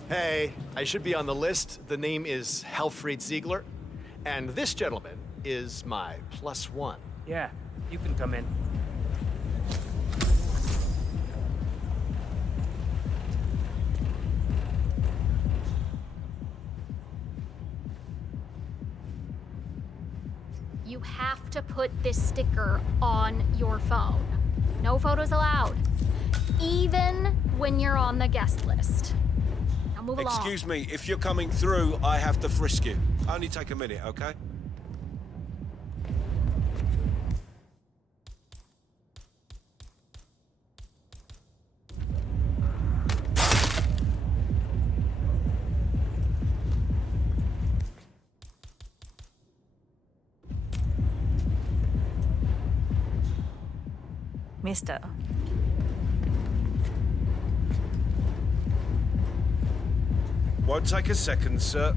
Hey, I should be on the list. The name is Helfried Ziegler. And this gentleman is my +1. Yeah, you can come in. You have to put this sticker on your phone. No photos allowed. Even when you're on the guest list. Now move along. Excuse me, if you're coming through, I have to frisk you. Only take a minute, okay? Mister. Won't take a second, sir.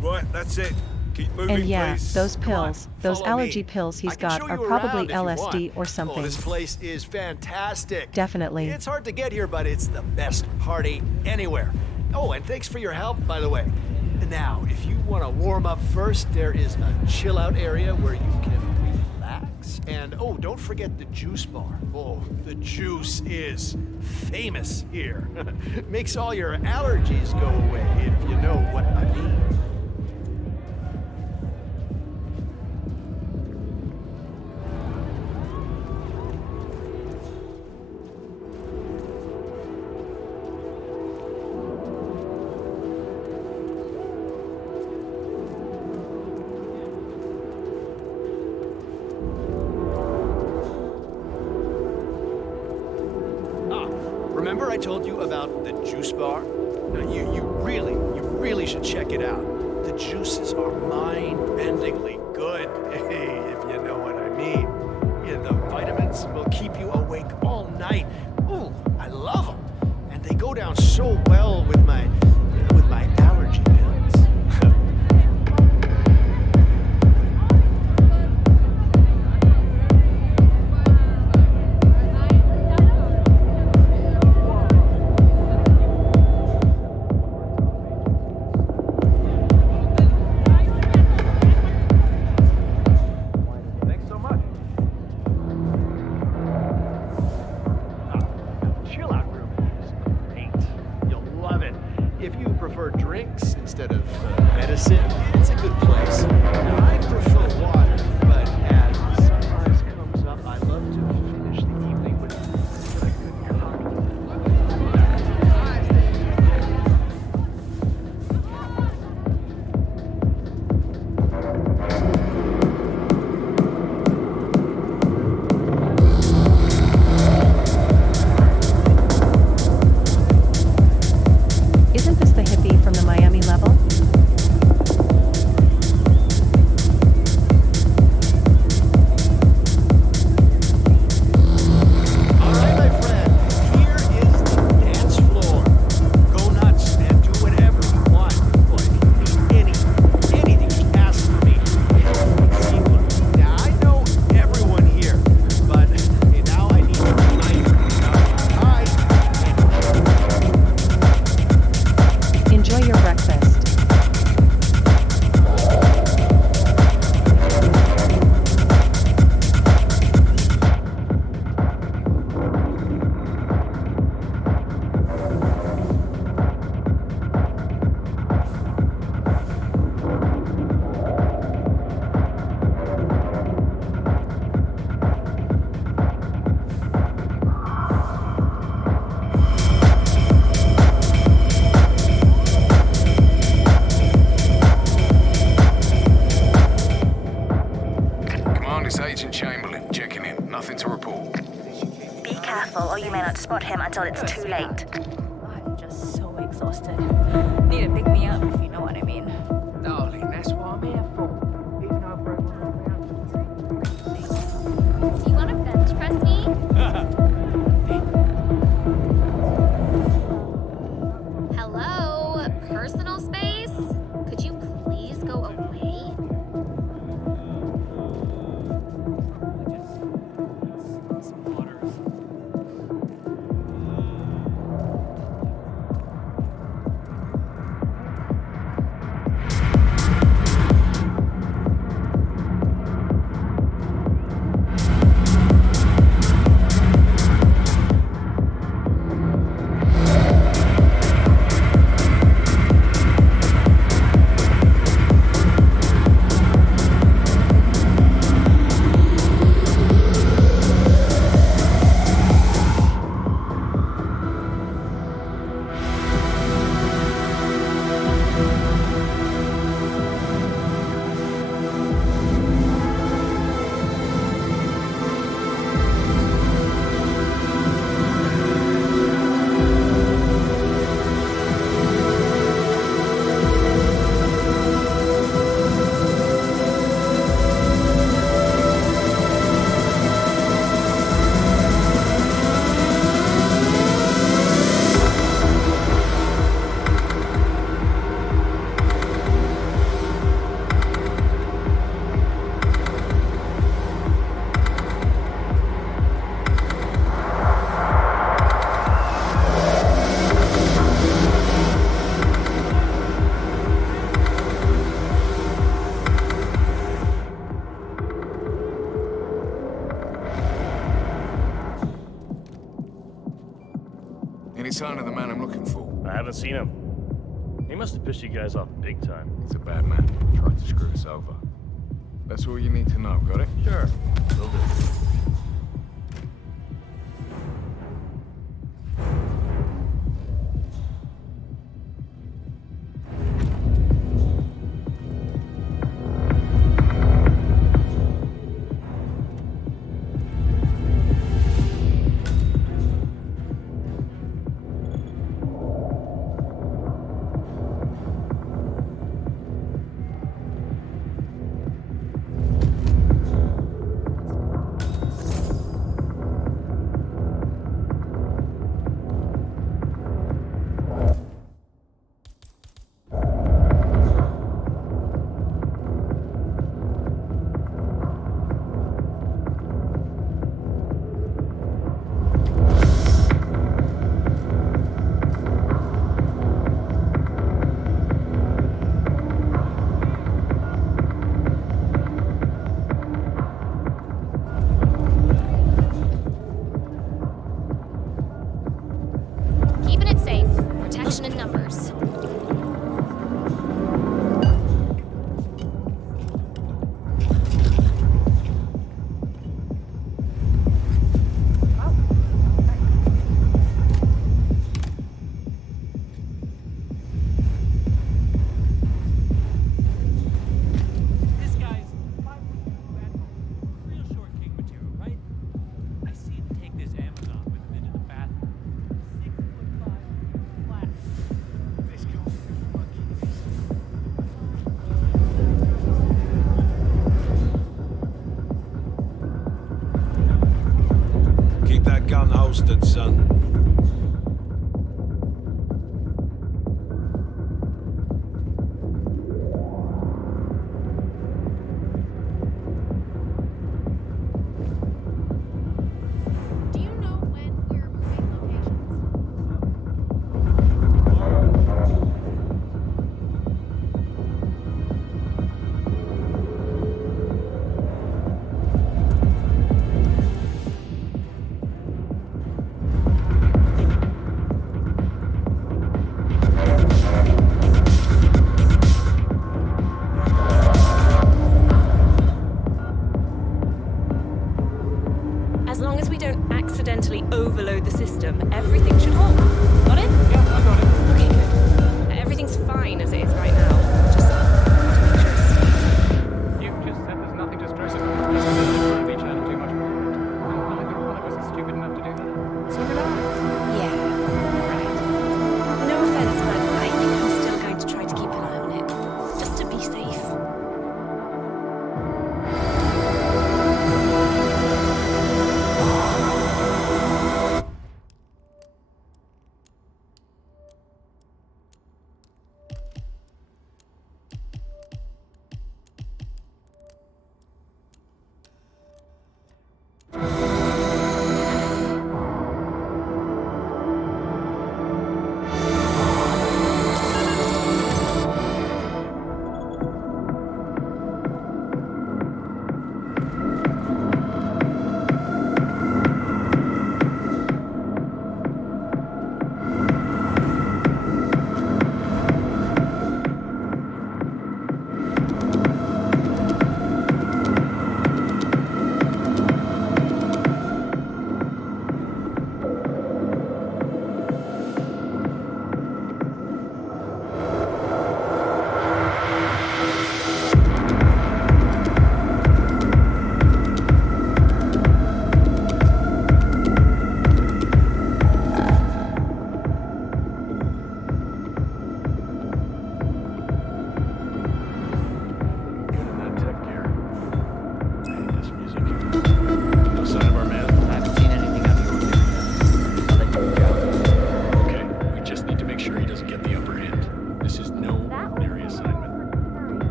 Right, that's it. Keep moving, And yeah, please. those pills, those follow allergy me. pills I he's can got show are you probably around if you LSD want. or something. Oh, this place is fantastic. Definitely. It's hard to get here, but it's the best party anywhere. Oh, and thanks for your help, by the way. Now, if you want to warm up first, there is a chill-out area where you can relax. And, oh, don't forget the juice bar. Oh, the juice is famous here. Makes all your allergies go away, if you know what I mean. Remember I told you about the juice bar? Now, you really should check it out. The juices are mind-bendingly good, if you know what I mean. Yeah, the vitamins will keep you awake all night. Ooh, I love them. And they go down so well with my allergy pills. Instead of medicine, it's a good place. Now, I prefer water, but as surprise comes up, I love to finish the evening with a good Isn't this the hippie from the Miami level? can't spot him until it's too late. I'm just so exhausted. Need to pick me up, if you know what I mean. Darling, that's what I'm here for. Even though everyone's around. Do you want to bench press me? Hello? Personal space? Could you please go away? Any sign of the man I'm looking for? I haven't seen him. He must have pissed you guys off big time. He's a bad man. Tried to screw us over. That's all you need to know, got it? Sure. Will do. Keeping it safe. Protection in numbers. This guy's 5 foot 2 admiral. Real short king material, right? I see him take this Amazon with him into the bathroom. 6 foot 5 flat. Let's go. Keep that gun holstered, son. Do you know when we're moving locations?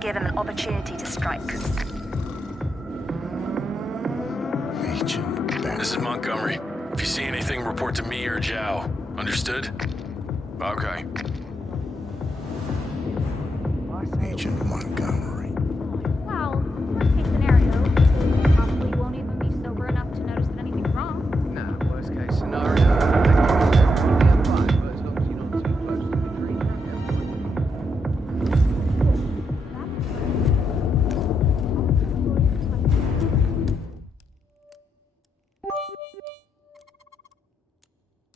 give him an opportunity to strike. This is Montgomery. If you see anything, report to me or Zhao. Understood? Okay. Agent Montgomery. Well, worst case scenario, you probably won't even be sober enough to notice that anything's wrong. Nah, worst case scenario. You'll be fine, but as long as you're not too close to the tree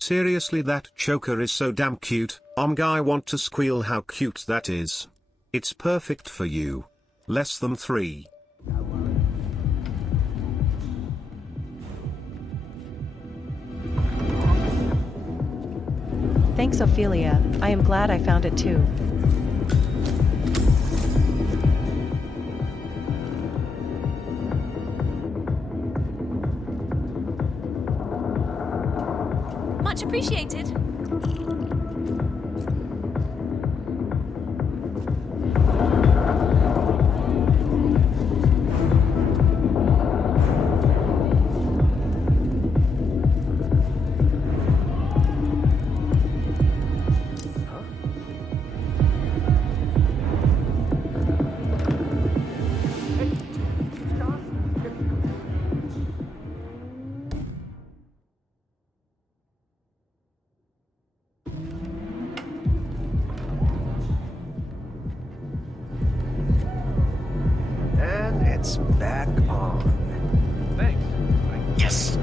Seriously, that choker is so damn cute. Guy want to squeal how cute that is. It's perfect for you. Less than 3. Thanks, Ophelia. I am glad I found it too. Much appreciated. And it's back on. Thanks. Yes!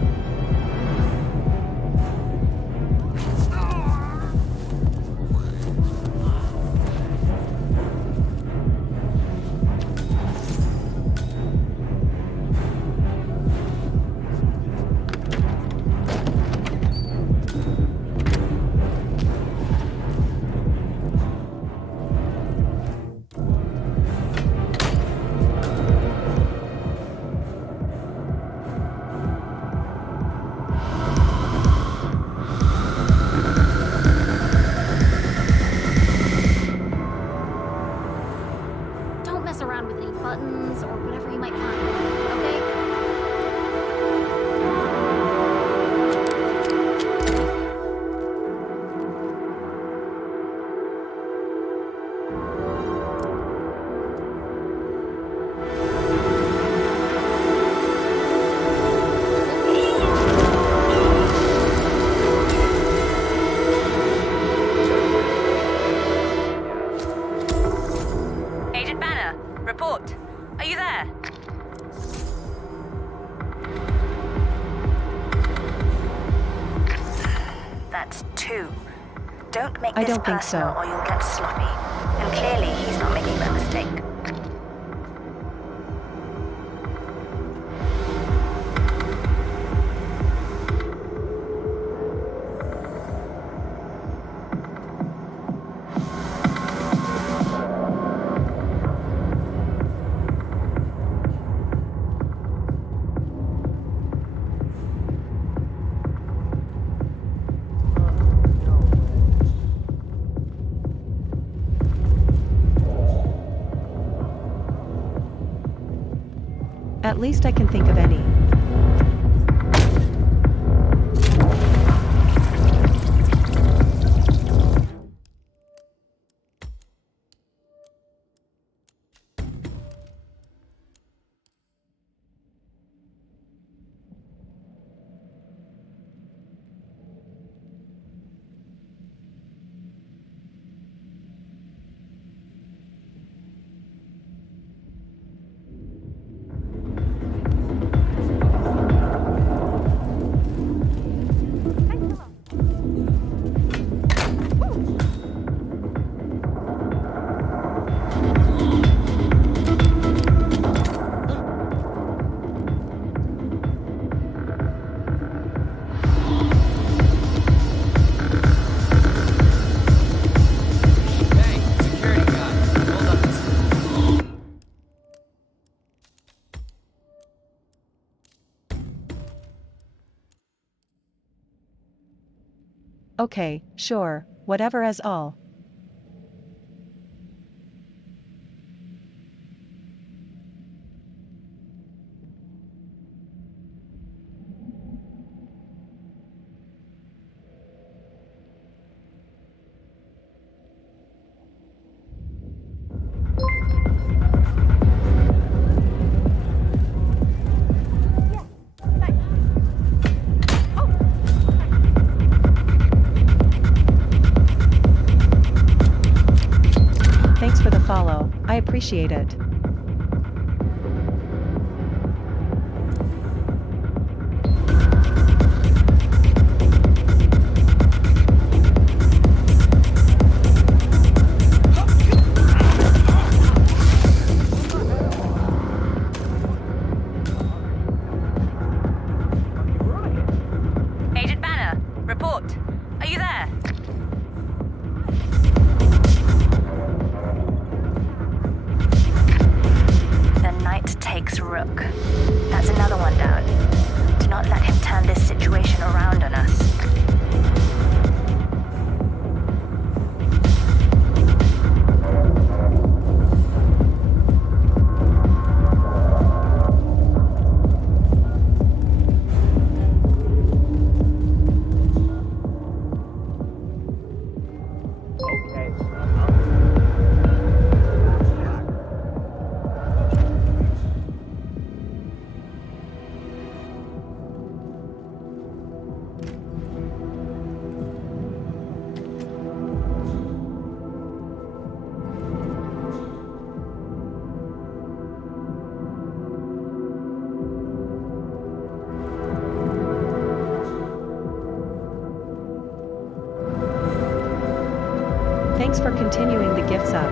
Don't mess around with any buttons or whatever you might find, okay? Agent Banner, report. Are you there? That's 2. Don't make I this don't think personal so. or you'll get sloppy. And clearly he's not making that mistake. At least I can think of any. Okay, sure, whatever as all. appreciate it. Agent Banner, report. Are you there? The Knight takes Rook. That's another one down. Do not let him turn this situation around on us. Thanks for continuing the gifts up.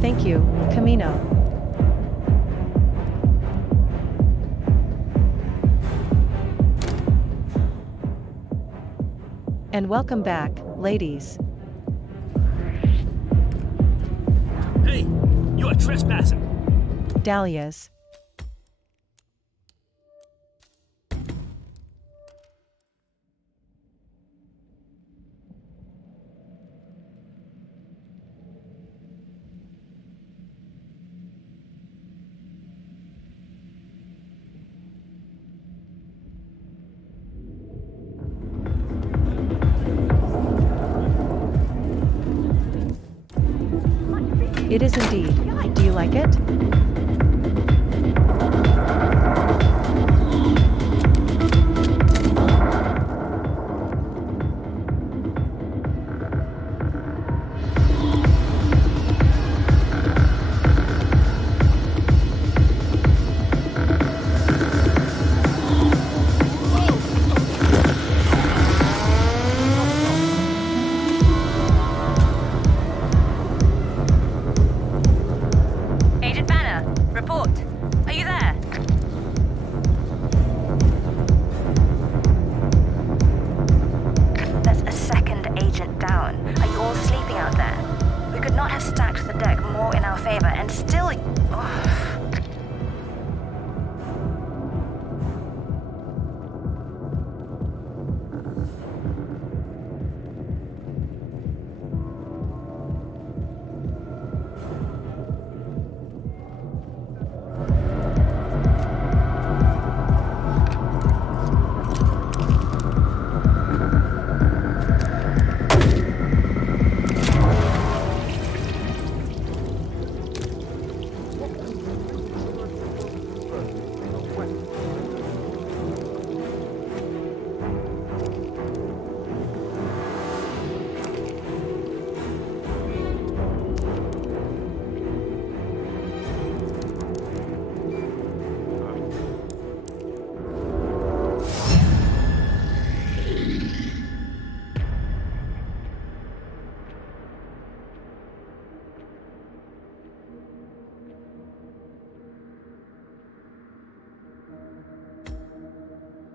Thank you, Camino. And welcome back, ladies. Hey, you are trespassing. Dahlias. It is indeed. Do you like it? Agent Banner, report. Are you there? That's a second agent down. Are you all sleeping out there? We could not have stacked the deck more in our favor and still... Ugh.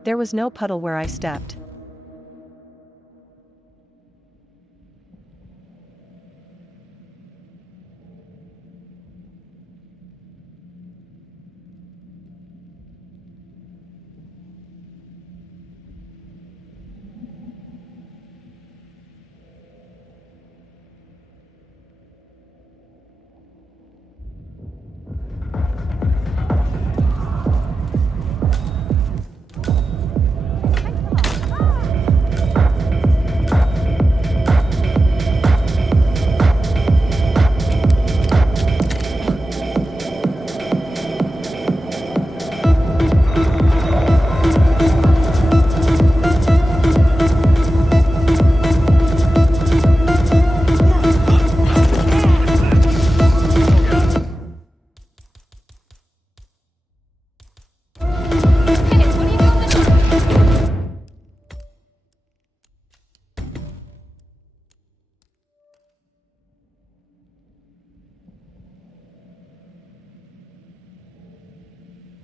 There was no puddle where I stepped.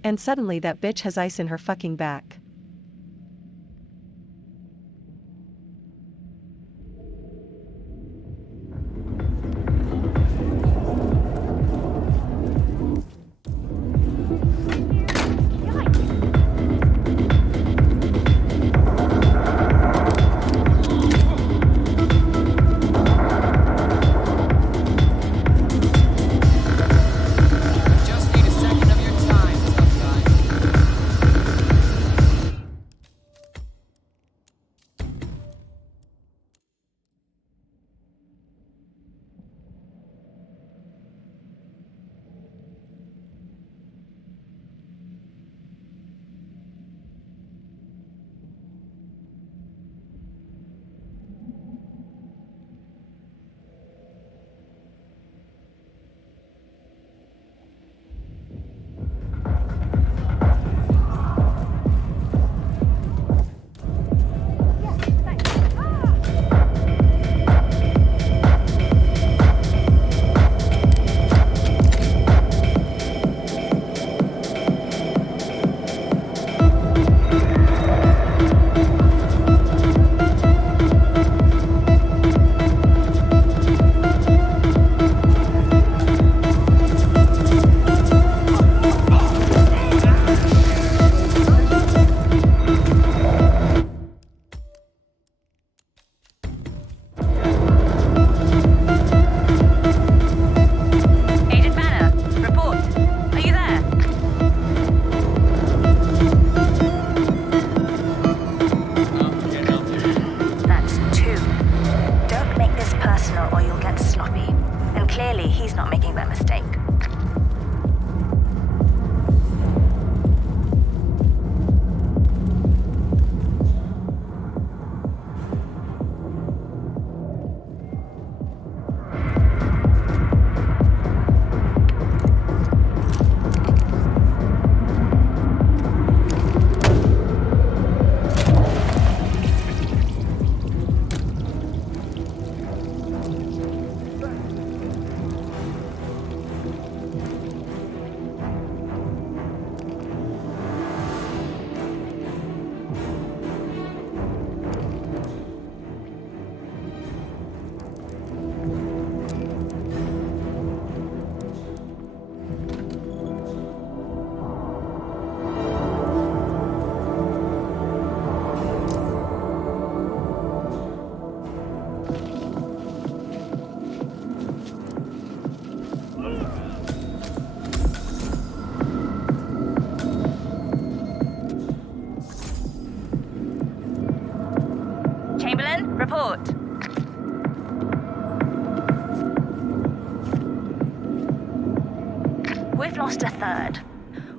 And suddenly that bitch has ice in her fucking back. Report. We've lost a third.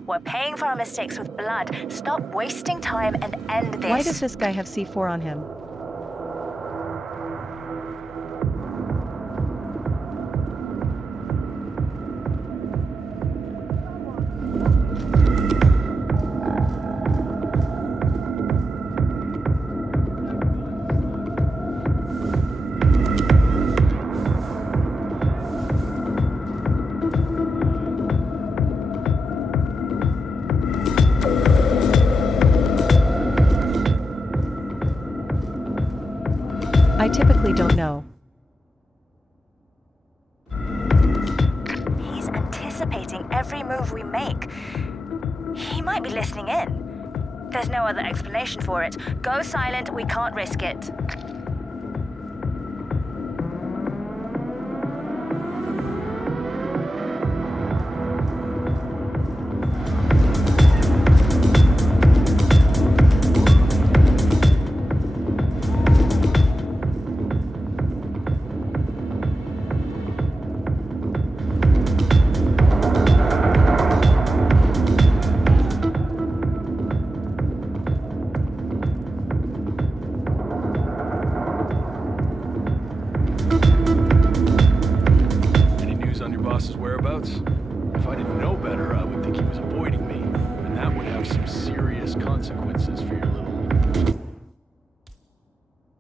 We're paying for our mistakes with blood. Stop wasting time and end this. Why does this guy have C4 on him? I typically don't know. He's anticipating every move we make. He might be listening in. There's no other explanation for it. Go silent, we can't risk it. boss's whereabouts? If I didn't know better, I would think he was avoiding me, and that would have some serious consequences for your little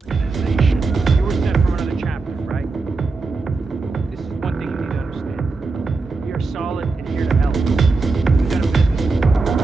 organization. You were sent from another chapter, right? This is one thing you need to understand. We are solid and here to help. We've got a business.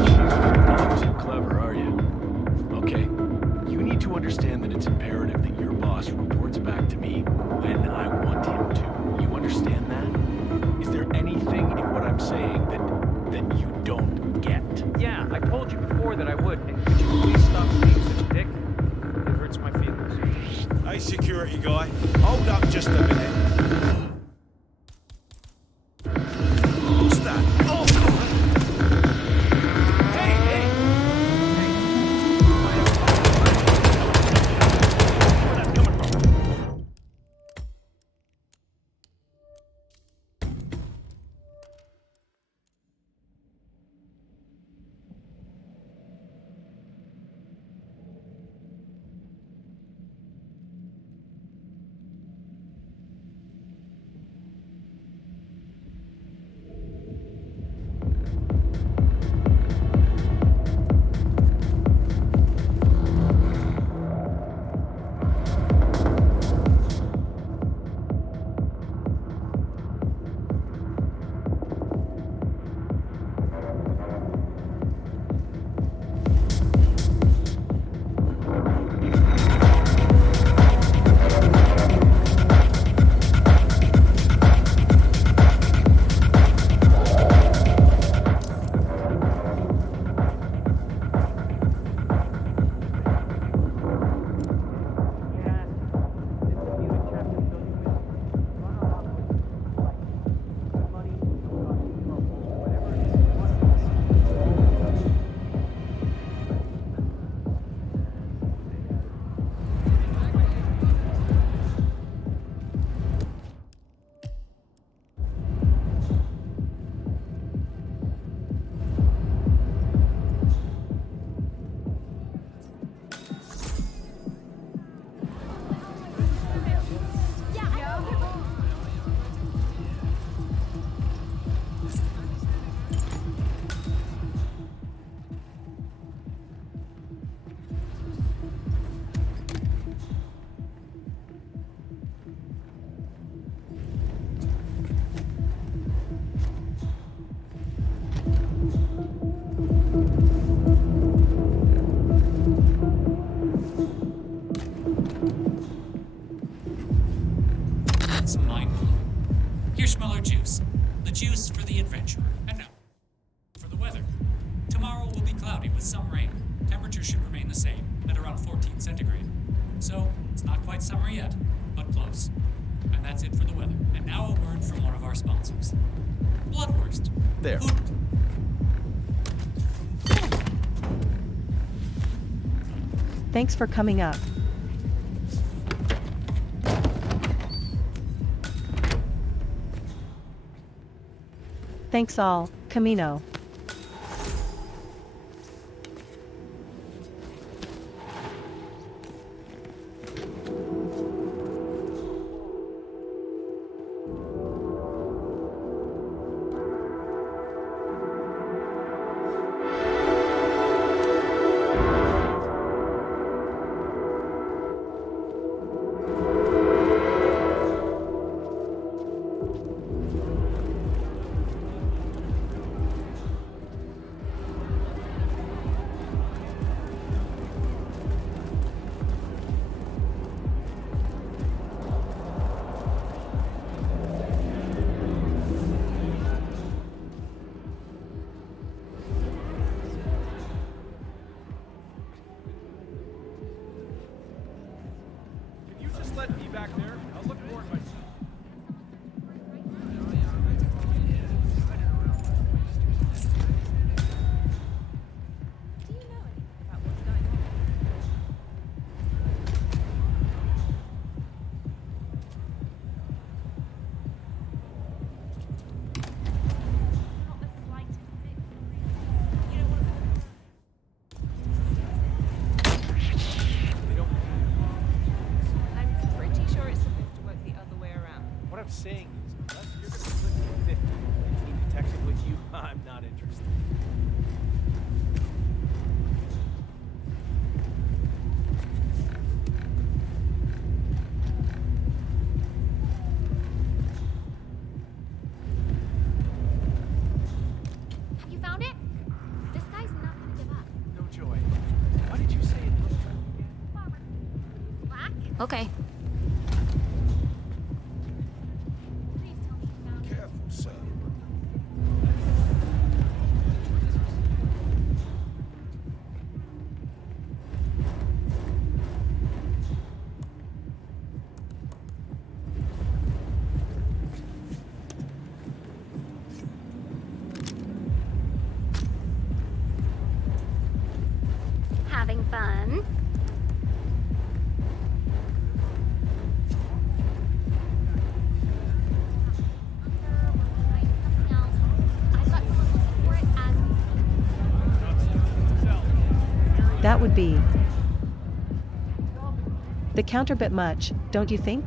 It's mind-blowing. Here's Schmeller juice. The juice for the adventurer. And now, for the weather. Tomorrow will be cloudy with some rain. Temperatures should remain the same, at around 14 centigrade. So, it's not quite summer yet, but close. And that's it for the weather. And now a word from one of our sponsors. Bloodwurst. There. Thanks for coming up. Thanks all, Camino. Let me back there. I'll look more at myself. What I'm saying is, unless you're going to split me 50 and team detective with you, I'm not interested. Have you found it? This guy's not gonna give up. No, Joy. Why did you say it looked Black? Okay. Having fun? That would be the counter bit much, don't you think?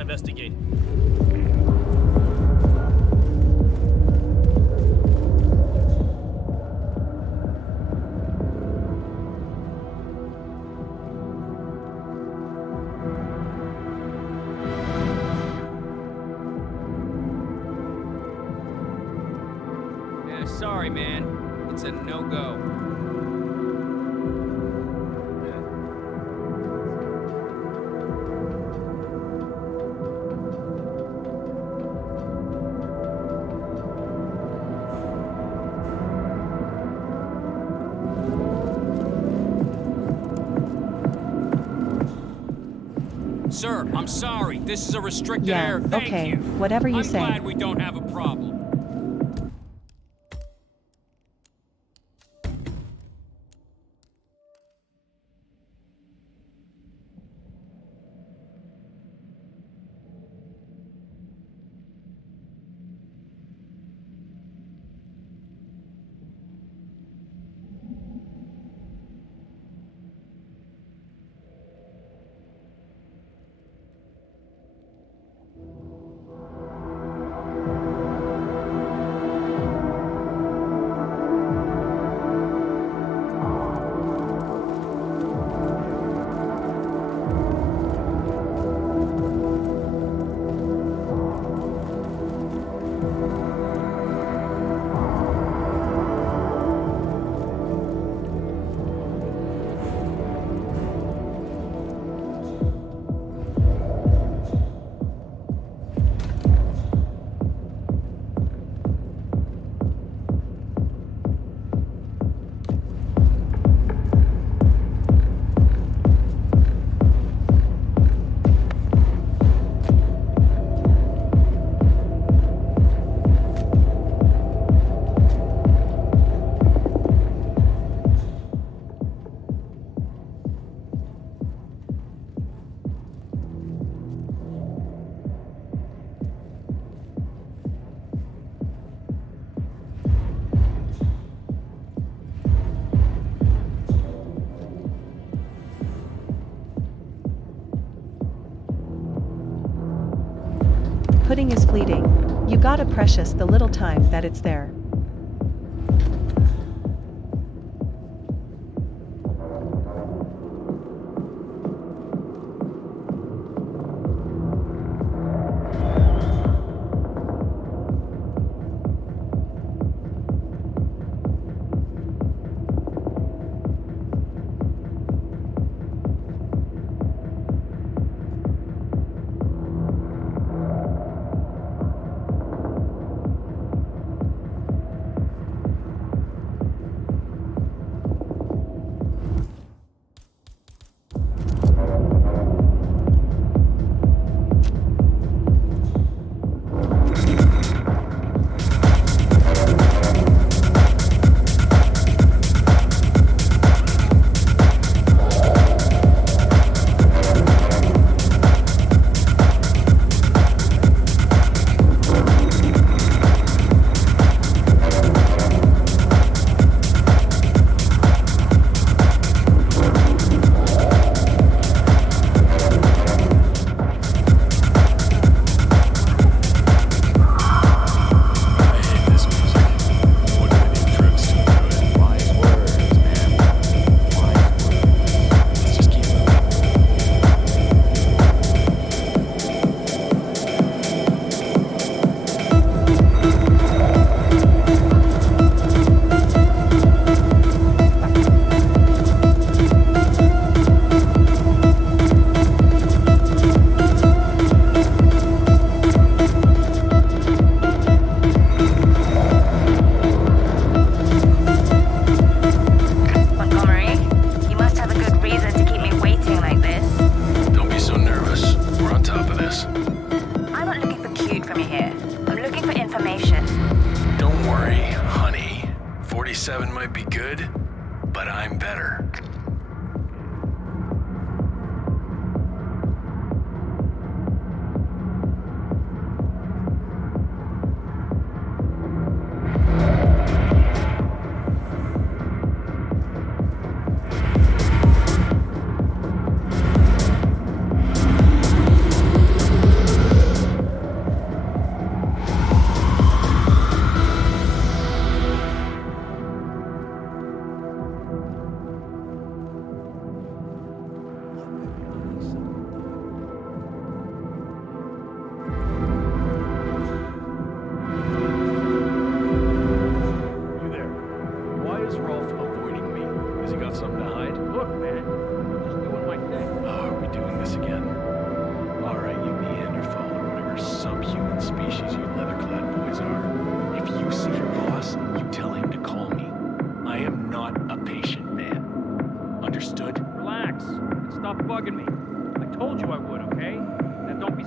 Investigate. Yeah, sorry, man. It's a no-go. Sir, I'm sorry. This is a restricted Yeah, area. Thank okay, you. whatever you I'm say. glad we don't have a problem. Pudding is fleeting. You gotta precious the little time that it's there. might be good, but I'm better.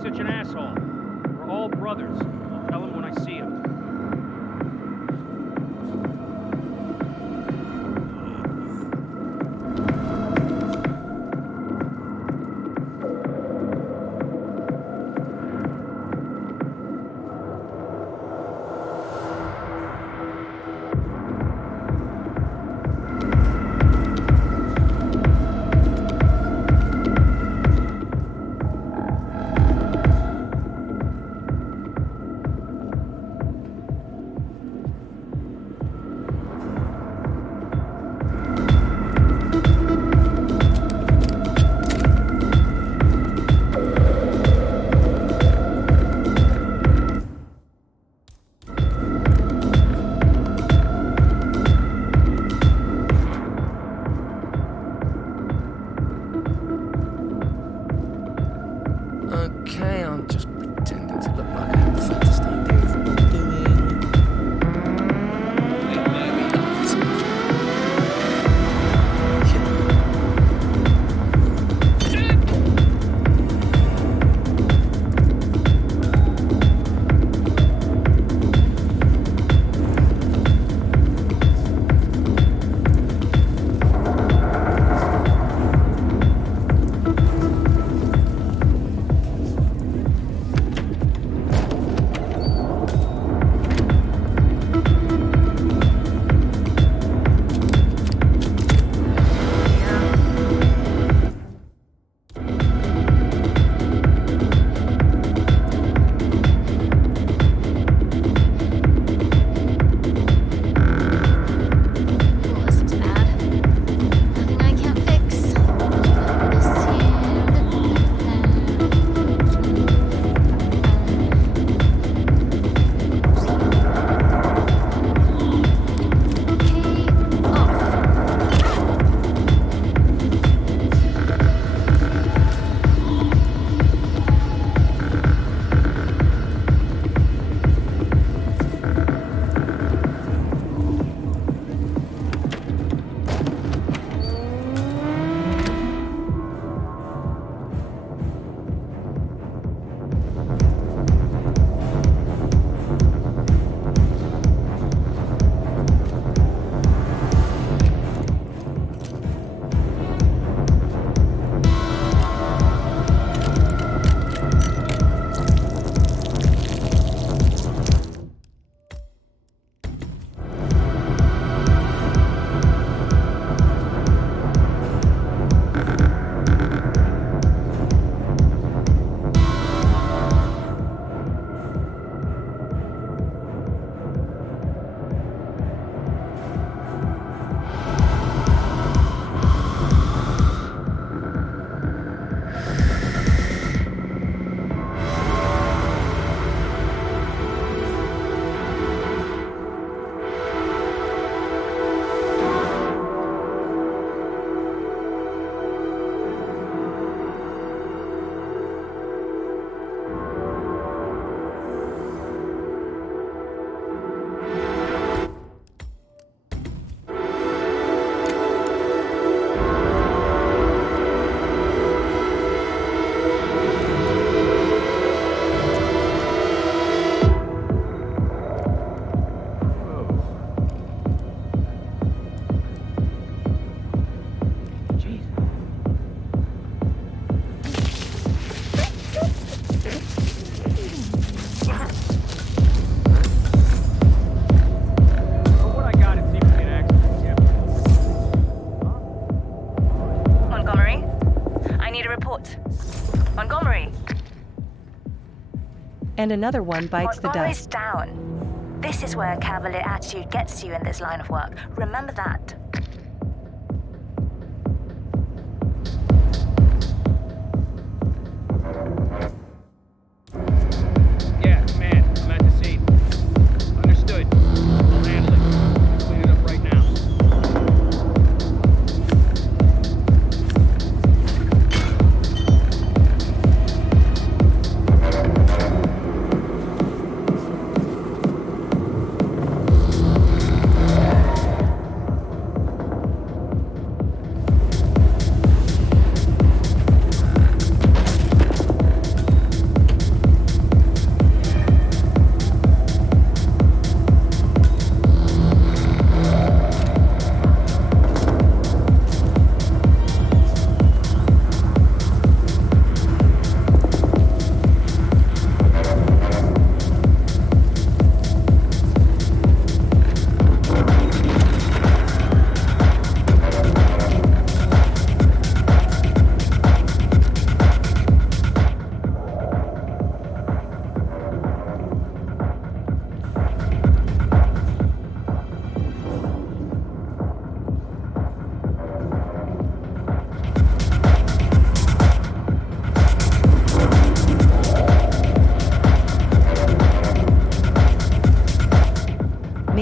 such an asshole. We're all brothers. I'll tell him when I see him. Okay, I'm just pretending to look like I have the fattest idea of what I'm doing. Wait, maybe not. And another one bites the Montgomery's dust. down. This is where a cavalier attitude gets you in this line of work. Remember that. Yeah, command. I'm at the scene. Understood. I'll handle it. Clean it up right now.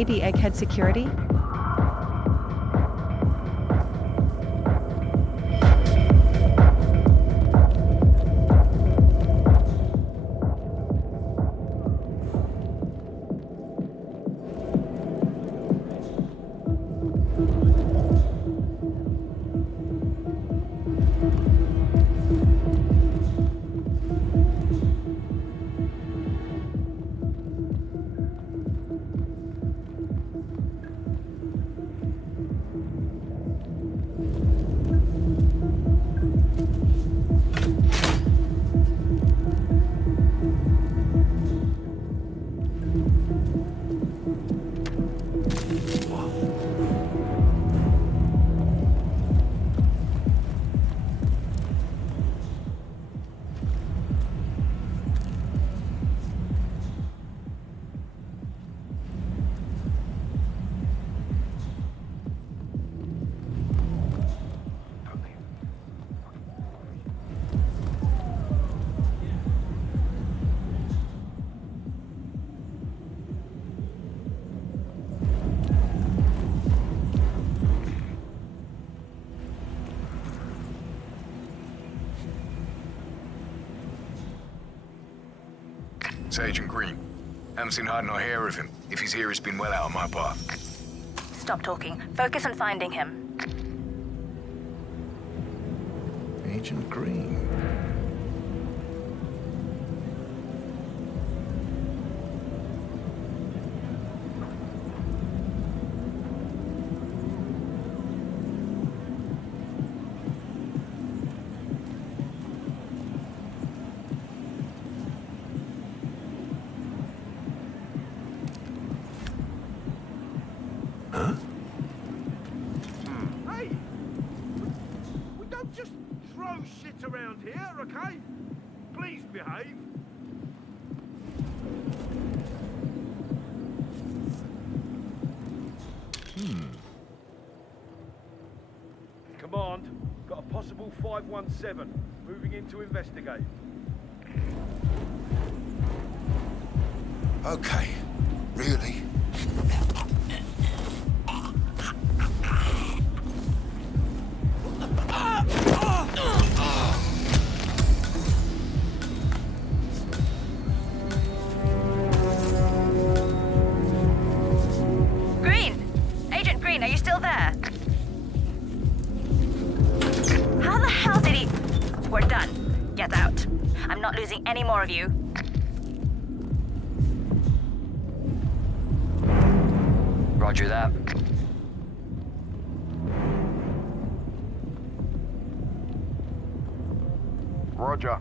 Maybe Egghead Security? It's Agent Green. Haven't seen hide nor hair of him. If he's here, it's been well out of my path. Stop talking. Focus on finding him. Agent Green. Hey! We don't just throw shit around here, okay? Please behave. Command, got a possible 517. Moving in to investigate. Okay. Really? Green! Agent Green, are you still there? How the hell did he... We're done. Get out. I'm not losing any more of you. Roger that. Roger.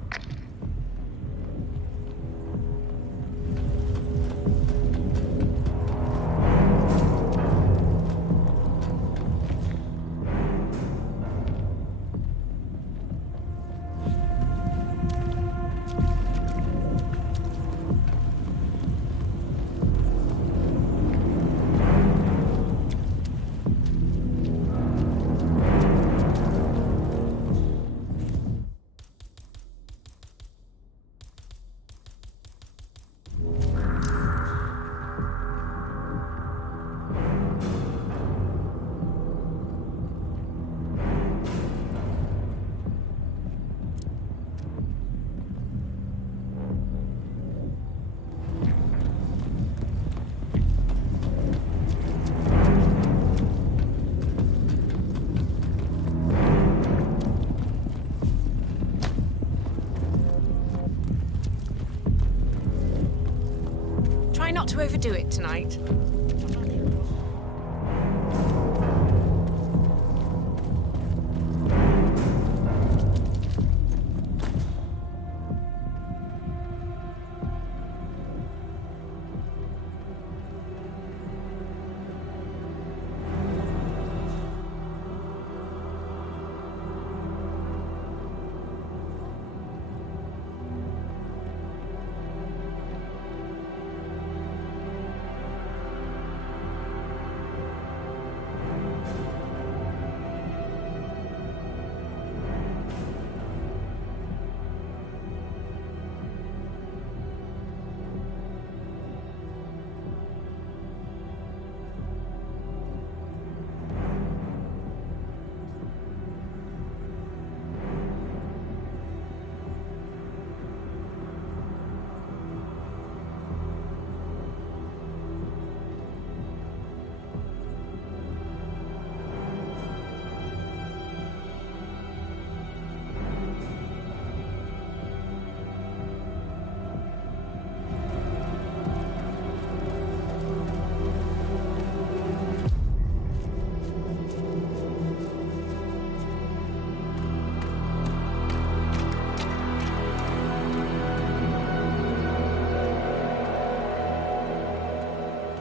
Try not to overdo it tonight.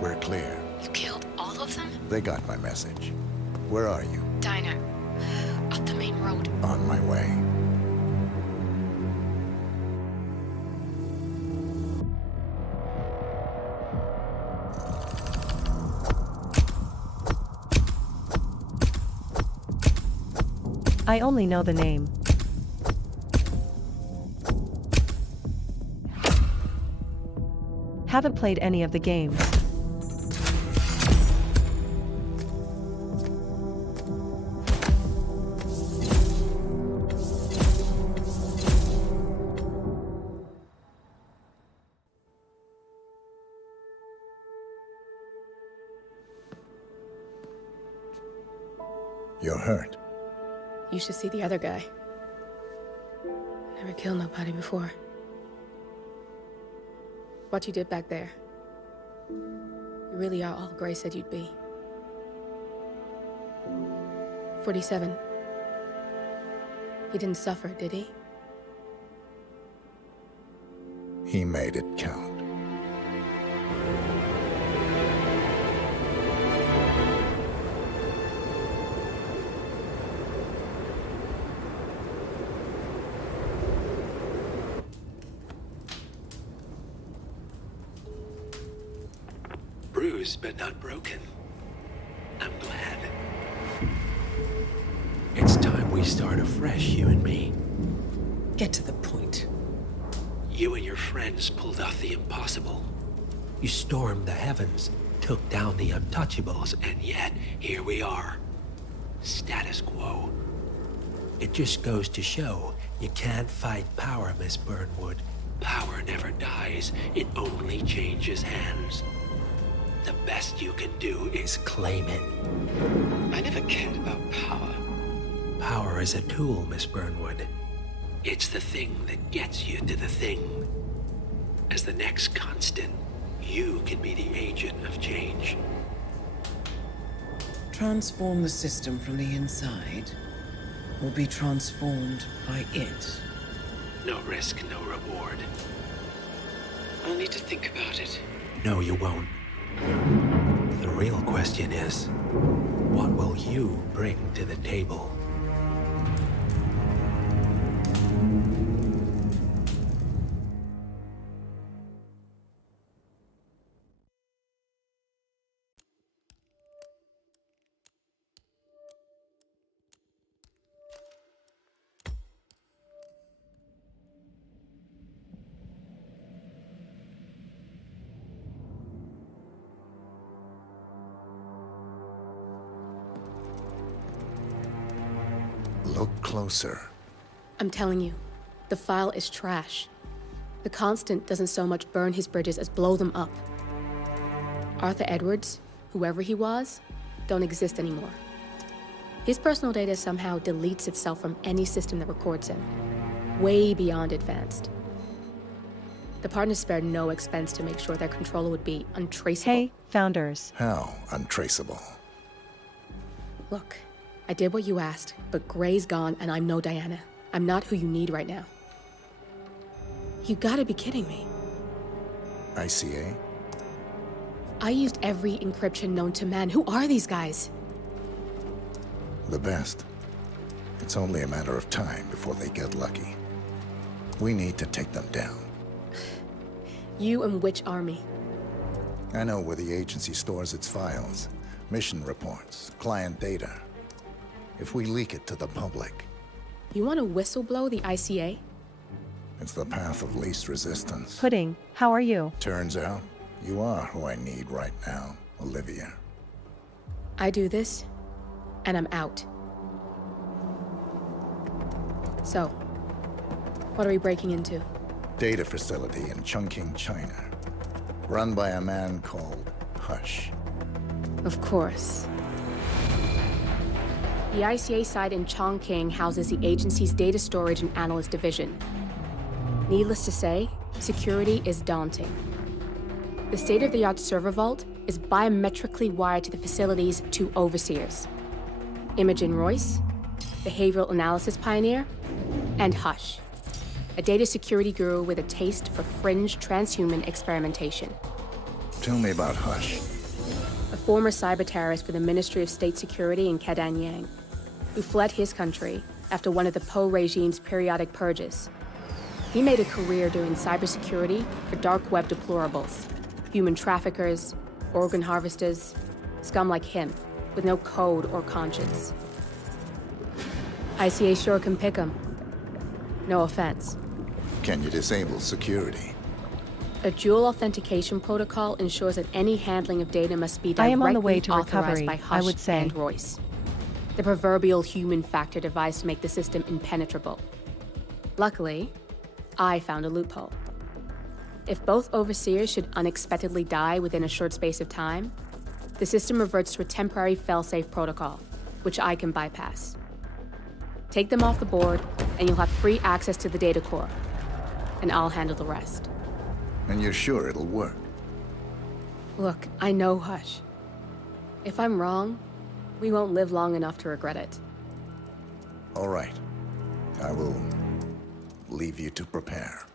We're clear. You killed all of them? They got my message. Where are you? Diner. Up the main road. On my way. I only know the name. Haven't played any of the games. You're hurt. You should see the other guy. Never killed nobody before. What you did back there. You really are all Gray said you'd be. 47. He didn't suffer, did he? He made it count. Bruised but not broken. I'm glad. It's time we start afresh, you and me. Get to the point. You and your friends pulled off the impossible. You stormed the heavens, took down the untouchables, and yet here we are. Status quo. It just goes to show you can't fight power, Miss Burnwood. Power never dies, it only changes hands. The best you can do is claim it. I never cared about power. Power is a tool, Miss Burnwood. It's the thing that gets you to the thing. As the next constant, you can be the agent of change. Transform the system from the inside, or be transformed by it. No risk, no reward. I'll need to think about it. No, you won't. The real question is, what will you bring to the table? Look closer. I'm telling you, the file is trash. The Constant doesn't so much burn his bridges as blow them up. Arthur Edwards, whoever he was, don't exist anymore. His personal data somehow deletes itself from any system that records him. Way beyond advanced. The partners spared no expense to make sure their controller would be untraceable. Hey, Founders. How untraceable? Look, I did what you asked, but Gray's gone and I'm no Diana. I'm not who you need right now. You gotta be kidding me. ICA? I used every encryption known to man. Who are these guys? The best. It's only a matter of time before they get lucky. We need to take them down. You and which army? I know where the agency stores its files, mission reports, client data. If we leak it to the public... You want to whistleblow the ICA? It's the path of least resistance. Pudding, how are you? Turns out, you are who I need right now, Olivia. I do this, and I'm out. So, what are we breaking into? Data facility in Chongqing, China. Run by a man called Hush. Of course. The ICA site in Chongqing houses the agency's data storage and analyst division. Needless to say, security is daunting. The state-of-the-art server vault is biometrically wired to the facility's two overseers. Imogen Royce, behavioral analysis pioneer, and Hush, a data security guru with a taste for fringe transhuman experimentation. Tell me about Hush. A former cyber terrorist for the Ministry of State Security in Yang, who fled his country after one of the Poe regime's periodic purges. He made a career doing cybersecurity for dark web deplorables, human traffickers, organ harvesters, scum like him, with no code or conscience. ICA sure can pick him. No offense. Can you disable security? A dual authentication protocol ensures that any handling of data must be directly I am on the way to authorized recovery, by Hush I would say. and Royce. The proverbial human factor device to make the system impenetrable. Luckily, I found a loophole. If both overseers should unexpectedly die within a short space of time, the system reverts to a temporary fail-safe protocol, which I can bypass. Take them off the board, and you'll have free access to the data core, and I'll handle the rest. And you're sure it'll work? Look, I know Hush. If I'm wrong, we won't live long enough to regret it. All right. I will leave you to prepare.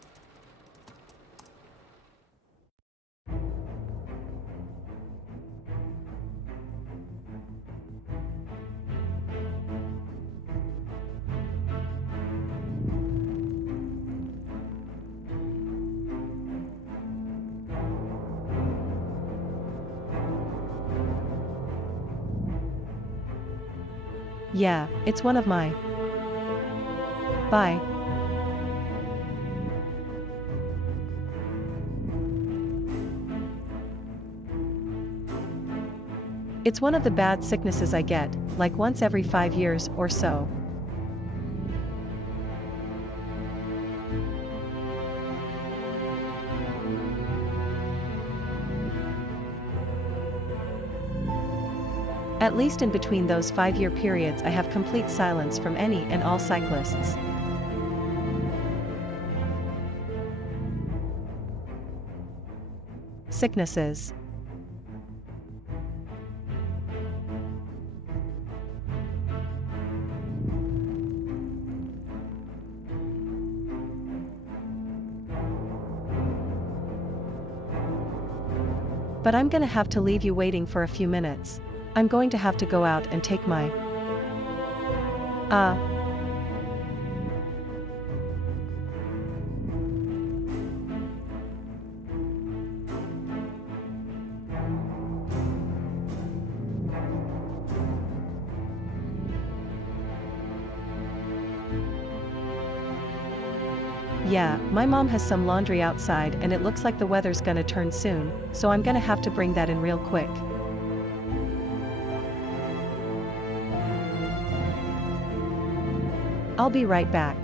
Yeah, it's one of my... Bye. It's one of the bad sicknesses I get, like once every 5 years or so. At least in between those 5-year periods I have complete silence from any and all cyclists. Sicknesses. But I'm gonna have to leave you waiting for a few minutes. I'm going to have to go out and take my... Yeah, my mom has some laundry outside and it looks like the weather's gonna turn soon, so I'm gonna have to bring that in real quick. I'll be right back.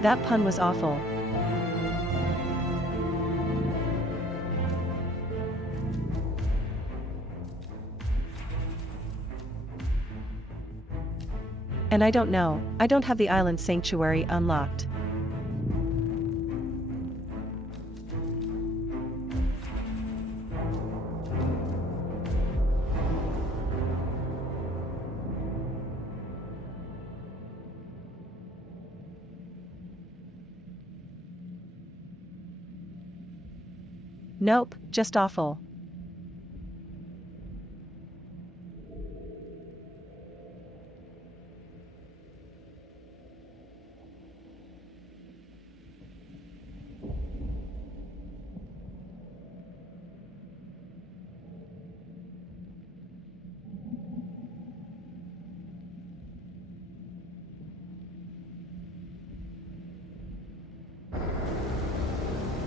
That pun was awful. And I don't know, I don't have the island sanctuary unlocked. Nope, just awful.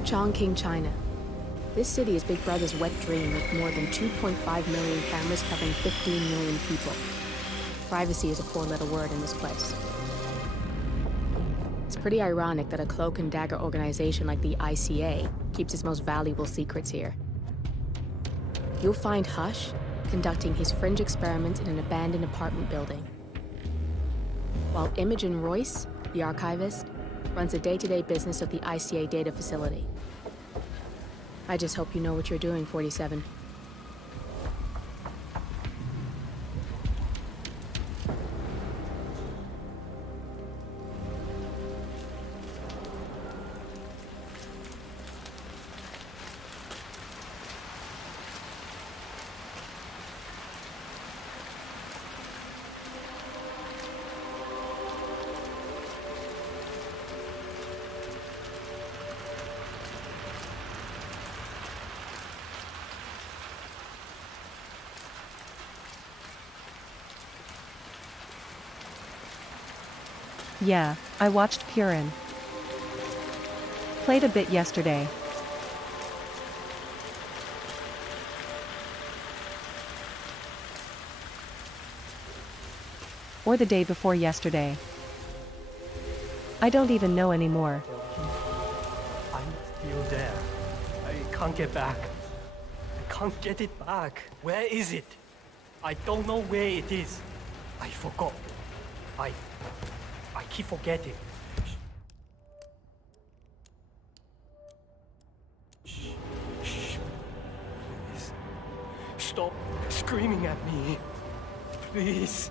Chongqing, China. This city is Big Brother's wet dream with more than 2.5 million cameras covering 15 million people. Privacy is a four-letter word in this place. It's pretty ironic that a cloak and dagger organization like the ICA keeps its most valuable secrets here. You'll find Hush conducting his fringe experiments in an abandoned apartment building, while Imogen Royce, the archivist, runs the day-to-day business of the ICA data facility. I just hope you know what you're doing, 47. Yeah, I watched Purin. Played a bit yesterday. Or the day before yesterday. I don't even know anymore. I'm still there. I can't get back. I can't get it back. Where is it? I don't know where it is. I forgot. I keep forgetting. Shh. Shh. Please. Stop screaming at me. Please.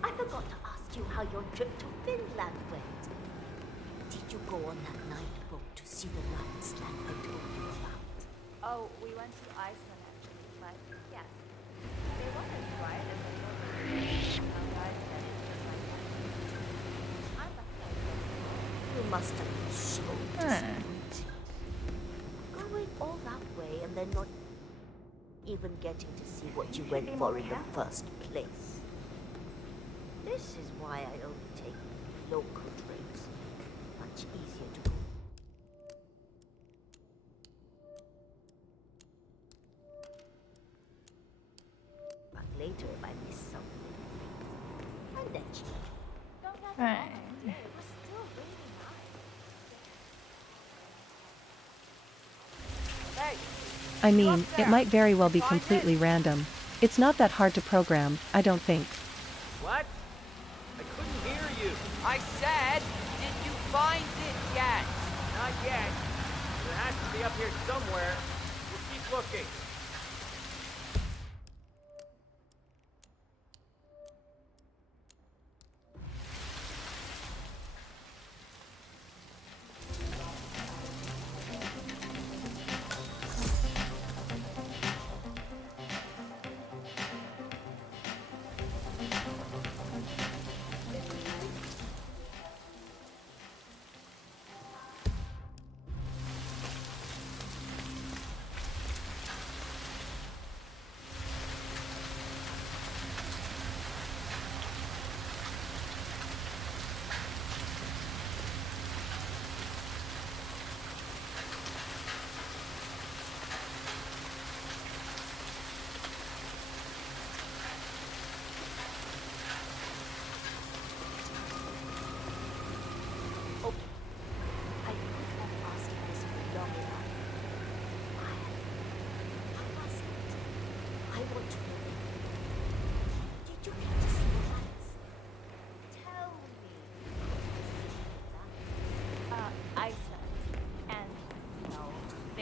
I forgot to ask you how your trip to Finland went. Did you go on that night boat to see the lion's land I told you about? Oh, we went to Iceland actually, but yes. They wanted to, right? And they told guys that it's just like that. I'm You must have been so disappointed. Going all that way and then not even getting to see what you went for in the first place. This is why I only take local trains. Much easier to go. But later if I miss something, I'll let you know. Right. It was still really nice. I mean, it might very well be completely random. It's not that hard to program, I don't think. What? I couldn't hear you. I said, did you find it yet? Not yet. It has to be up here somewhere. We'll keep looking.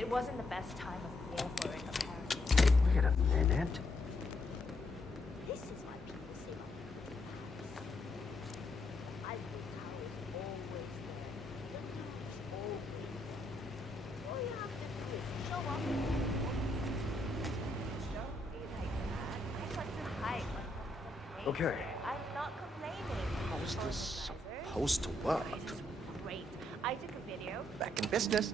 It wasn't the best time of year for it, apparently. Wait a minute. This is why people say Ivory Tower is always there. The loot's always there. All you have to do is show up. Don't be like that. I got to hide on top of the place. Okay. I'm not complaining. How's this supposed to work? Great. I took a video. Back in business.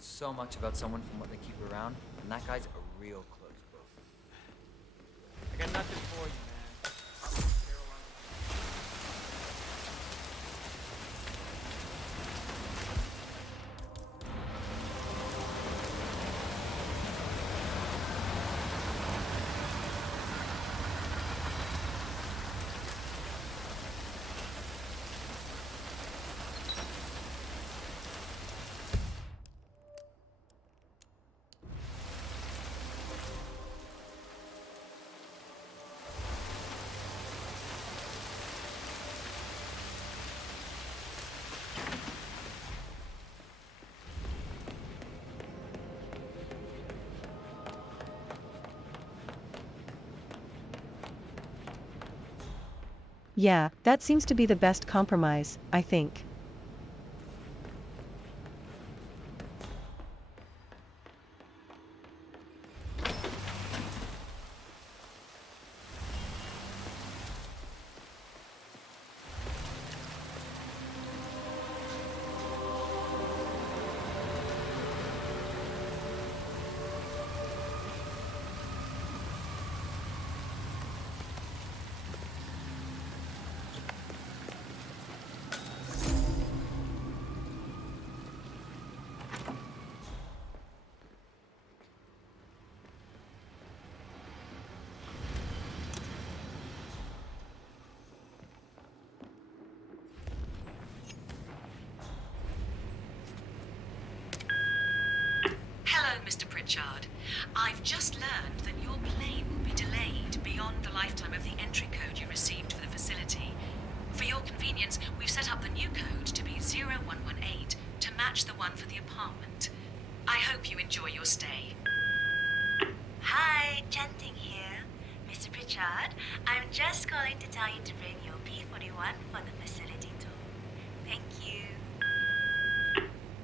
So much about someone from what they keep around, and that guy's a real close book. I got nothing for you, man. Yeah, that seems to be the best compromise, I think. Hello, Mr. Pritchard. I've just learned that your plane will be delayed beyond the lifetime of the entry code you received for the facility. For your convenience, we've set up the new code to be 0118 to match the one for the apartment. I hope you enjoy your stay. Hi, Chanting here. Mr. Pritchard, I'm just calling to tell you to bring your P41 for the facility tour. Thank you.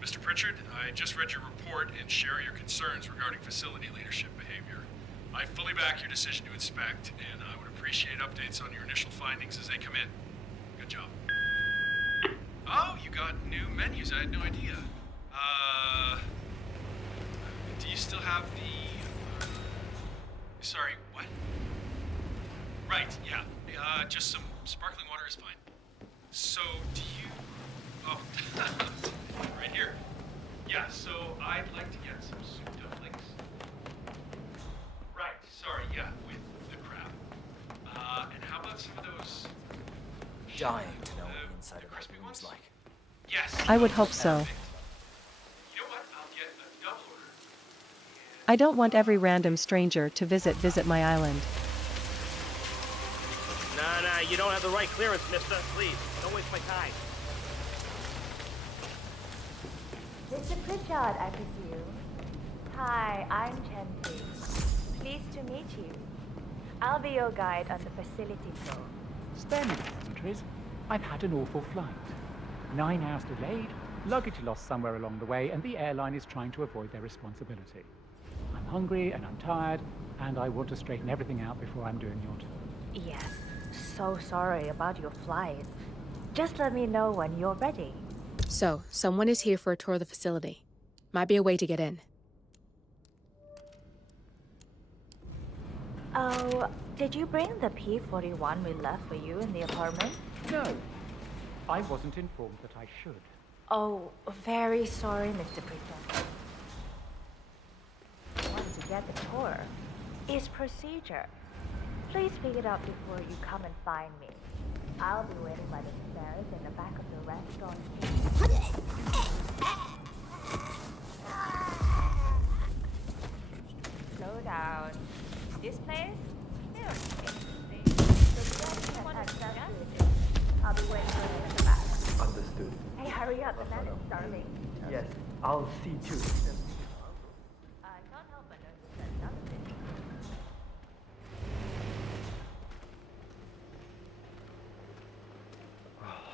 Mr. Pritchard, I just read your report and share your concerns regarding facility leadership behavior. I fully back your decision to inspect, and I would appreciate updates on your initial findings as they come in. Good job. Oh, you got new menus. I had no idea. Do you still have the... Sorry, what? Right, yeah. Just some sparkling water is fine. So, do you... Oh, right here. Yeah, so I'd like to get some soup dumplings. Right, sorry, yeah, with the crab. And how about some of those... Dying to know what the inside of that room's like. Yes. I would hope so. You know what? I'll get a double order. I don't want every random stranger to visit my island. Nah, you don't have the right clearance, mister. Please, don't waste my time. Mr. Pritchard, I presume. Hi, I'm Chanting. Pleased to meet you. I'll be your guide on the facility tour. Spare me the pleasantries. I've had an awful flight. 9 hours delayed, luggage lost somewhere along the way, and the airline is trying to avoid their responsibility. I'm hungry and I'm tired, and I want to straighten everything out before I'm doing your tour. Yes, so sorry about your flight. Just let me know when you're ready. So, someone is here for a tour of the facility. Might be a way to get in. Oh, did you bring the P-41 we left for you in the apartment? No, I wasn't informed that I should. Oh, very sorry, Mr. Preacher. Want to get the tour? It's procedure. Please pick it up before you come and find me. I'll be waiting by the stairs in the back of the restaurant. Slow down. This place? Interesting. So you guys can access to it. I'll be waiting for you in the back. Understood. Hey, hurry up, the man is starving. Yes, I'll see to it. I can't help but notice that none of it.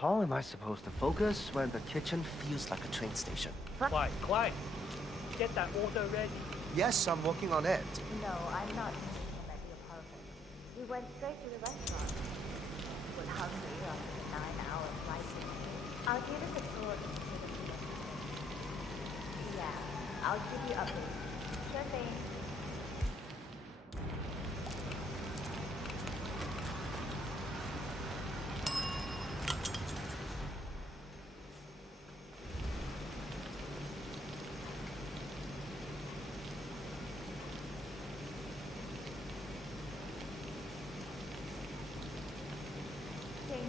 How am I supposed to focus when the kitchen feels like a train station? Quiet. Get that order ready. Yes, I'm working on it. No, I'm not meeting him at the apartment. We went straight to the restaurant. We're hungry after 9 hours flight. I'll give you the tour to the facility. Yeah, I'll give you updates. Sure thing.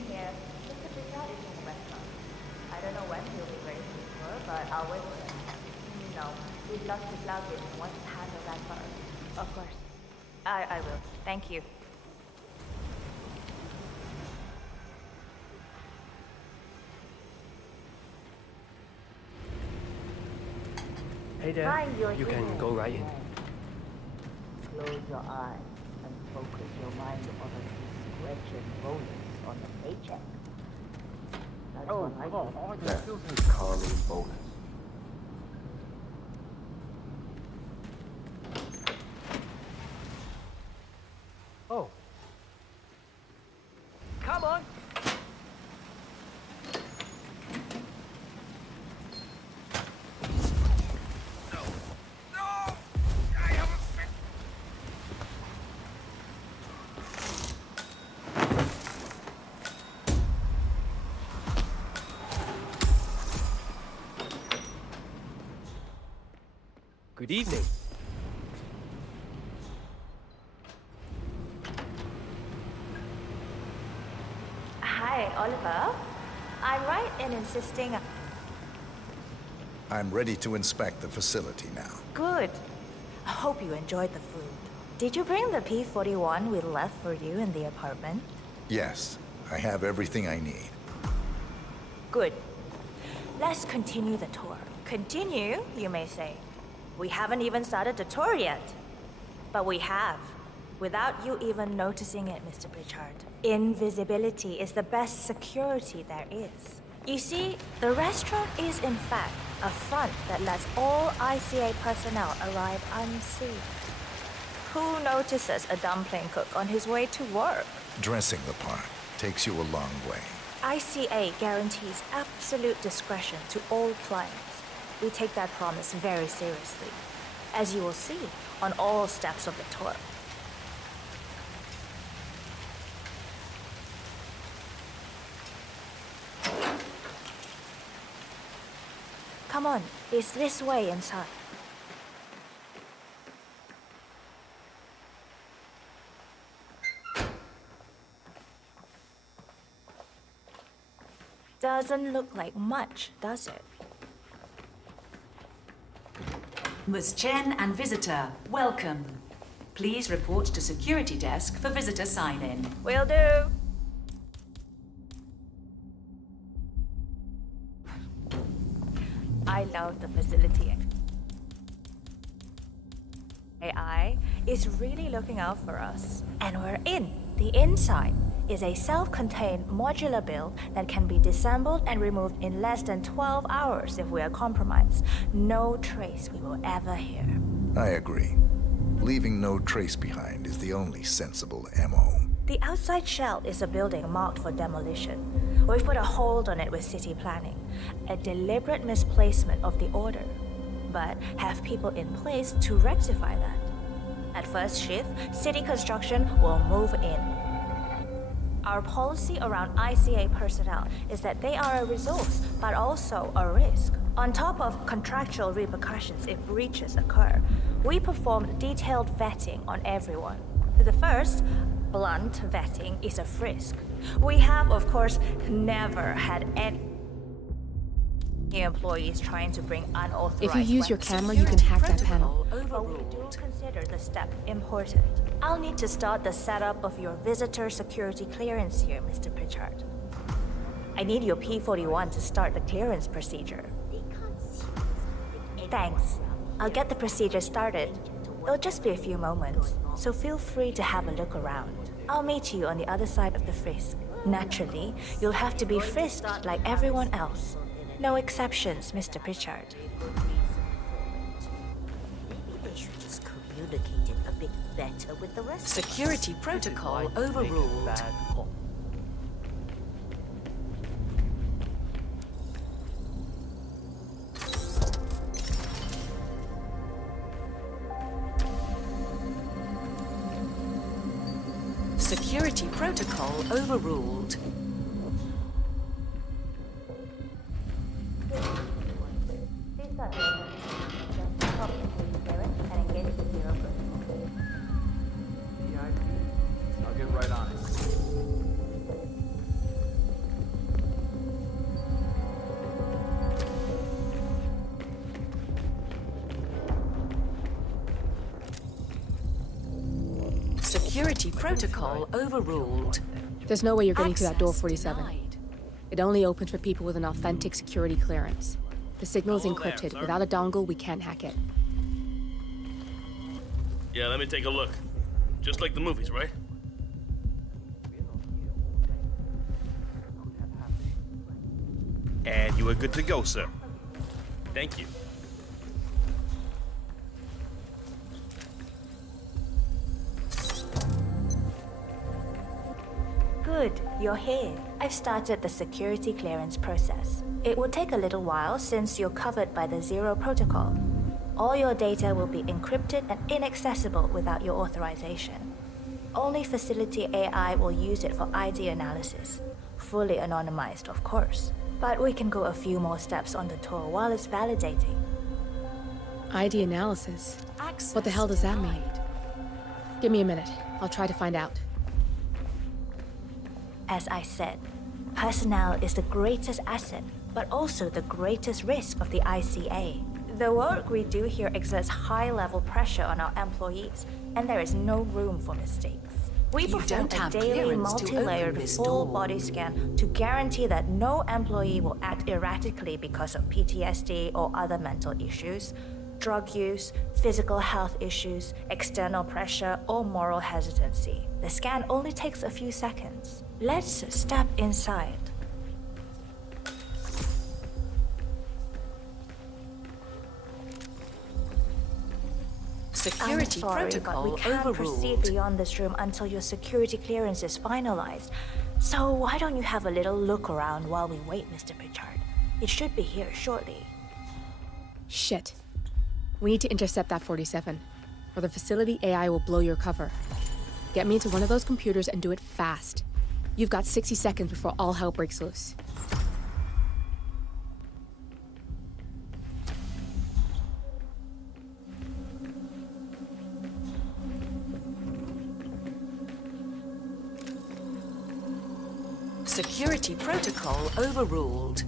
Here, Mr. Pritchard is in the restaurant. I don't know when he'll be ready to tour, but I'll wait for him. You know, we've lost his luggage and want to handle that first. Of course. I will. Thank you. Hey there. Find your You can hero. go right in. Close your eyes and focus your mind on a discretion bonus on the paycheck. That's what I do. That feels like Carly bonus. Oh. Come on! Good evening. Hi, Oliver. I'm right in insisting. I'm ready to inspect the facility now. Good. I hope you enjoyed the food. Did you bring the P-41 we left for you in the apartment? Yes, I have everything I need. Good. Let's continue the tour. Continue, you may say. We haven't even started the tour yet. But we have. Without you even noticing it, Mr. Pritchard. Invisibility is the best security there is. You see, the restaurant is in fact a front that lets all ICA personnel arrive unseen. Who notices a dumpling cook on his way to work? Dressing the part takes you a long way. ICA guarantees absolute discretion to all clients. We take that promise very seriously, as you will see on all steps of the tour. Come on, it's this way inside. Doesn't look like much, does it? Ms. Chen and visitor, welcome. Please report to security desk for visitor sign-in. Will do. I love the facility. AI is really looking out for us. And we're in. The inside is a self-contained modular build that can be disassembled and removed in less than 12 hours if we are compromised. No trace we will ever hear. I agree. Leaving no trace behind is the only sensible MO. The outside shell is a building marked for demolition. We've put a hold on it with city planning, a deliberate misplacement of the order, but have people in place to rectify that. At first shift, city construction will move in. Our policy around ICA personnel is that they are a resource, but also a risk. On top of contractual repercussions if breaches occur, we perform detailed vetting on everyone. The first, blunt vetting, is a frisk. We have, of course, never had any employees trying to bring unauthorized If you use your weapons. camera, you can hack that panel. But we do consider the step important. I'll need to start the setup of your visitor security clearance here, Mr. Pritchard. I need your P-41 to start the clearance procedure. Thanks. I'll get the procedure started. It'll just be a few moments, so feel free to have a look around. I'll meet you on the other side of the frisk. Naturally, you'll have to be frisked like everyone else. No exceptions, Mr. Pritchard. Maybe they should just communicate it a bit better with the rest of us. Security protocol overruled. Security protocol overruled. I'll get right on it. Security protocol overruled. There's no way you're getting through that door Access 47. denied. It only opens for people with an authentic security clearance. The signal is Hello there, encrypted. sir. Without a dongle, we can't hack it. Yeah, let me take a look. Just like the movies, right? And you are good to go, sir. Thank you. Good, you're here. I've started the security clearance process. It will take a little while since you're covered by the Zero Protocol. All your data will be encrypted and inaccessible without your authorization. Only facility AI will use it for ID analysis. Fully anonymized, of course. But we can go a few more steps on the tour while it's validating. ID analysis? What the hell does that mean? Give me a minute. I'll try to find out. As I said, personnel is the greatest asset, but also the greatest risk of the ICA. The work we do here exerts high-level pressure on our employees, and there is no room for mistakes. We You perform don't a have daily clearance to multi-layered open this full door. body scan to guarantee that no employee will act erratically because of PTSD or other mental issues, drug use, physical health issues, external pressure, or moral hesitancy. The scan only takes a few seconds. Let's step inside. Security I'm sorry, protocol but we can't overruled. proceed beyond this room until your security clearance is finalized. So why don't you have a little look around while we wait, Mr. Pritchard? It should be here shortly. Shit. We need to intercept that 47, or the facility AI will blow your cover. Get me into one of those computers and do it fast. You've got 60 seconds before all hell breaks loose. Security protocol overruled.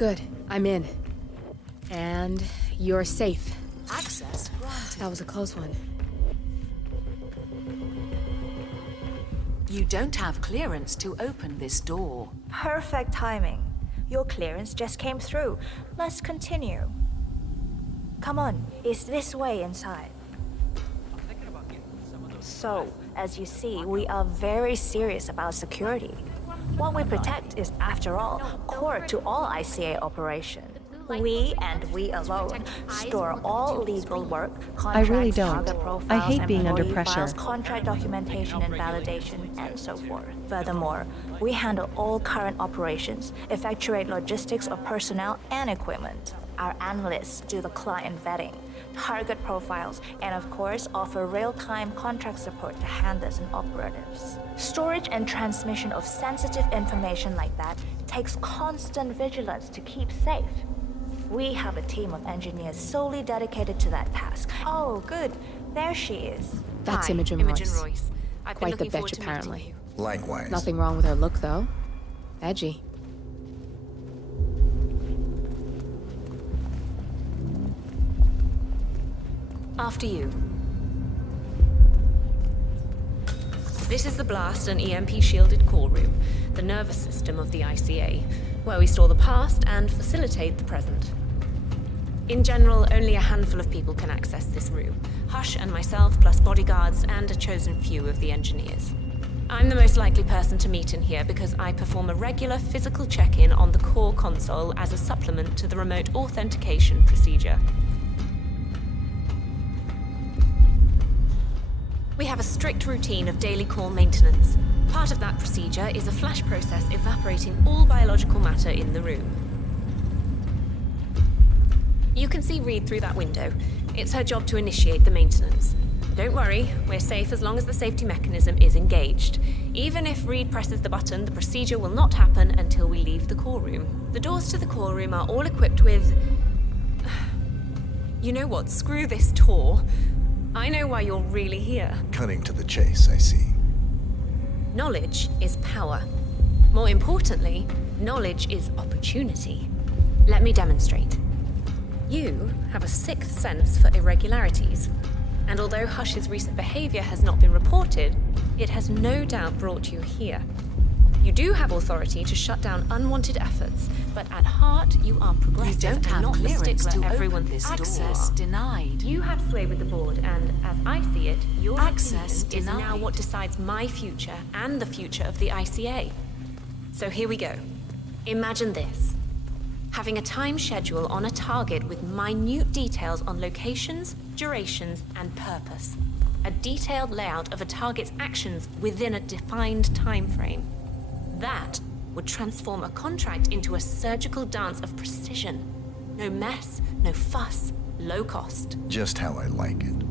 Good, I'm in. And you're safe. Access granted. That was a close one. You don't have clearance to open this door. Perfect timing. Your clearance just came through. Let's continue. Come on, it's this way inside. So, as you see, we are very serious about security. What we protect is, after all, core to all ICA operations. We, and we alone, store all legal work, I really contracts, don't. target profiles, I hate being under employee pressure. files, contract documentation and validation, and so forth. Furthermore, we handle all current operations, effectuate logistics of personnel and equipment. Our analysts do the client vetting, target profiles, and of course, offer real-time contract support to handlers and operatives. Storage and transmission of sensitive information like that takes constant vigilance to keep safe. We have a team of engineers solely dedicated to that task. Oh, good. There she is. That's Hi, Imogen Royce. I've been Quite the looking forward bitch, to apparently. meeting Likewise. Nothing wrong with her look, though. Edgy. After you. This is the blast and EMP-shielded core room, the nervous system of the ICA, where we store the past and facilitate the present. In general, only a handful of people can access this room. Hush and myself, plus bodyguards and a chosen few of the engineers. I'm the most likely person to meet in here because I perform a regular physical check-in on the core console as a supplement to the remote authentication procedure. We have a strict routine of daily core maintenance. Part of that procedure is a flash process evaporating all biological matter in the room. You can see Reed through that window. It's her job to initiate the maintenance. Don't worry, we're safe as long as the safety mechanism is engaged. Even if Reed presses the button, the procedure will not happen until we leave the core room. The doors to the core room are all equipped with... You know what? Screw this tour. I know why you're really here. Cutting to the chase, I see. Knowledge is power. More importantly, knowledge is opportunity. Let me demonstrate. You have a sixth sense for irregularities. And although Hush's recent behavior has not been reported, it has no doubt brought you here. You do have authority to shut down unwanted efforts, but at heart, you are progressive. You don't have and not the clearance stickler to everyone open this door. Access denied. You have sway with the board, and as I see it, your Access opinion is now denied. what decides my future and the future of the ICA. So here we go. Imagine this. Having a time schedule on a target with minute details on locations, durations, and purpose. A detailed layout of a target's actions within a defined time frame. That would transform a contract into a surgical dance of precision. No mess, no fuss, low cost. Just how I like it.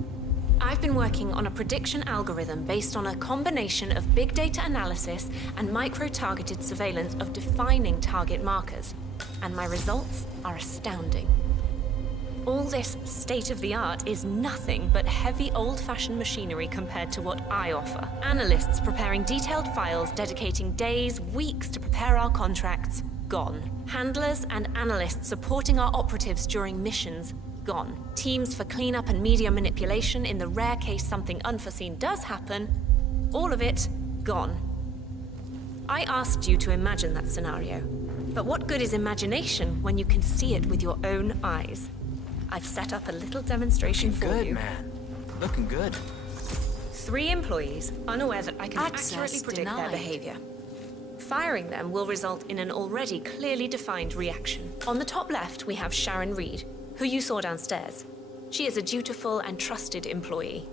I've been working on a prediction algorithm based on a combination of big data analysis and micro-targeted surveillance of defining target markers. And my results are astounding. All this state-of-the-art is nothing but heavy old-fashioned machinery compared to what I offer. Analysts preparing detailed files, dedicating days, weeks to prepare our contracts, gone. Handlers and analysts supporting our operatives during missions, gone. Teams for cleanup and media manipulation in the rare case something unforeseen does happen, all of it, gone. I asked you to imagine that scenario. But what good is imagination when you can see it with your own eyes? I've set up a little demonstration for you. Good, man. Looking good. 3 employees, unaware that I can Access accurately predict their denied. behavior. Firing them will result in an already clearly defined reaction. On the top left, we have Sharon Reed, who you saw downstairs. She is a dutiful and trusted employee.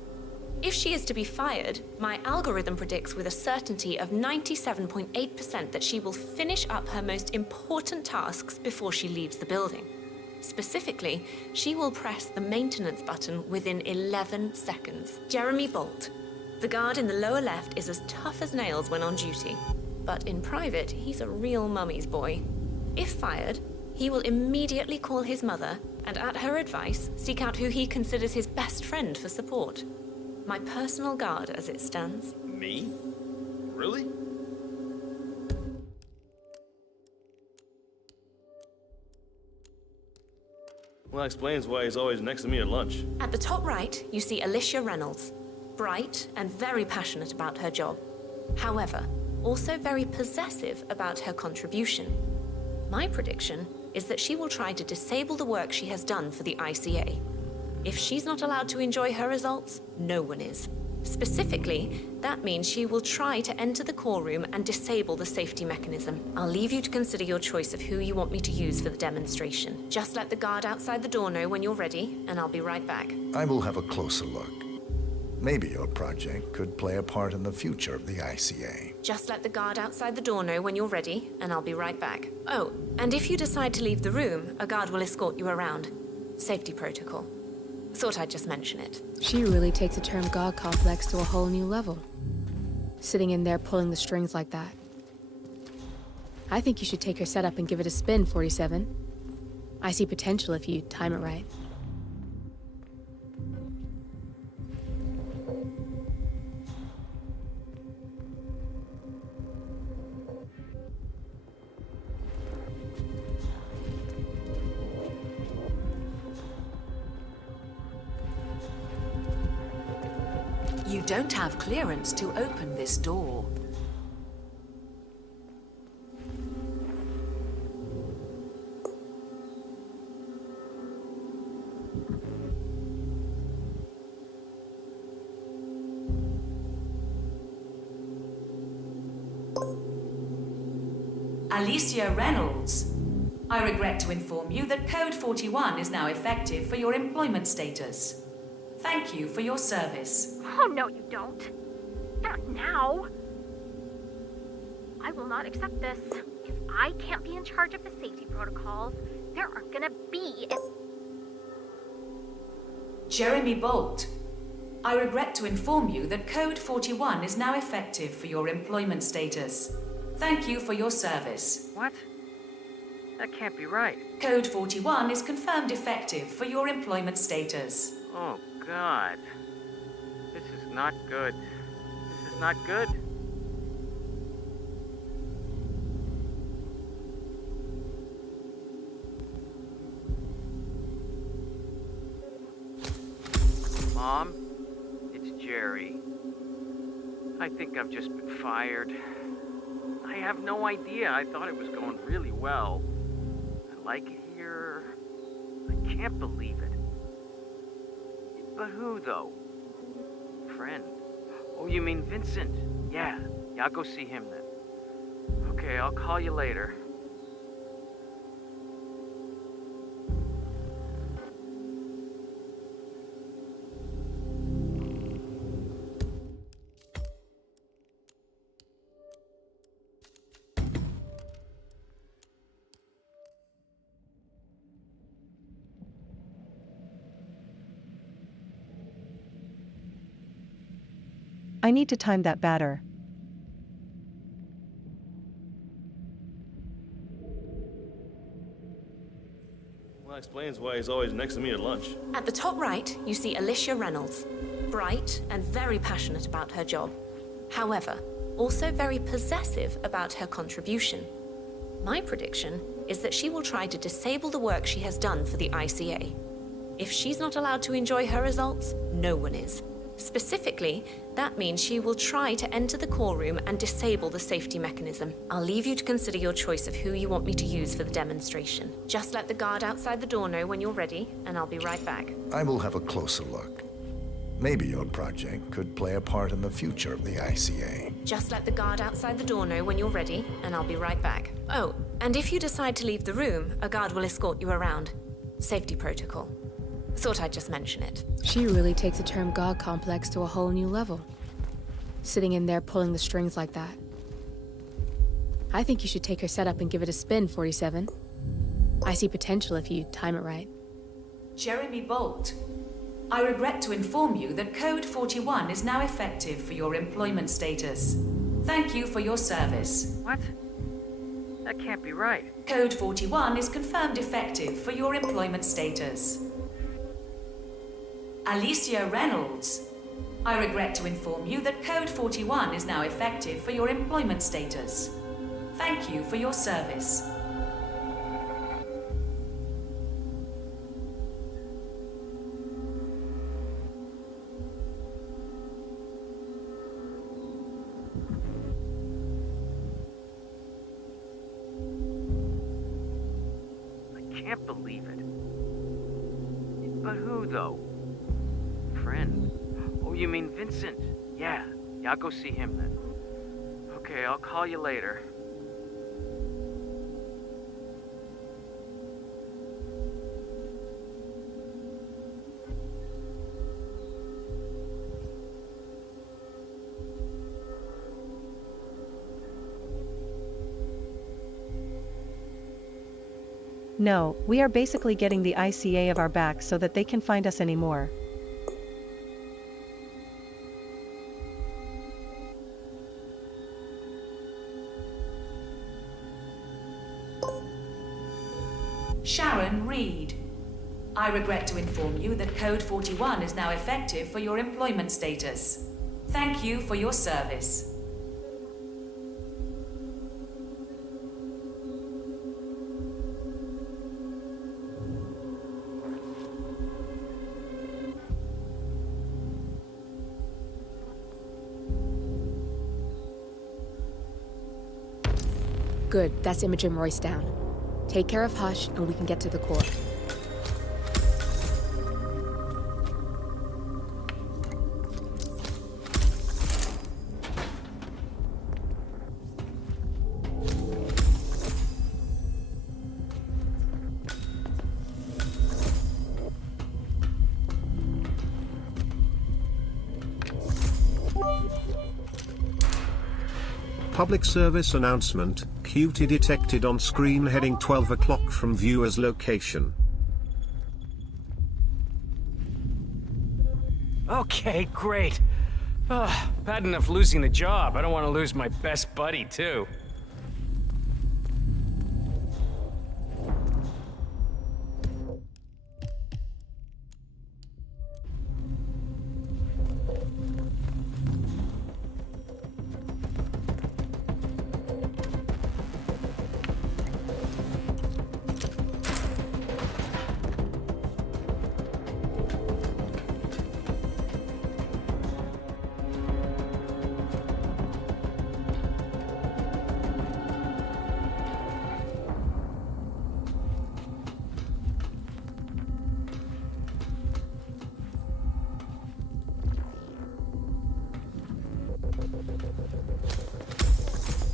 If she is to be fired, my algorithm predicts with a certainty of 97.8% that she will finish up her most important tasks before she leaves the building. Specifically, she will press the maintenance button within 11 seconds. Jeremy Bolt. The guard in the lower left is as tough as nails when on duty. But in private, he's a real mummy's boy. If fired, he will immediately call his mother and, at her advice, seek out who he considers his best friend for support. My personal guard as it stands. Me? Really? Well, that explains why he's always next to me at lunch. At the top right, you see Alicia Reynolds. Bright and very passionate about her job. However, also very possessive about her contribution. My prediction is that she will try to disable the work she has done for the ICA. If she's not allowed to enjoy her results, no one is. Specifically, that means she will try to enter the core room and disable the safety mechanism. I'll leave you to consider your choice of who you want me to use for the demonstration. Just let the guard outside the door know when you're ready, and I'll be right back. I will have a closer look. Maybe your project could play a part in the future of the ICA. Just let the guard outside the door know when you're ready, and I'll be right back. Oh, and if you decide to leave the room, a guard will escort you around. Safety protocol. Thought I'd just mention it. She really takes the term God complex to a whole new level. Sitting in there pulling the strings like that. I think you should take her setup and give it a spin, 47. I see potential if you time it right. You don't have clearance to open this door. Alicia Reynolds. I regret to inform you that Code 41 is now effective for your employment status. Thank you for your service. Oh, no, you don't. Not now. I will not accept this. If I can't be in charge of the safety protocols, there aren't gonna be... Jeremy Bolt. I regret to inform you that Code 41 is now effective for your employment status. Thank you for your service. What? That can't be right. Code 41 is confirmed effective for your employment status. Oh, God. This is not good. This is not good. Mom, it's Jerry. I think I've just been fired. I have no idea. I thought it was going really well. I like it here. I can't believe it. But who, though? Friend. Oh, you mean Vincent? Yeah, I'll go see him then. Okay, I'll call you later. I need to time that batter. Well, that explains why he's always next to me at lunch. At the top right, you see Alicia Reynolds. Bright and very passionate about her job. However, also very possessive about her contribution. My prediction is that she will try to disable the work she has done for the ICA. If she's not allowed to enjoy her results, no one is. Specifically, that means she will try to enter the core room and disable the safety mechanism. I'll leave you to consider your choice of who you want me to use for the demonstration. Just let the guard outside the door know when you're ready, and I'll be right back. I will have a closer look. Maybe your project could play a part in the future of the ICA. Just let the guard outside the door know when you're ready, and I'll be right back. Oh, and if you decide to leave the room, a guard will escort you around. Safety protocol. Thought I'd just mention it. She really takes the term God complex to a whole new level. Sitting in there pulling the strings like that. I think you should take her setup and give it a spin, 47. I see potential if you time it right. Jeremy Bolt. I regret to inform you that Code 41 is now effective for your employment status. Thank you for your service. What? That can't be right. Code 41 is confirmed effective for your employment status. Alicia Reynolds. I regret to inform you that Code 41 is now effective for your employment status. Thank you for your service. believe it. But who, though? Friend? Oh, you mean Vincent? Yeah, I'll go see him then. Okay, I'll call you later. No, we are basically getting the ICA of our back so that they can find us anymore. Sharon Reed. I regret to inform you that Code 41 is now effective for your employment status. Thank you for your service. Good, that's Imogen Royce down. Take care of Hush, and we can get to the core. Public service announcement, QT detected on screen heading 12 o'clock from viewer's location. Okay, great. Bad enough losing the job. I don't want to lose my best buddy, too.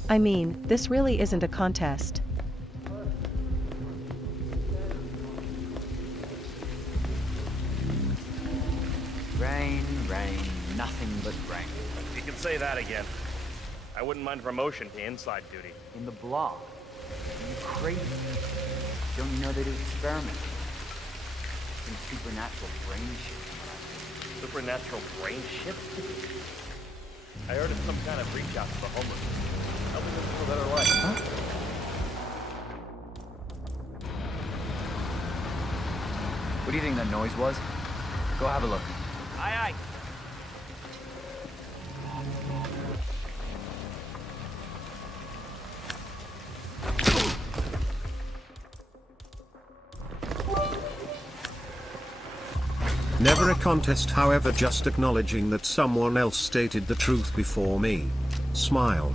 I mean, this really isn't a contest. Rain, nothing but rain. You can say that again. I wouldn't mind promotion to inside duty. In the block. Are you crazy? Don't you know they do experiments? Some supernatural brain shit. Supernatural brain shit? I heard it's some kind of reach out to the homeless. Helping them live a better life. Huh? What do you think that noise was? Go have a look. Aye, aye. Never a contest, however, just acknowledging that someone else stated the truth before me. Smile.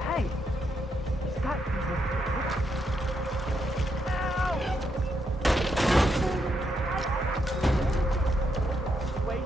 Hey! Stop! Wait.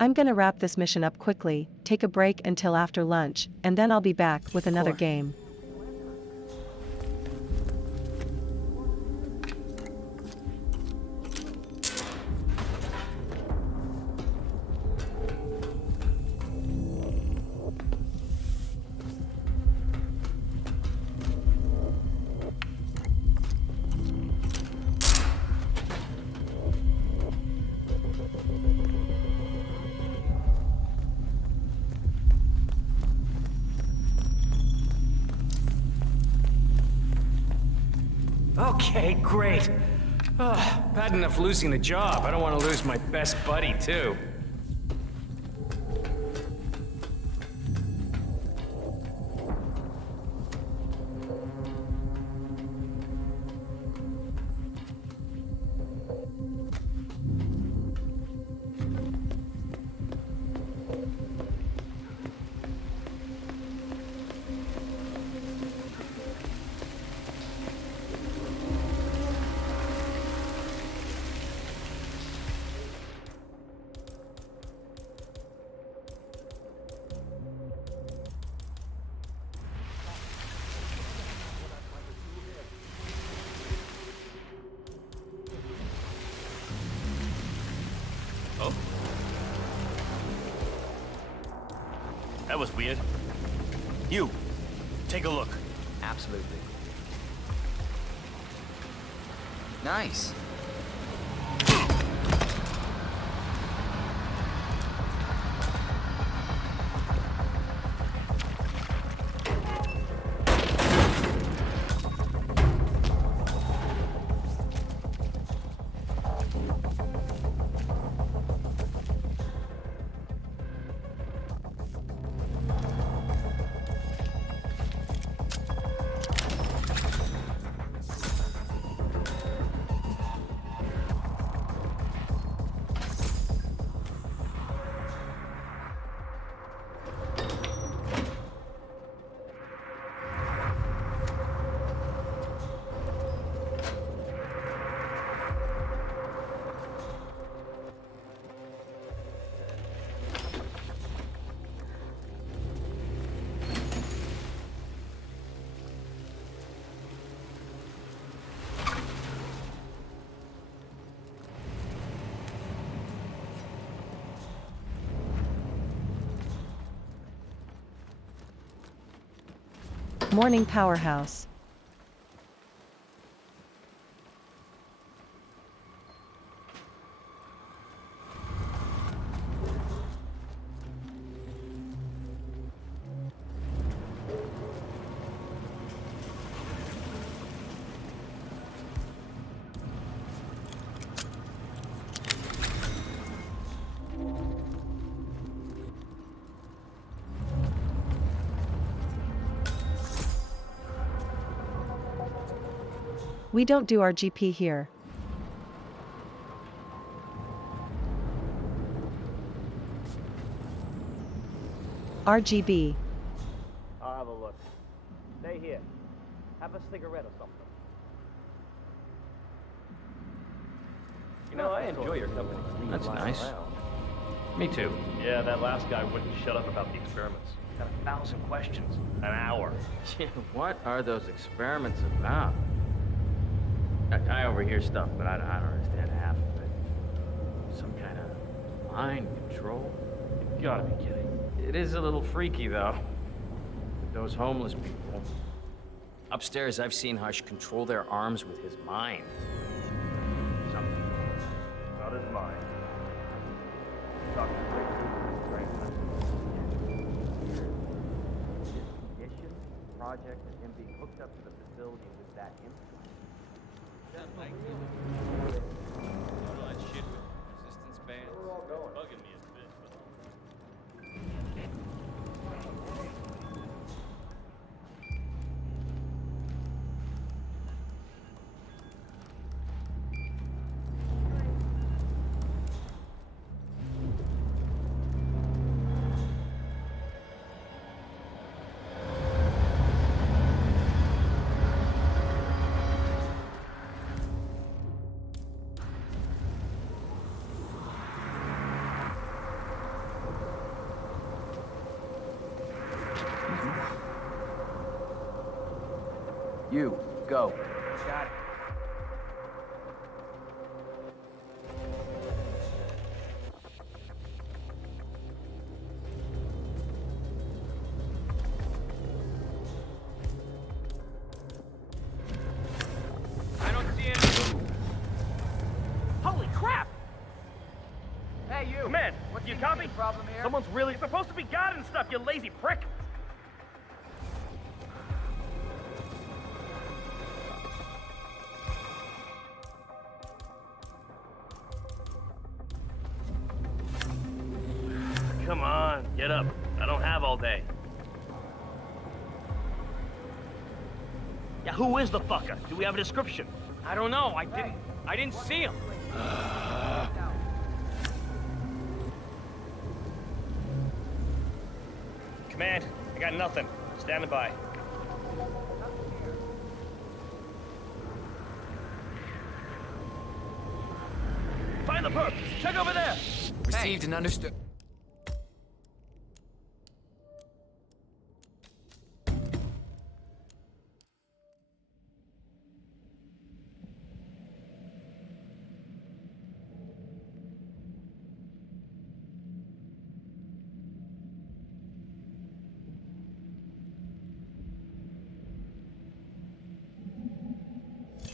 I'm gonna wrap this mission up quickly, take a break until after lunch, and then I'll be back with another game. Okay, great. Bad enough losing the job. I don't want to lose my best buddy, too. Oh? That was weird. You, take a look. Absolutely. Nice. Morning Powerhouse. We don't do RGP here. RGB. I'll have a look. Stay here. Have a cigarette or something. You know, I enjoy your company. That's nice. Around. Me too. Yeah, that last guy wouldn't shut up about the experiments. Got 1,000 questions. An hour. Yeah, what are those experiments about? I overhear stuff, but I don't understand half of it. Some kind of mind control. You gotta be kidding. It is a little freaky, though. With those homeless people. Upstairs, I've seen Hush control their arms with his mind. Something. Not his mind. Dr. Condition project of him being hooked up to the facility with that implant. All that shit with resistance bands. We're all going. Bugging me a bit, but You, go. Got it. I don't see any. Holy crap! Hey, you! Man, What's you the copy? problem here? Someone's really supposed to be guarding stuff, you lazy prick! Come on, get up. I don't have all day. Yeah, who is the fucker? Do we have a description? I don't know. I didn't see him. Command, I got nothing. Standing by. Find the perp! Check over there! Received and understood.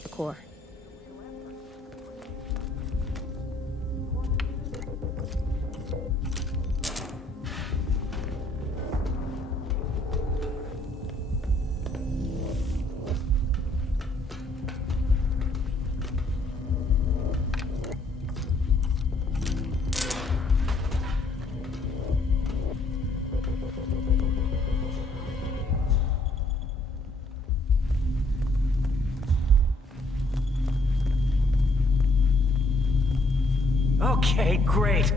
The core. Okay, great.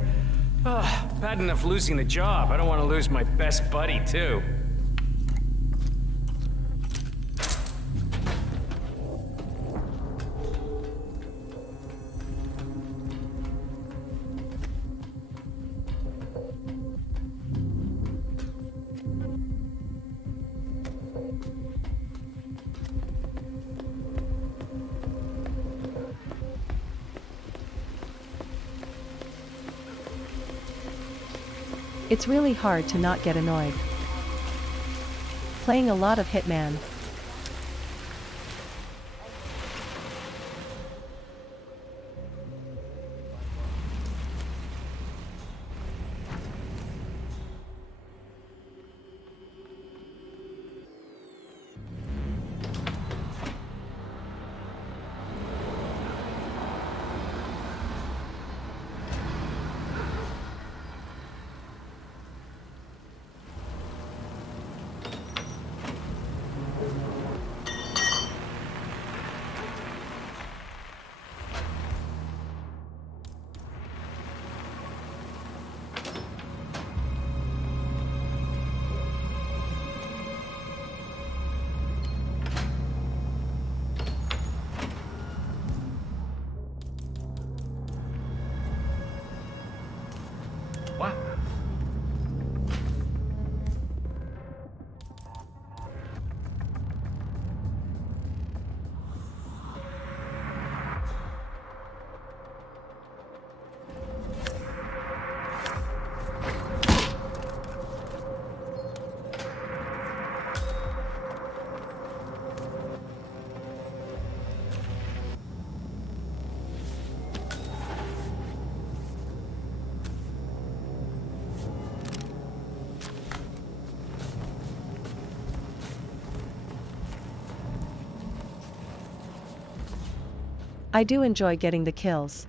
Bad enough losing the job. I don't want to lose my best buddy, too. It's really hard to not get annoyed. Playing a lot of Hitman. What? I do enjoy getting the kills.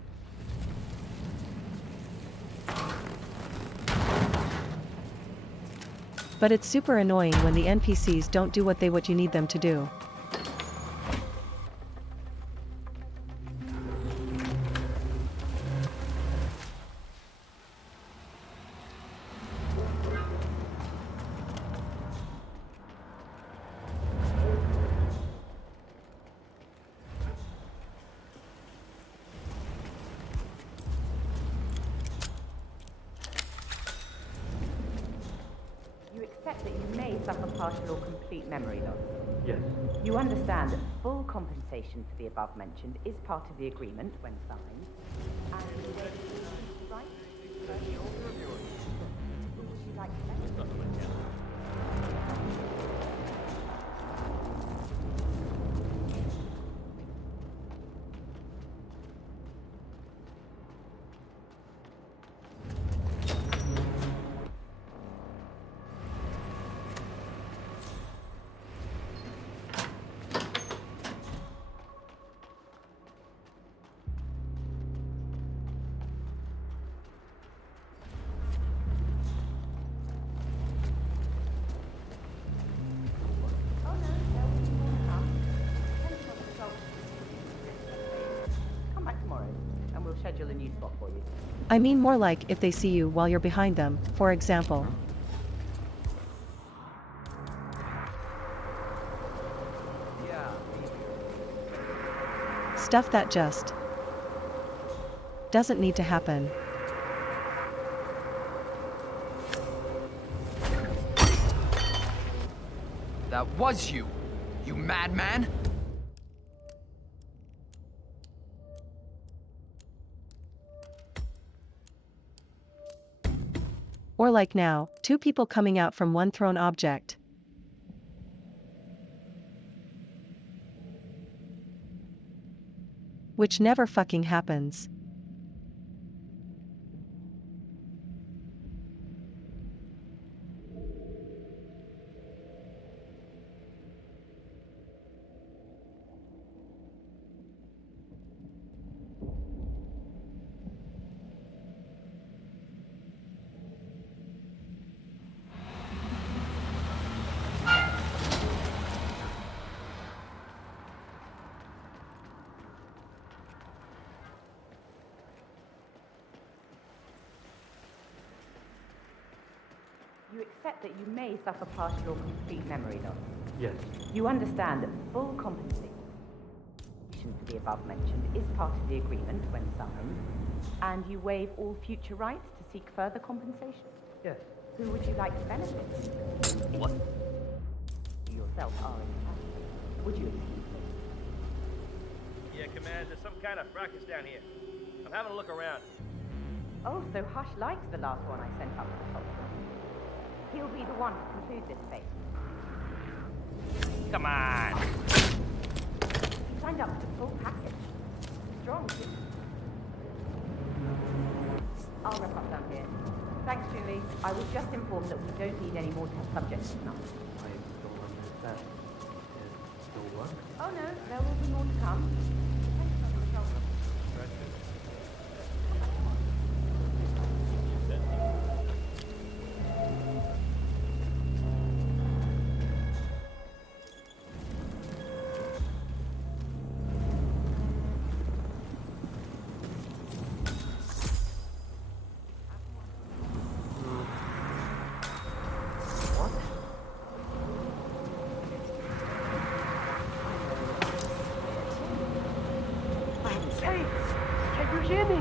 But it's super annoying when the NPCs don't do what you need them to do. You accept that you may suffer partial or complete memory loss? Yes. You understand that full compensation for the above mentioned is part of the agreement when signed. And right? Would you like to a new spot for you. I mean more like if they see you while you're behind them, for example. Stuff that just doesn't need to happen. That was you, you madman! Or like now, two people coming out from one thrown object. Which never fucking happens. You accept that you may suffer partial or complete memory loss. Yes. You understand that full compensation for the above mentioned is part of the agreement when signed, and you waive all future rights to seek further compensation? Yes. Who would you like to benefit? What? You yourself are in charge. Would you excuse me? Yeah, Command, there's some kind of fracas down here. I'm having a look around. Oh, so Hush likes the last one I sent up to the top. He'll be the one to conclude this fate. Come on! He signed up for the full package. Strong, too. I'll wrap up down here. Thanks, Julie. I was just informed that we don't need any more test subjects tonight. I don't understand. There's no work? Oh no, there will be more to come. Hey! Can you hear me?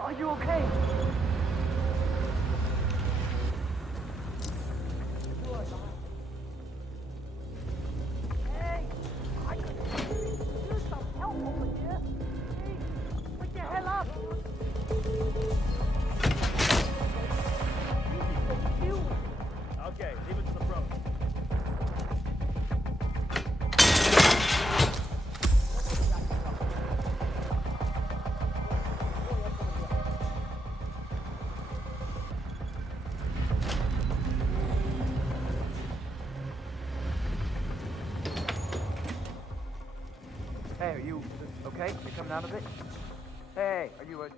Are you okay? Hey! I could use some help over here. Hey! Wake the hell up! Okay, leave it to the pros. Hey, are you okay? You coming out of it? Hey, are you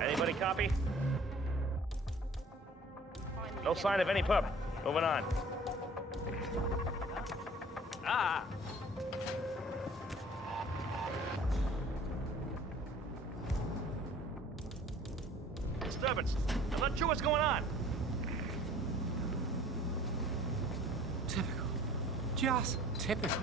Anybody copy? No sign of any pup. Moving on. Ah! Disturbance. I'm not sure what's going on. Typical. Just typical.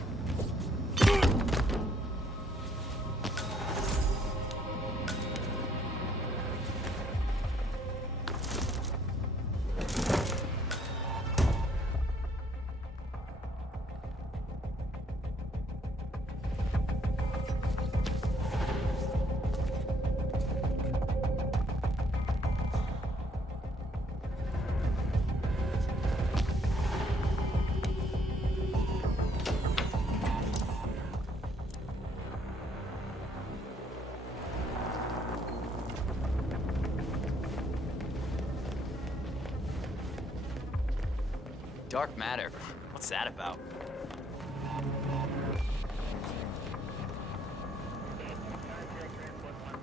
Dark matter. What's that about?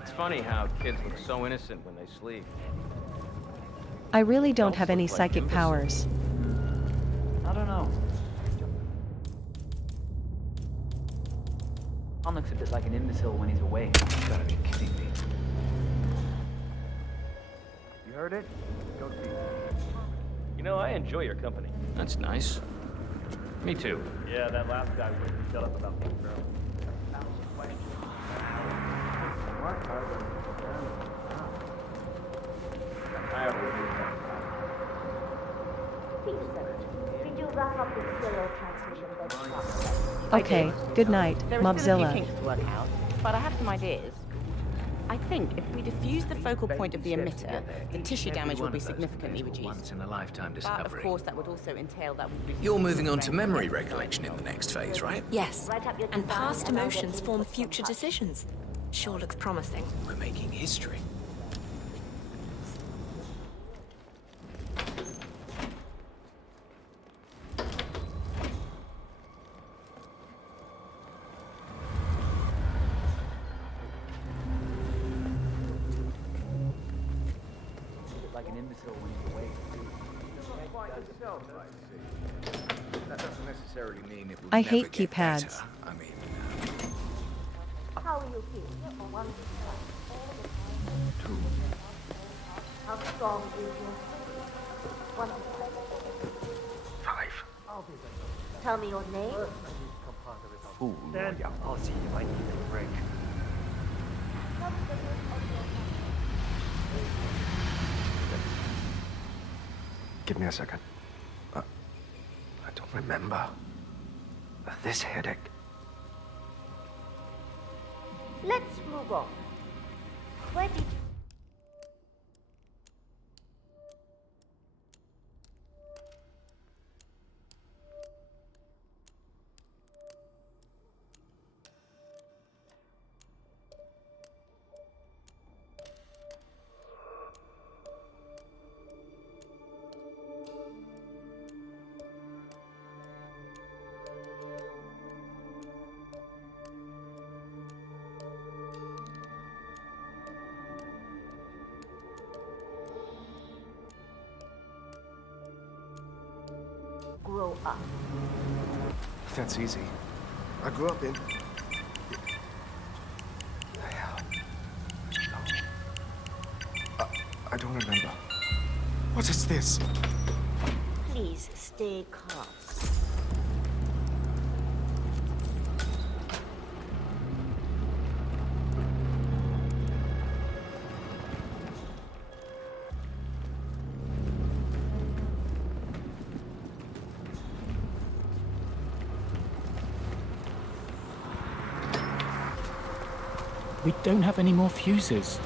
It's funny how kids look so innocent when they sleep. I really don't have any psychic powers. I don't know. Khan looks a bit like an imbecile when he's away. You gotta be kidding me. You heard it? Go see. You know, I enjoy your company. That's nice. Me too. Yeah, that last guy wouldn't shut up about the girl. Did you wrap up the serial transmission that's Okay, good night, There are still a few Mobzilla. kinks to work out, but I have some ideas. I think if we diffuse the focal point of the emitter, the tissue damage will be significantly reduced. Once in a lifetime But discovery. of course, that would also entail that we You're moving on to memory recollection in the next phase, right? Yes, and past emotions form future decisions. Sure looks promising. We're making history. Like an imbecile when he's away. That doesn't necessarily mean it will I never hate get keypads. better. I mean, How will you feel? One two. How strong is your one? Five. Tell me your name. Fool. Then I'll see if I need a break. Give me a second. I don't remember. This headache. Let's move on. Where did you... grow up? That's easy. I grew up in... I don't remember. What is this? Please stay calm. We don't have any more fuses.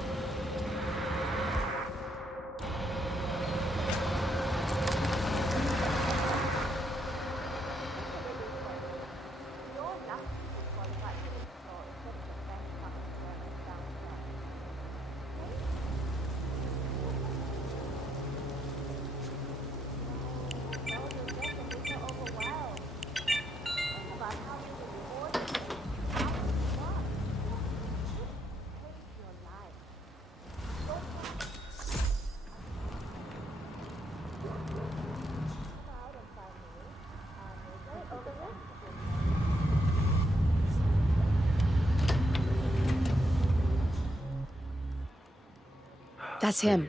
That's him.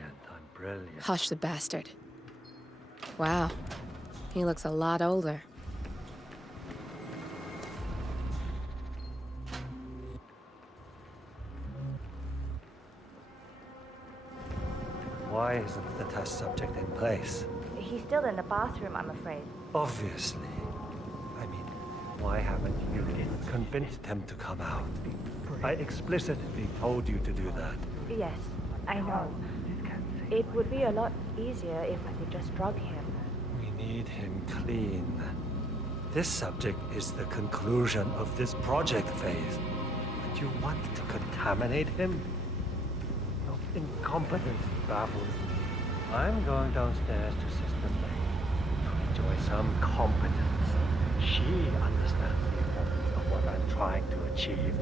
Hush the bastard. Wow. He looks a lot older. Why isn't the test subject in place? He's still in the bathroom, I'm afraid. Obviously. I mean, why haven't you convinced him to come out? I explicitly told you to do that. Yes, I know. It would be a lot easier if I could just drug him. We need him clean. This subject is the conclusion of this project phase. But you want to contaminate him? Your incompetence baffles me. I'm going downstairs to Sister May to enjoy some competence. She understands the importance of what I'm trying to achieve.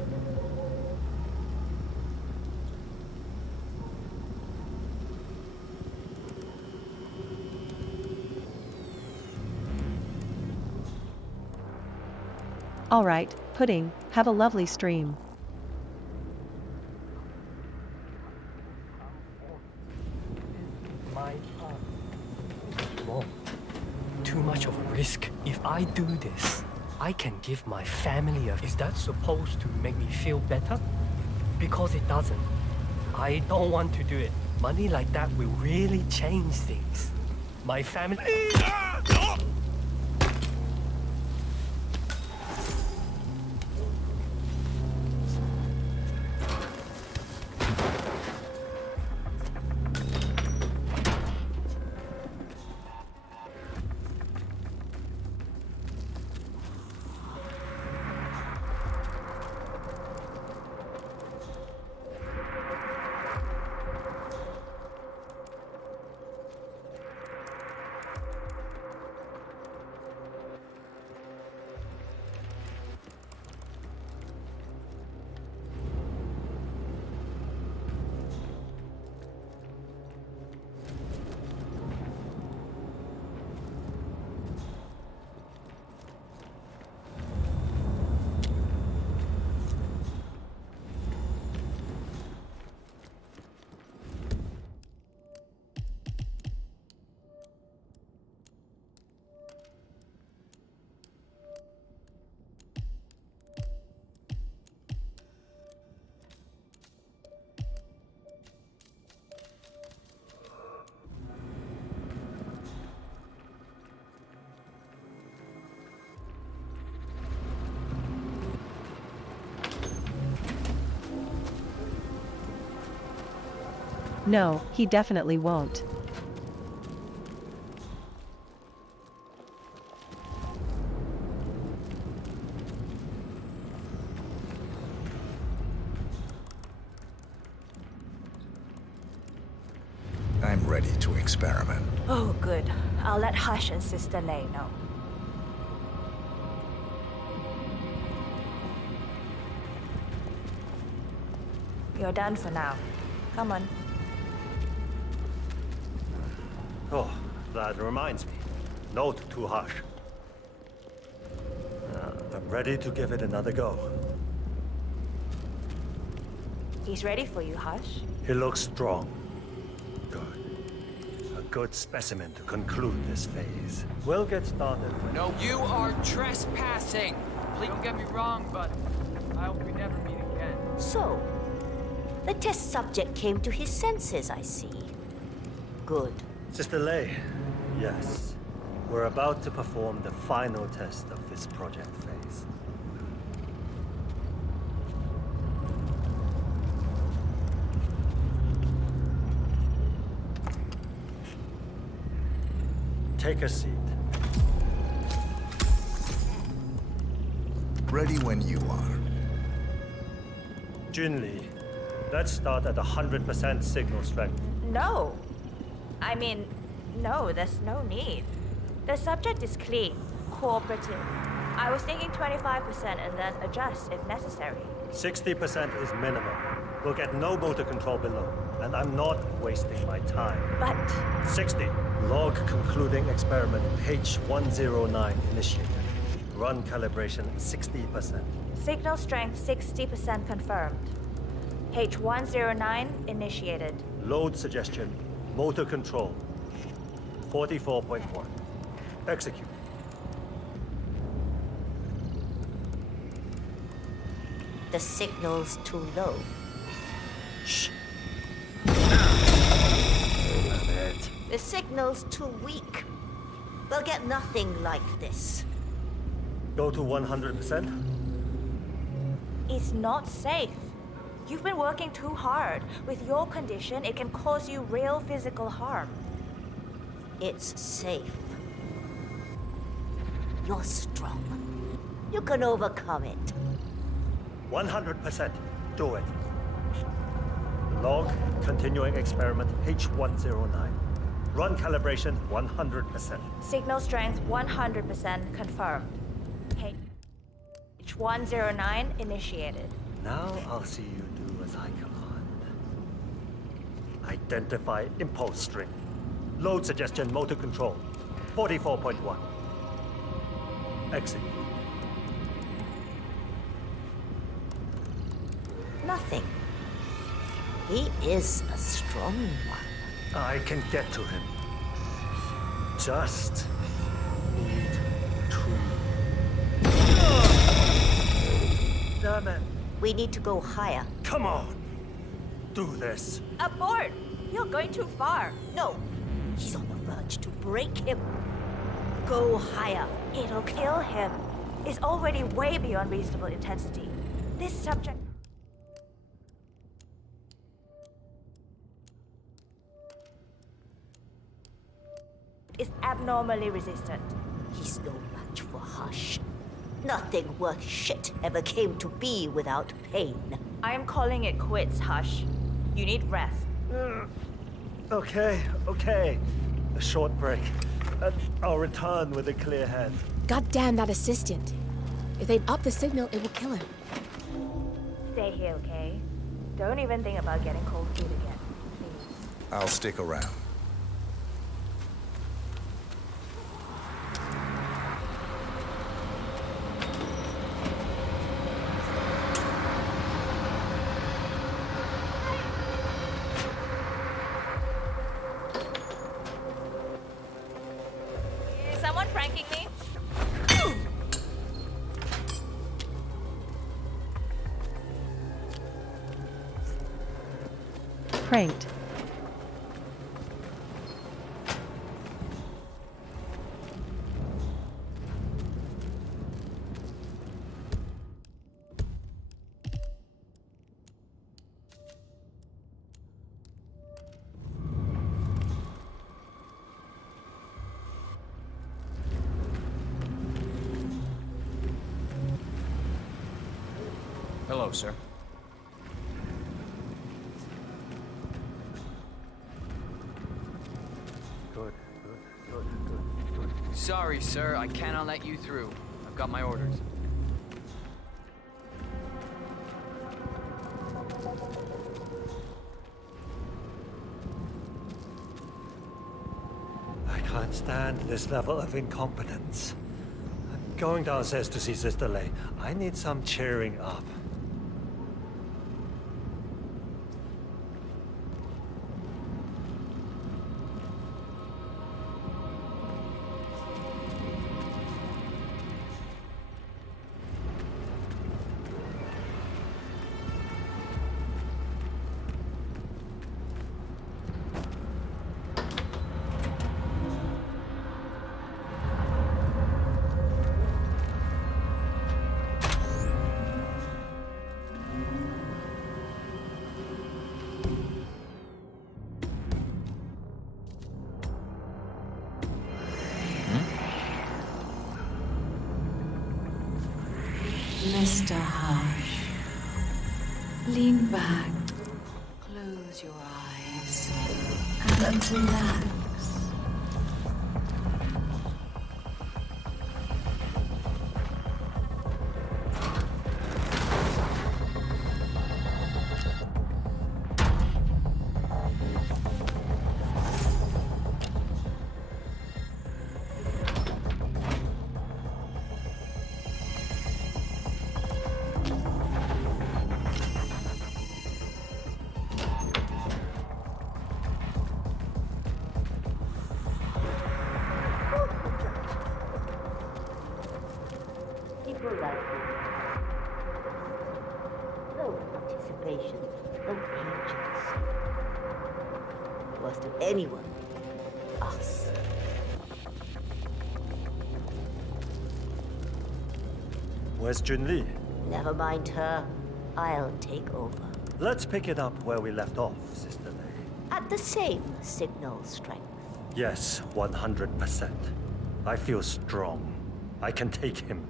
Alright, Pudding, have a lovely stream. My wrong. Too much of a risk. If I do this, I can give my family a... Is that supposed to make me feel better? Because it doesn't. I don't want to do it. Money like that will really change things. My family... No, he definitely won't. I'm ready to experiment. Oh, good. I'll let Hush and Sister Lei know. You're done for now. Come on. Oh, that reminds me. Note to Hush. I'm ready to give it another go. He's ready for you, Hush. He looks strong. Good. A good specimen to conclude this phase. We'll get started. No, you are trespassing. Please don't get me wrong, but I hope we never meet again. So, the test subject came to his senses, I see. Good. Sister Lei, yes. We're about to perform the final test of this project phase. Take a seat. Ready when you are. Junli, let's start at 100% signal strength. No. I mean, no, there's no need. The subject is clean, cooperative. I was thinking 25% and then adjust if necessary. 60% is minimum. We'll get no motor control below, and I'm not wasting my time. But... 60. Log concluding experiment H109 initiated. Run calibration 60%. Signal strength 60% confirmed. H109 initiated. Load suggestion, motor control 44.1. Execute. The signal's too low. Shh. The signal's too weak. We'll get nothing like this. Go to 100%? It's not safe. You've been working too hard. With your condition, it can cause you real physical harm. It's safe. You're strong. You can overcome it. 100%. Do it. Log continuing experiment H109. Run calibration 100%. Signal strength 100% confirmed. H109 initiated. Now I'll see you do as I command. Identify impulse string. Load suggestion motor control 44.1. Execute. Nothing. He is a strong one. I can get to him. Just need to. Damn it. We need to go higher. Come on. Do this. Abort! You're going too far. No. He's on the verge to break him. Go higher. It'll kill him. It's already way beyond reasonable intensity. This subject... is abnormally resistant. He's no match for Hush. Nothing worth shit ever came to be without pain. I am calling it quits, Hush. You need rest. Okay. A short break. I'll return with a clear head. God damn that assistant. If they up the signal, it will kill him. Stay here, okay? Don't even think about getting cold feet again. Please. I'll stick around. Is someone pranking me? Pranked. Hello, sir. Good. Sorry, sir. I cannot let you through. I've got my orders. I can't stand this level of incompetence. I'm going downstairs to see Sister Lei. I need some cheering up. Mr. Hush, lean back, close your eyes, and relax. People like you. No participation, no agency. Worst of anyone, us. Where's Junli? Never mind her. I'll take over. Let's pick it up where we left off, Sister Lei. At the same signal strength. Yes, 100%. I feel strong. I can take him.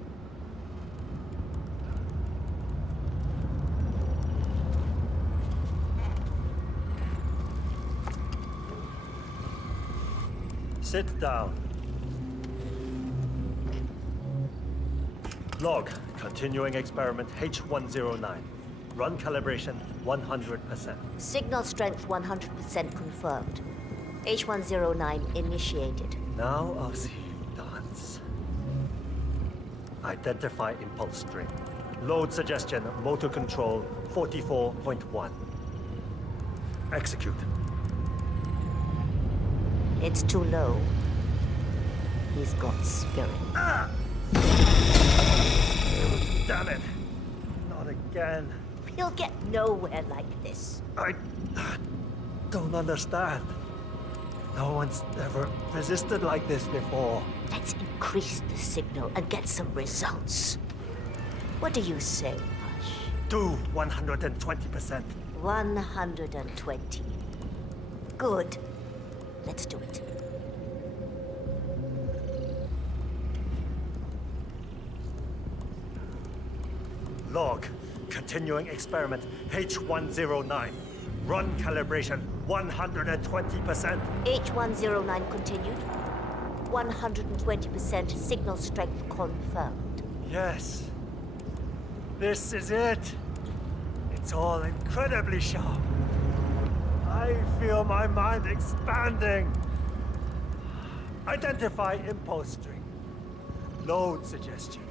Sit down. Log. Continuing experiment H109. Run calibration 100%. Signal strength 100% confirmed. H109 initiated. Now I'll see you dance. Identify impulse string. Load suggestion, motor control, 44.1. Execute. It's too low. He's got spirit. Damn it! Not again. He'll get nowhere like this. I don't understand. No one's ever resisted like this before. Let's increase the signal and get some results. What do you say, Hush? Do 120%. 120. Good. Let's do it. Log. Continuing experiment H109. Run calibration 120%. H109 continued. 120% signal strength confirmed. Yes. This is it. It's all incredibly sharp. I feel my mind expanding. Identify impulse string. Load suggestion.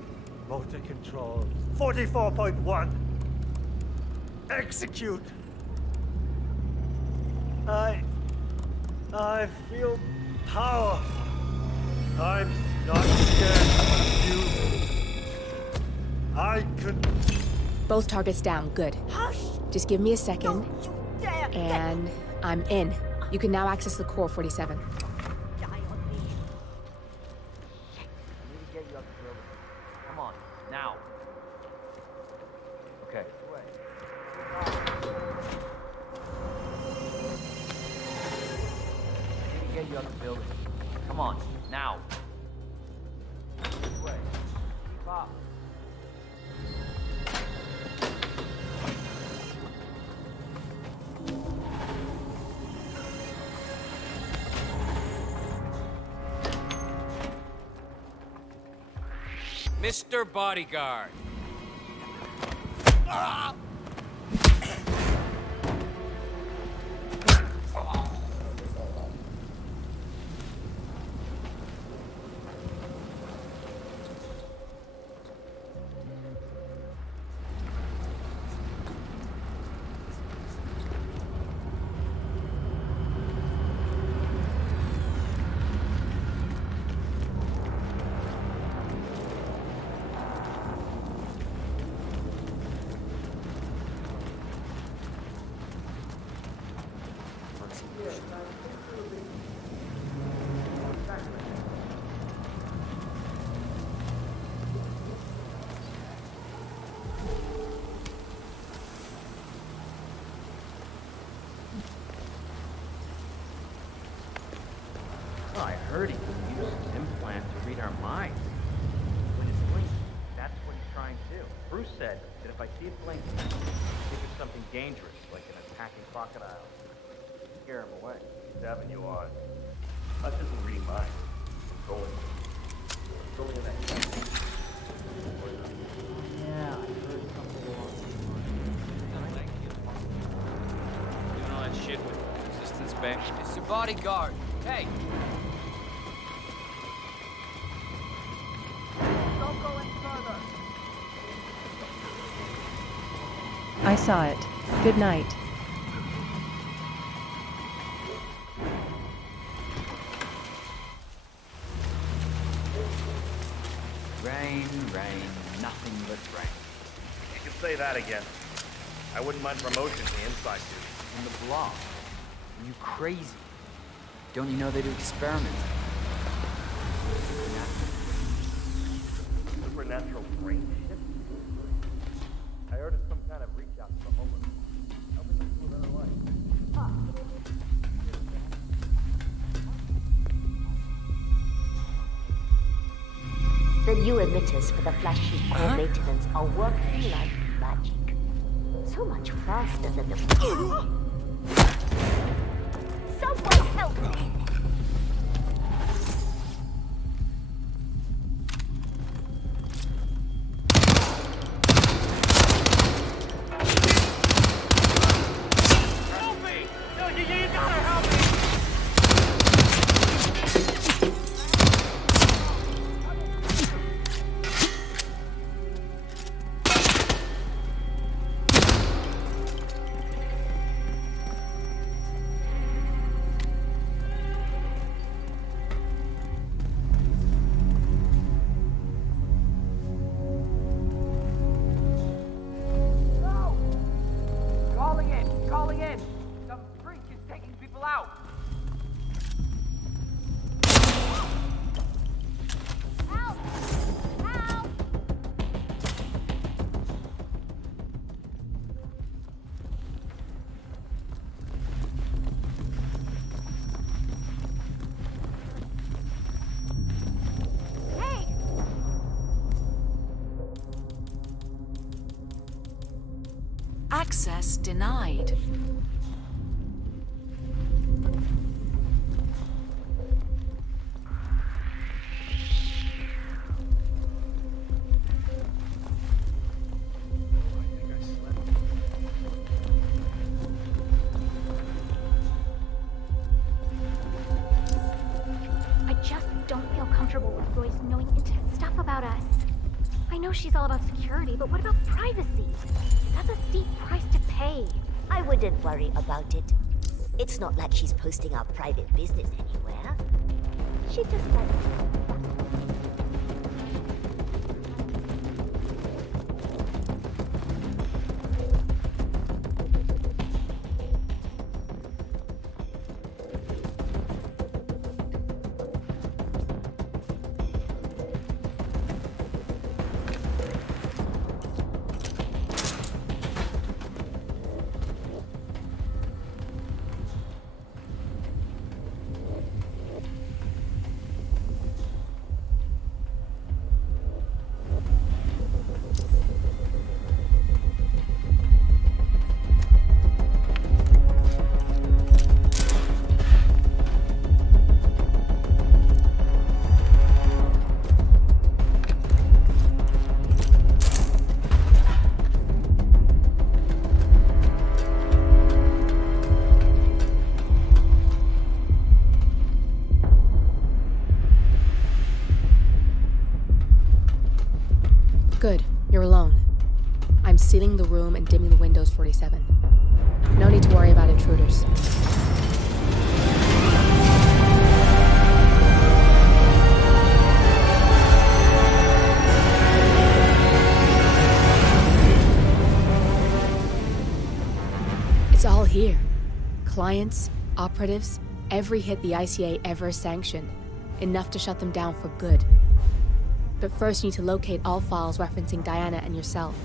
Motor control. 44.1. Execute. I feel power. I'm not scared of you. I could... Both targets down, good. Hush! Just give me a second, Don't you dare! and I'm in. You can now access the core 47. Die on me. I need to get you up the building. Come on, now. Okay. I need to get you up the building. Come on, now. This way. Keep up. Mr. Bodyguard. Oh, I heard he could use his implant to read our minds. When it's blinking, that's what he's trying to do. Bruce said that if I see it blinking, I think it's something dangerous, like an attacking crocodile. Scare him away. He's having you on. Hush isn't reading minds. Controlling them. Controlling that thing. Yeah, I heard something along those lines. Doing all that shit with resistance back. It's your bodyguard. Hey! Don't go any further. I saw it. Good night. Rain, rain, nothing but rain. You can say that again. I wouldn't mind promotion to the inside dude. In the block. Are you crazy? Don't you know they do experiments? Supernatural brain shit? I heard it's some kind of reach out to the homeless. Helping them to a better life. The new emitters for the flashy core maintenance are working like magic. So much faster than the... Someone help me! Help me! No, you gotta help me! in! Some freak is taking people out! Help! Help! Hey! Access denied. I just don't feel comfortable with Royce knowing intimate stuff about us. I know she's all about security, but what about privacy? That's a steep price to pay. I wouldn't worry about it. It's not like she's posting our private business anywhere. She just likes Good, you're alone. I'm sealing the room and dimming the windows, 47. No need to worry about intruders. It's all here. Clients, operatives, every hit the ICA ever sanctioned. Enough to shut them down for good. But first you need to locate all files referencing Diana and yourself.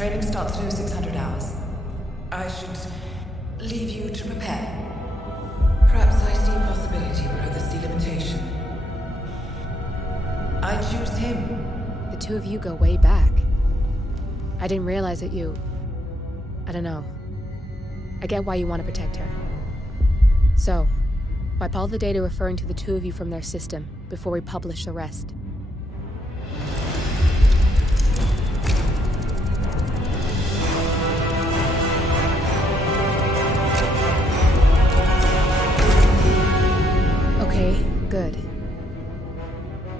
Training starts through 600 hours. I should leave you to prepare. Perhaps I see a possibility where others see limitation. I choose him. The two of you go way back. I didn't realize that you... I don't know. I get why you want to protect her. So, wipe all the data referring to the two of you from their system before we publish the rest. Okay, good.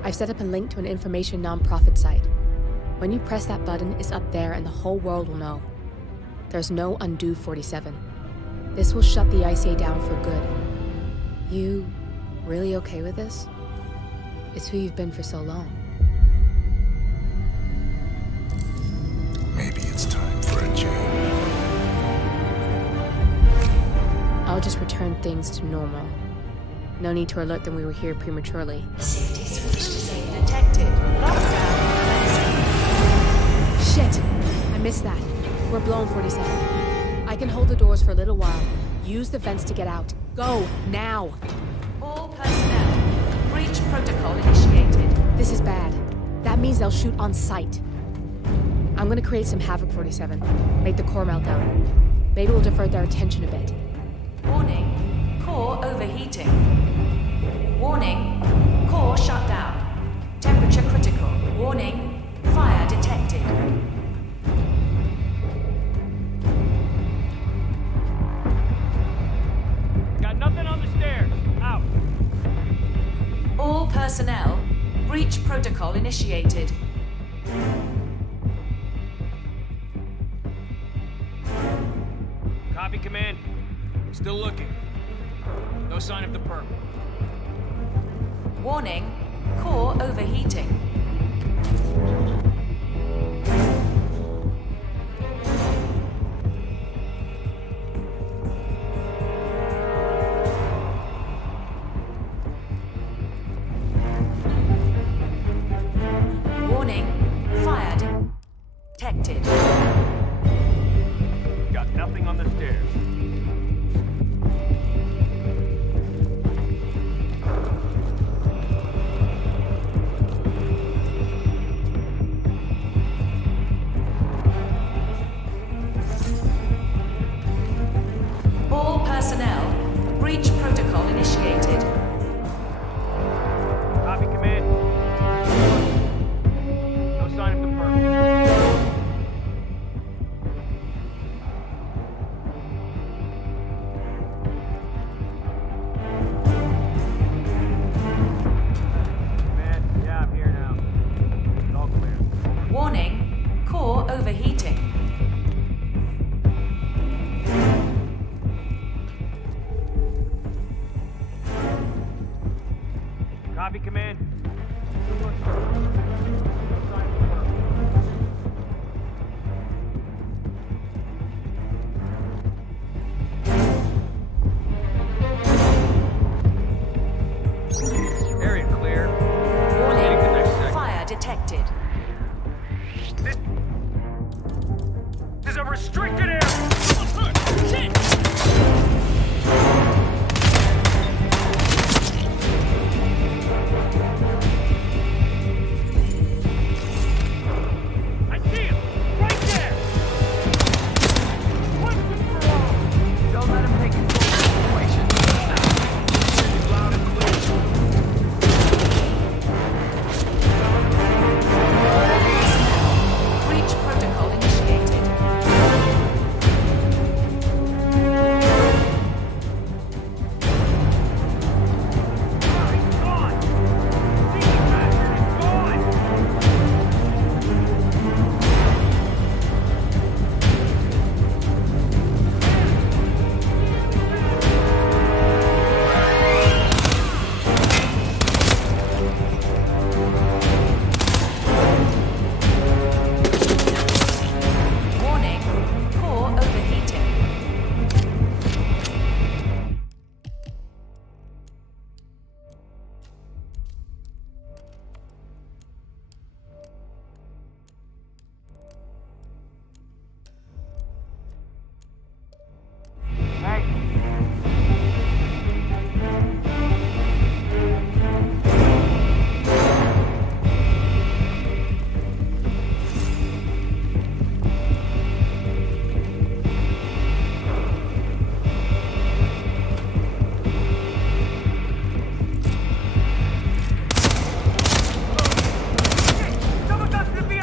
I've set up a link to an information non-profit site. When you press that button, it's up there and the whole world will know. There's no undo 47. This will shut the ICA down for good. You really okay with this? It's who you've been for so long. Maybe it's time for a change. I'll just return things to normal. No need to alert them we were here prematurely. Safety switch detected. Lockdown. Shit! I missed that. We're blown, 47. I can hold the doors for a little while. Use the vents to get out. Go, now! All personnel. Breach protocol initiated. This is bad. That means they'll shoot on sight. I'm gonna create some havoc, 47. Make the core melt down. Maybe we'll divert their attention a bit. Warning. Core overheating. Warning. personnel, breach protocol initiated. Copy, Command. Still looking. No sign of the perp. Warning, core overheating. Warning, fire detected. Got nothing on the stairs. All personnel, breach protocol initiated. Copy, Command. No sign of the perp. Command, yeah, I'm here now. It's all clear. Warning, core overheating. Copy, Command. No sign of the perp. Area clear. Heading to next sector. Fire detected. This is a restricted area! I see him! Right there! Once and for all! Don't let him take control of the situation. Loud and clear. Breach protocol initiated. Warning, core overheating. Hey! Someone got to the VIP!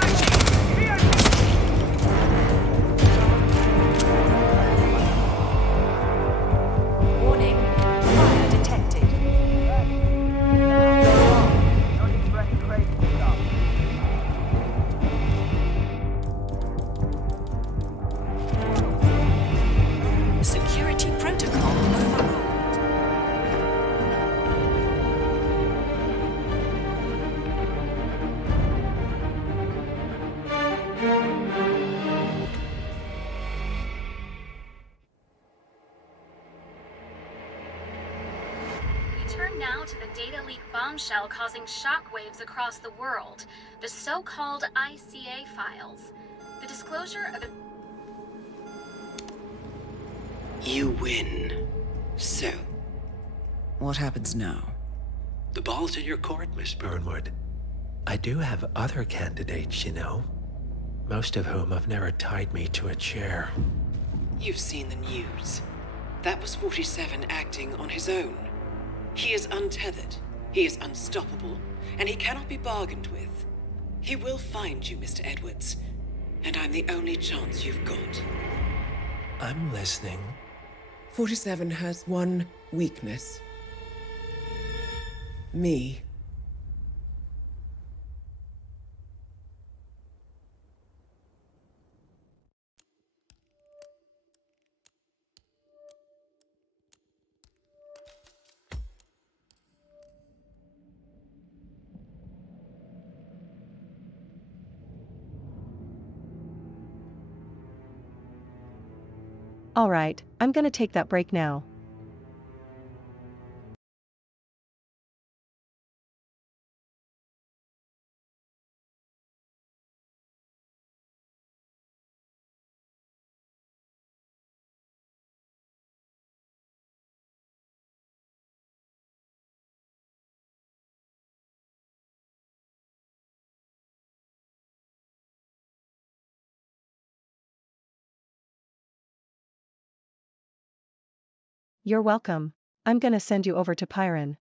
Warning, fire detected. No need for any crazy stuff. Security protocol overruled. We turn now to the data leak bombshell causing shockwaves across the world, the so-called ICA files. The disclosure of You win. So, What happens now? the ball's in your court, Miss Burnwood. I do have other candidates, you know. Most of whom have never tied me to a chair. You've seen the news. That was 47 acting on his own. He is untethered, he is unstoppable, and he cannot be bargained with. He will find you, Mr. Edwards, and I'm the only chance you've got. I'm listening. 47 has one weakness. Me. Alright, I'm gonna take that break now. You're welcome. I'm gonna send you over to Pyron.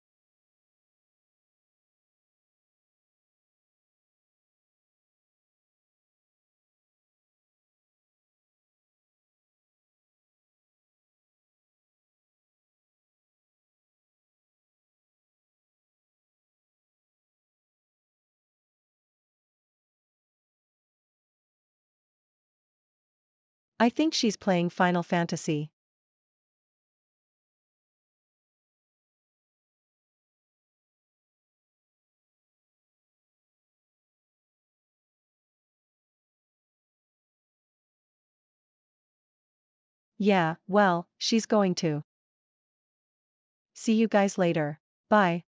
I think she's playing Final Fantasy. Yeah, well, she's going to. See you guys later. Bye.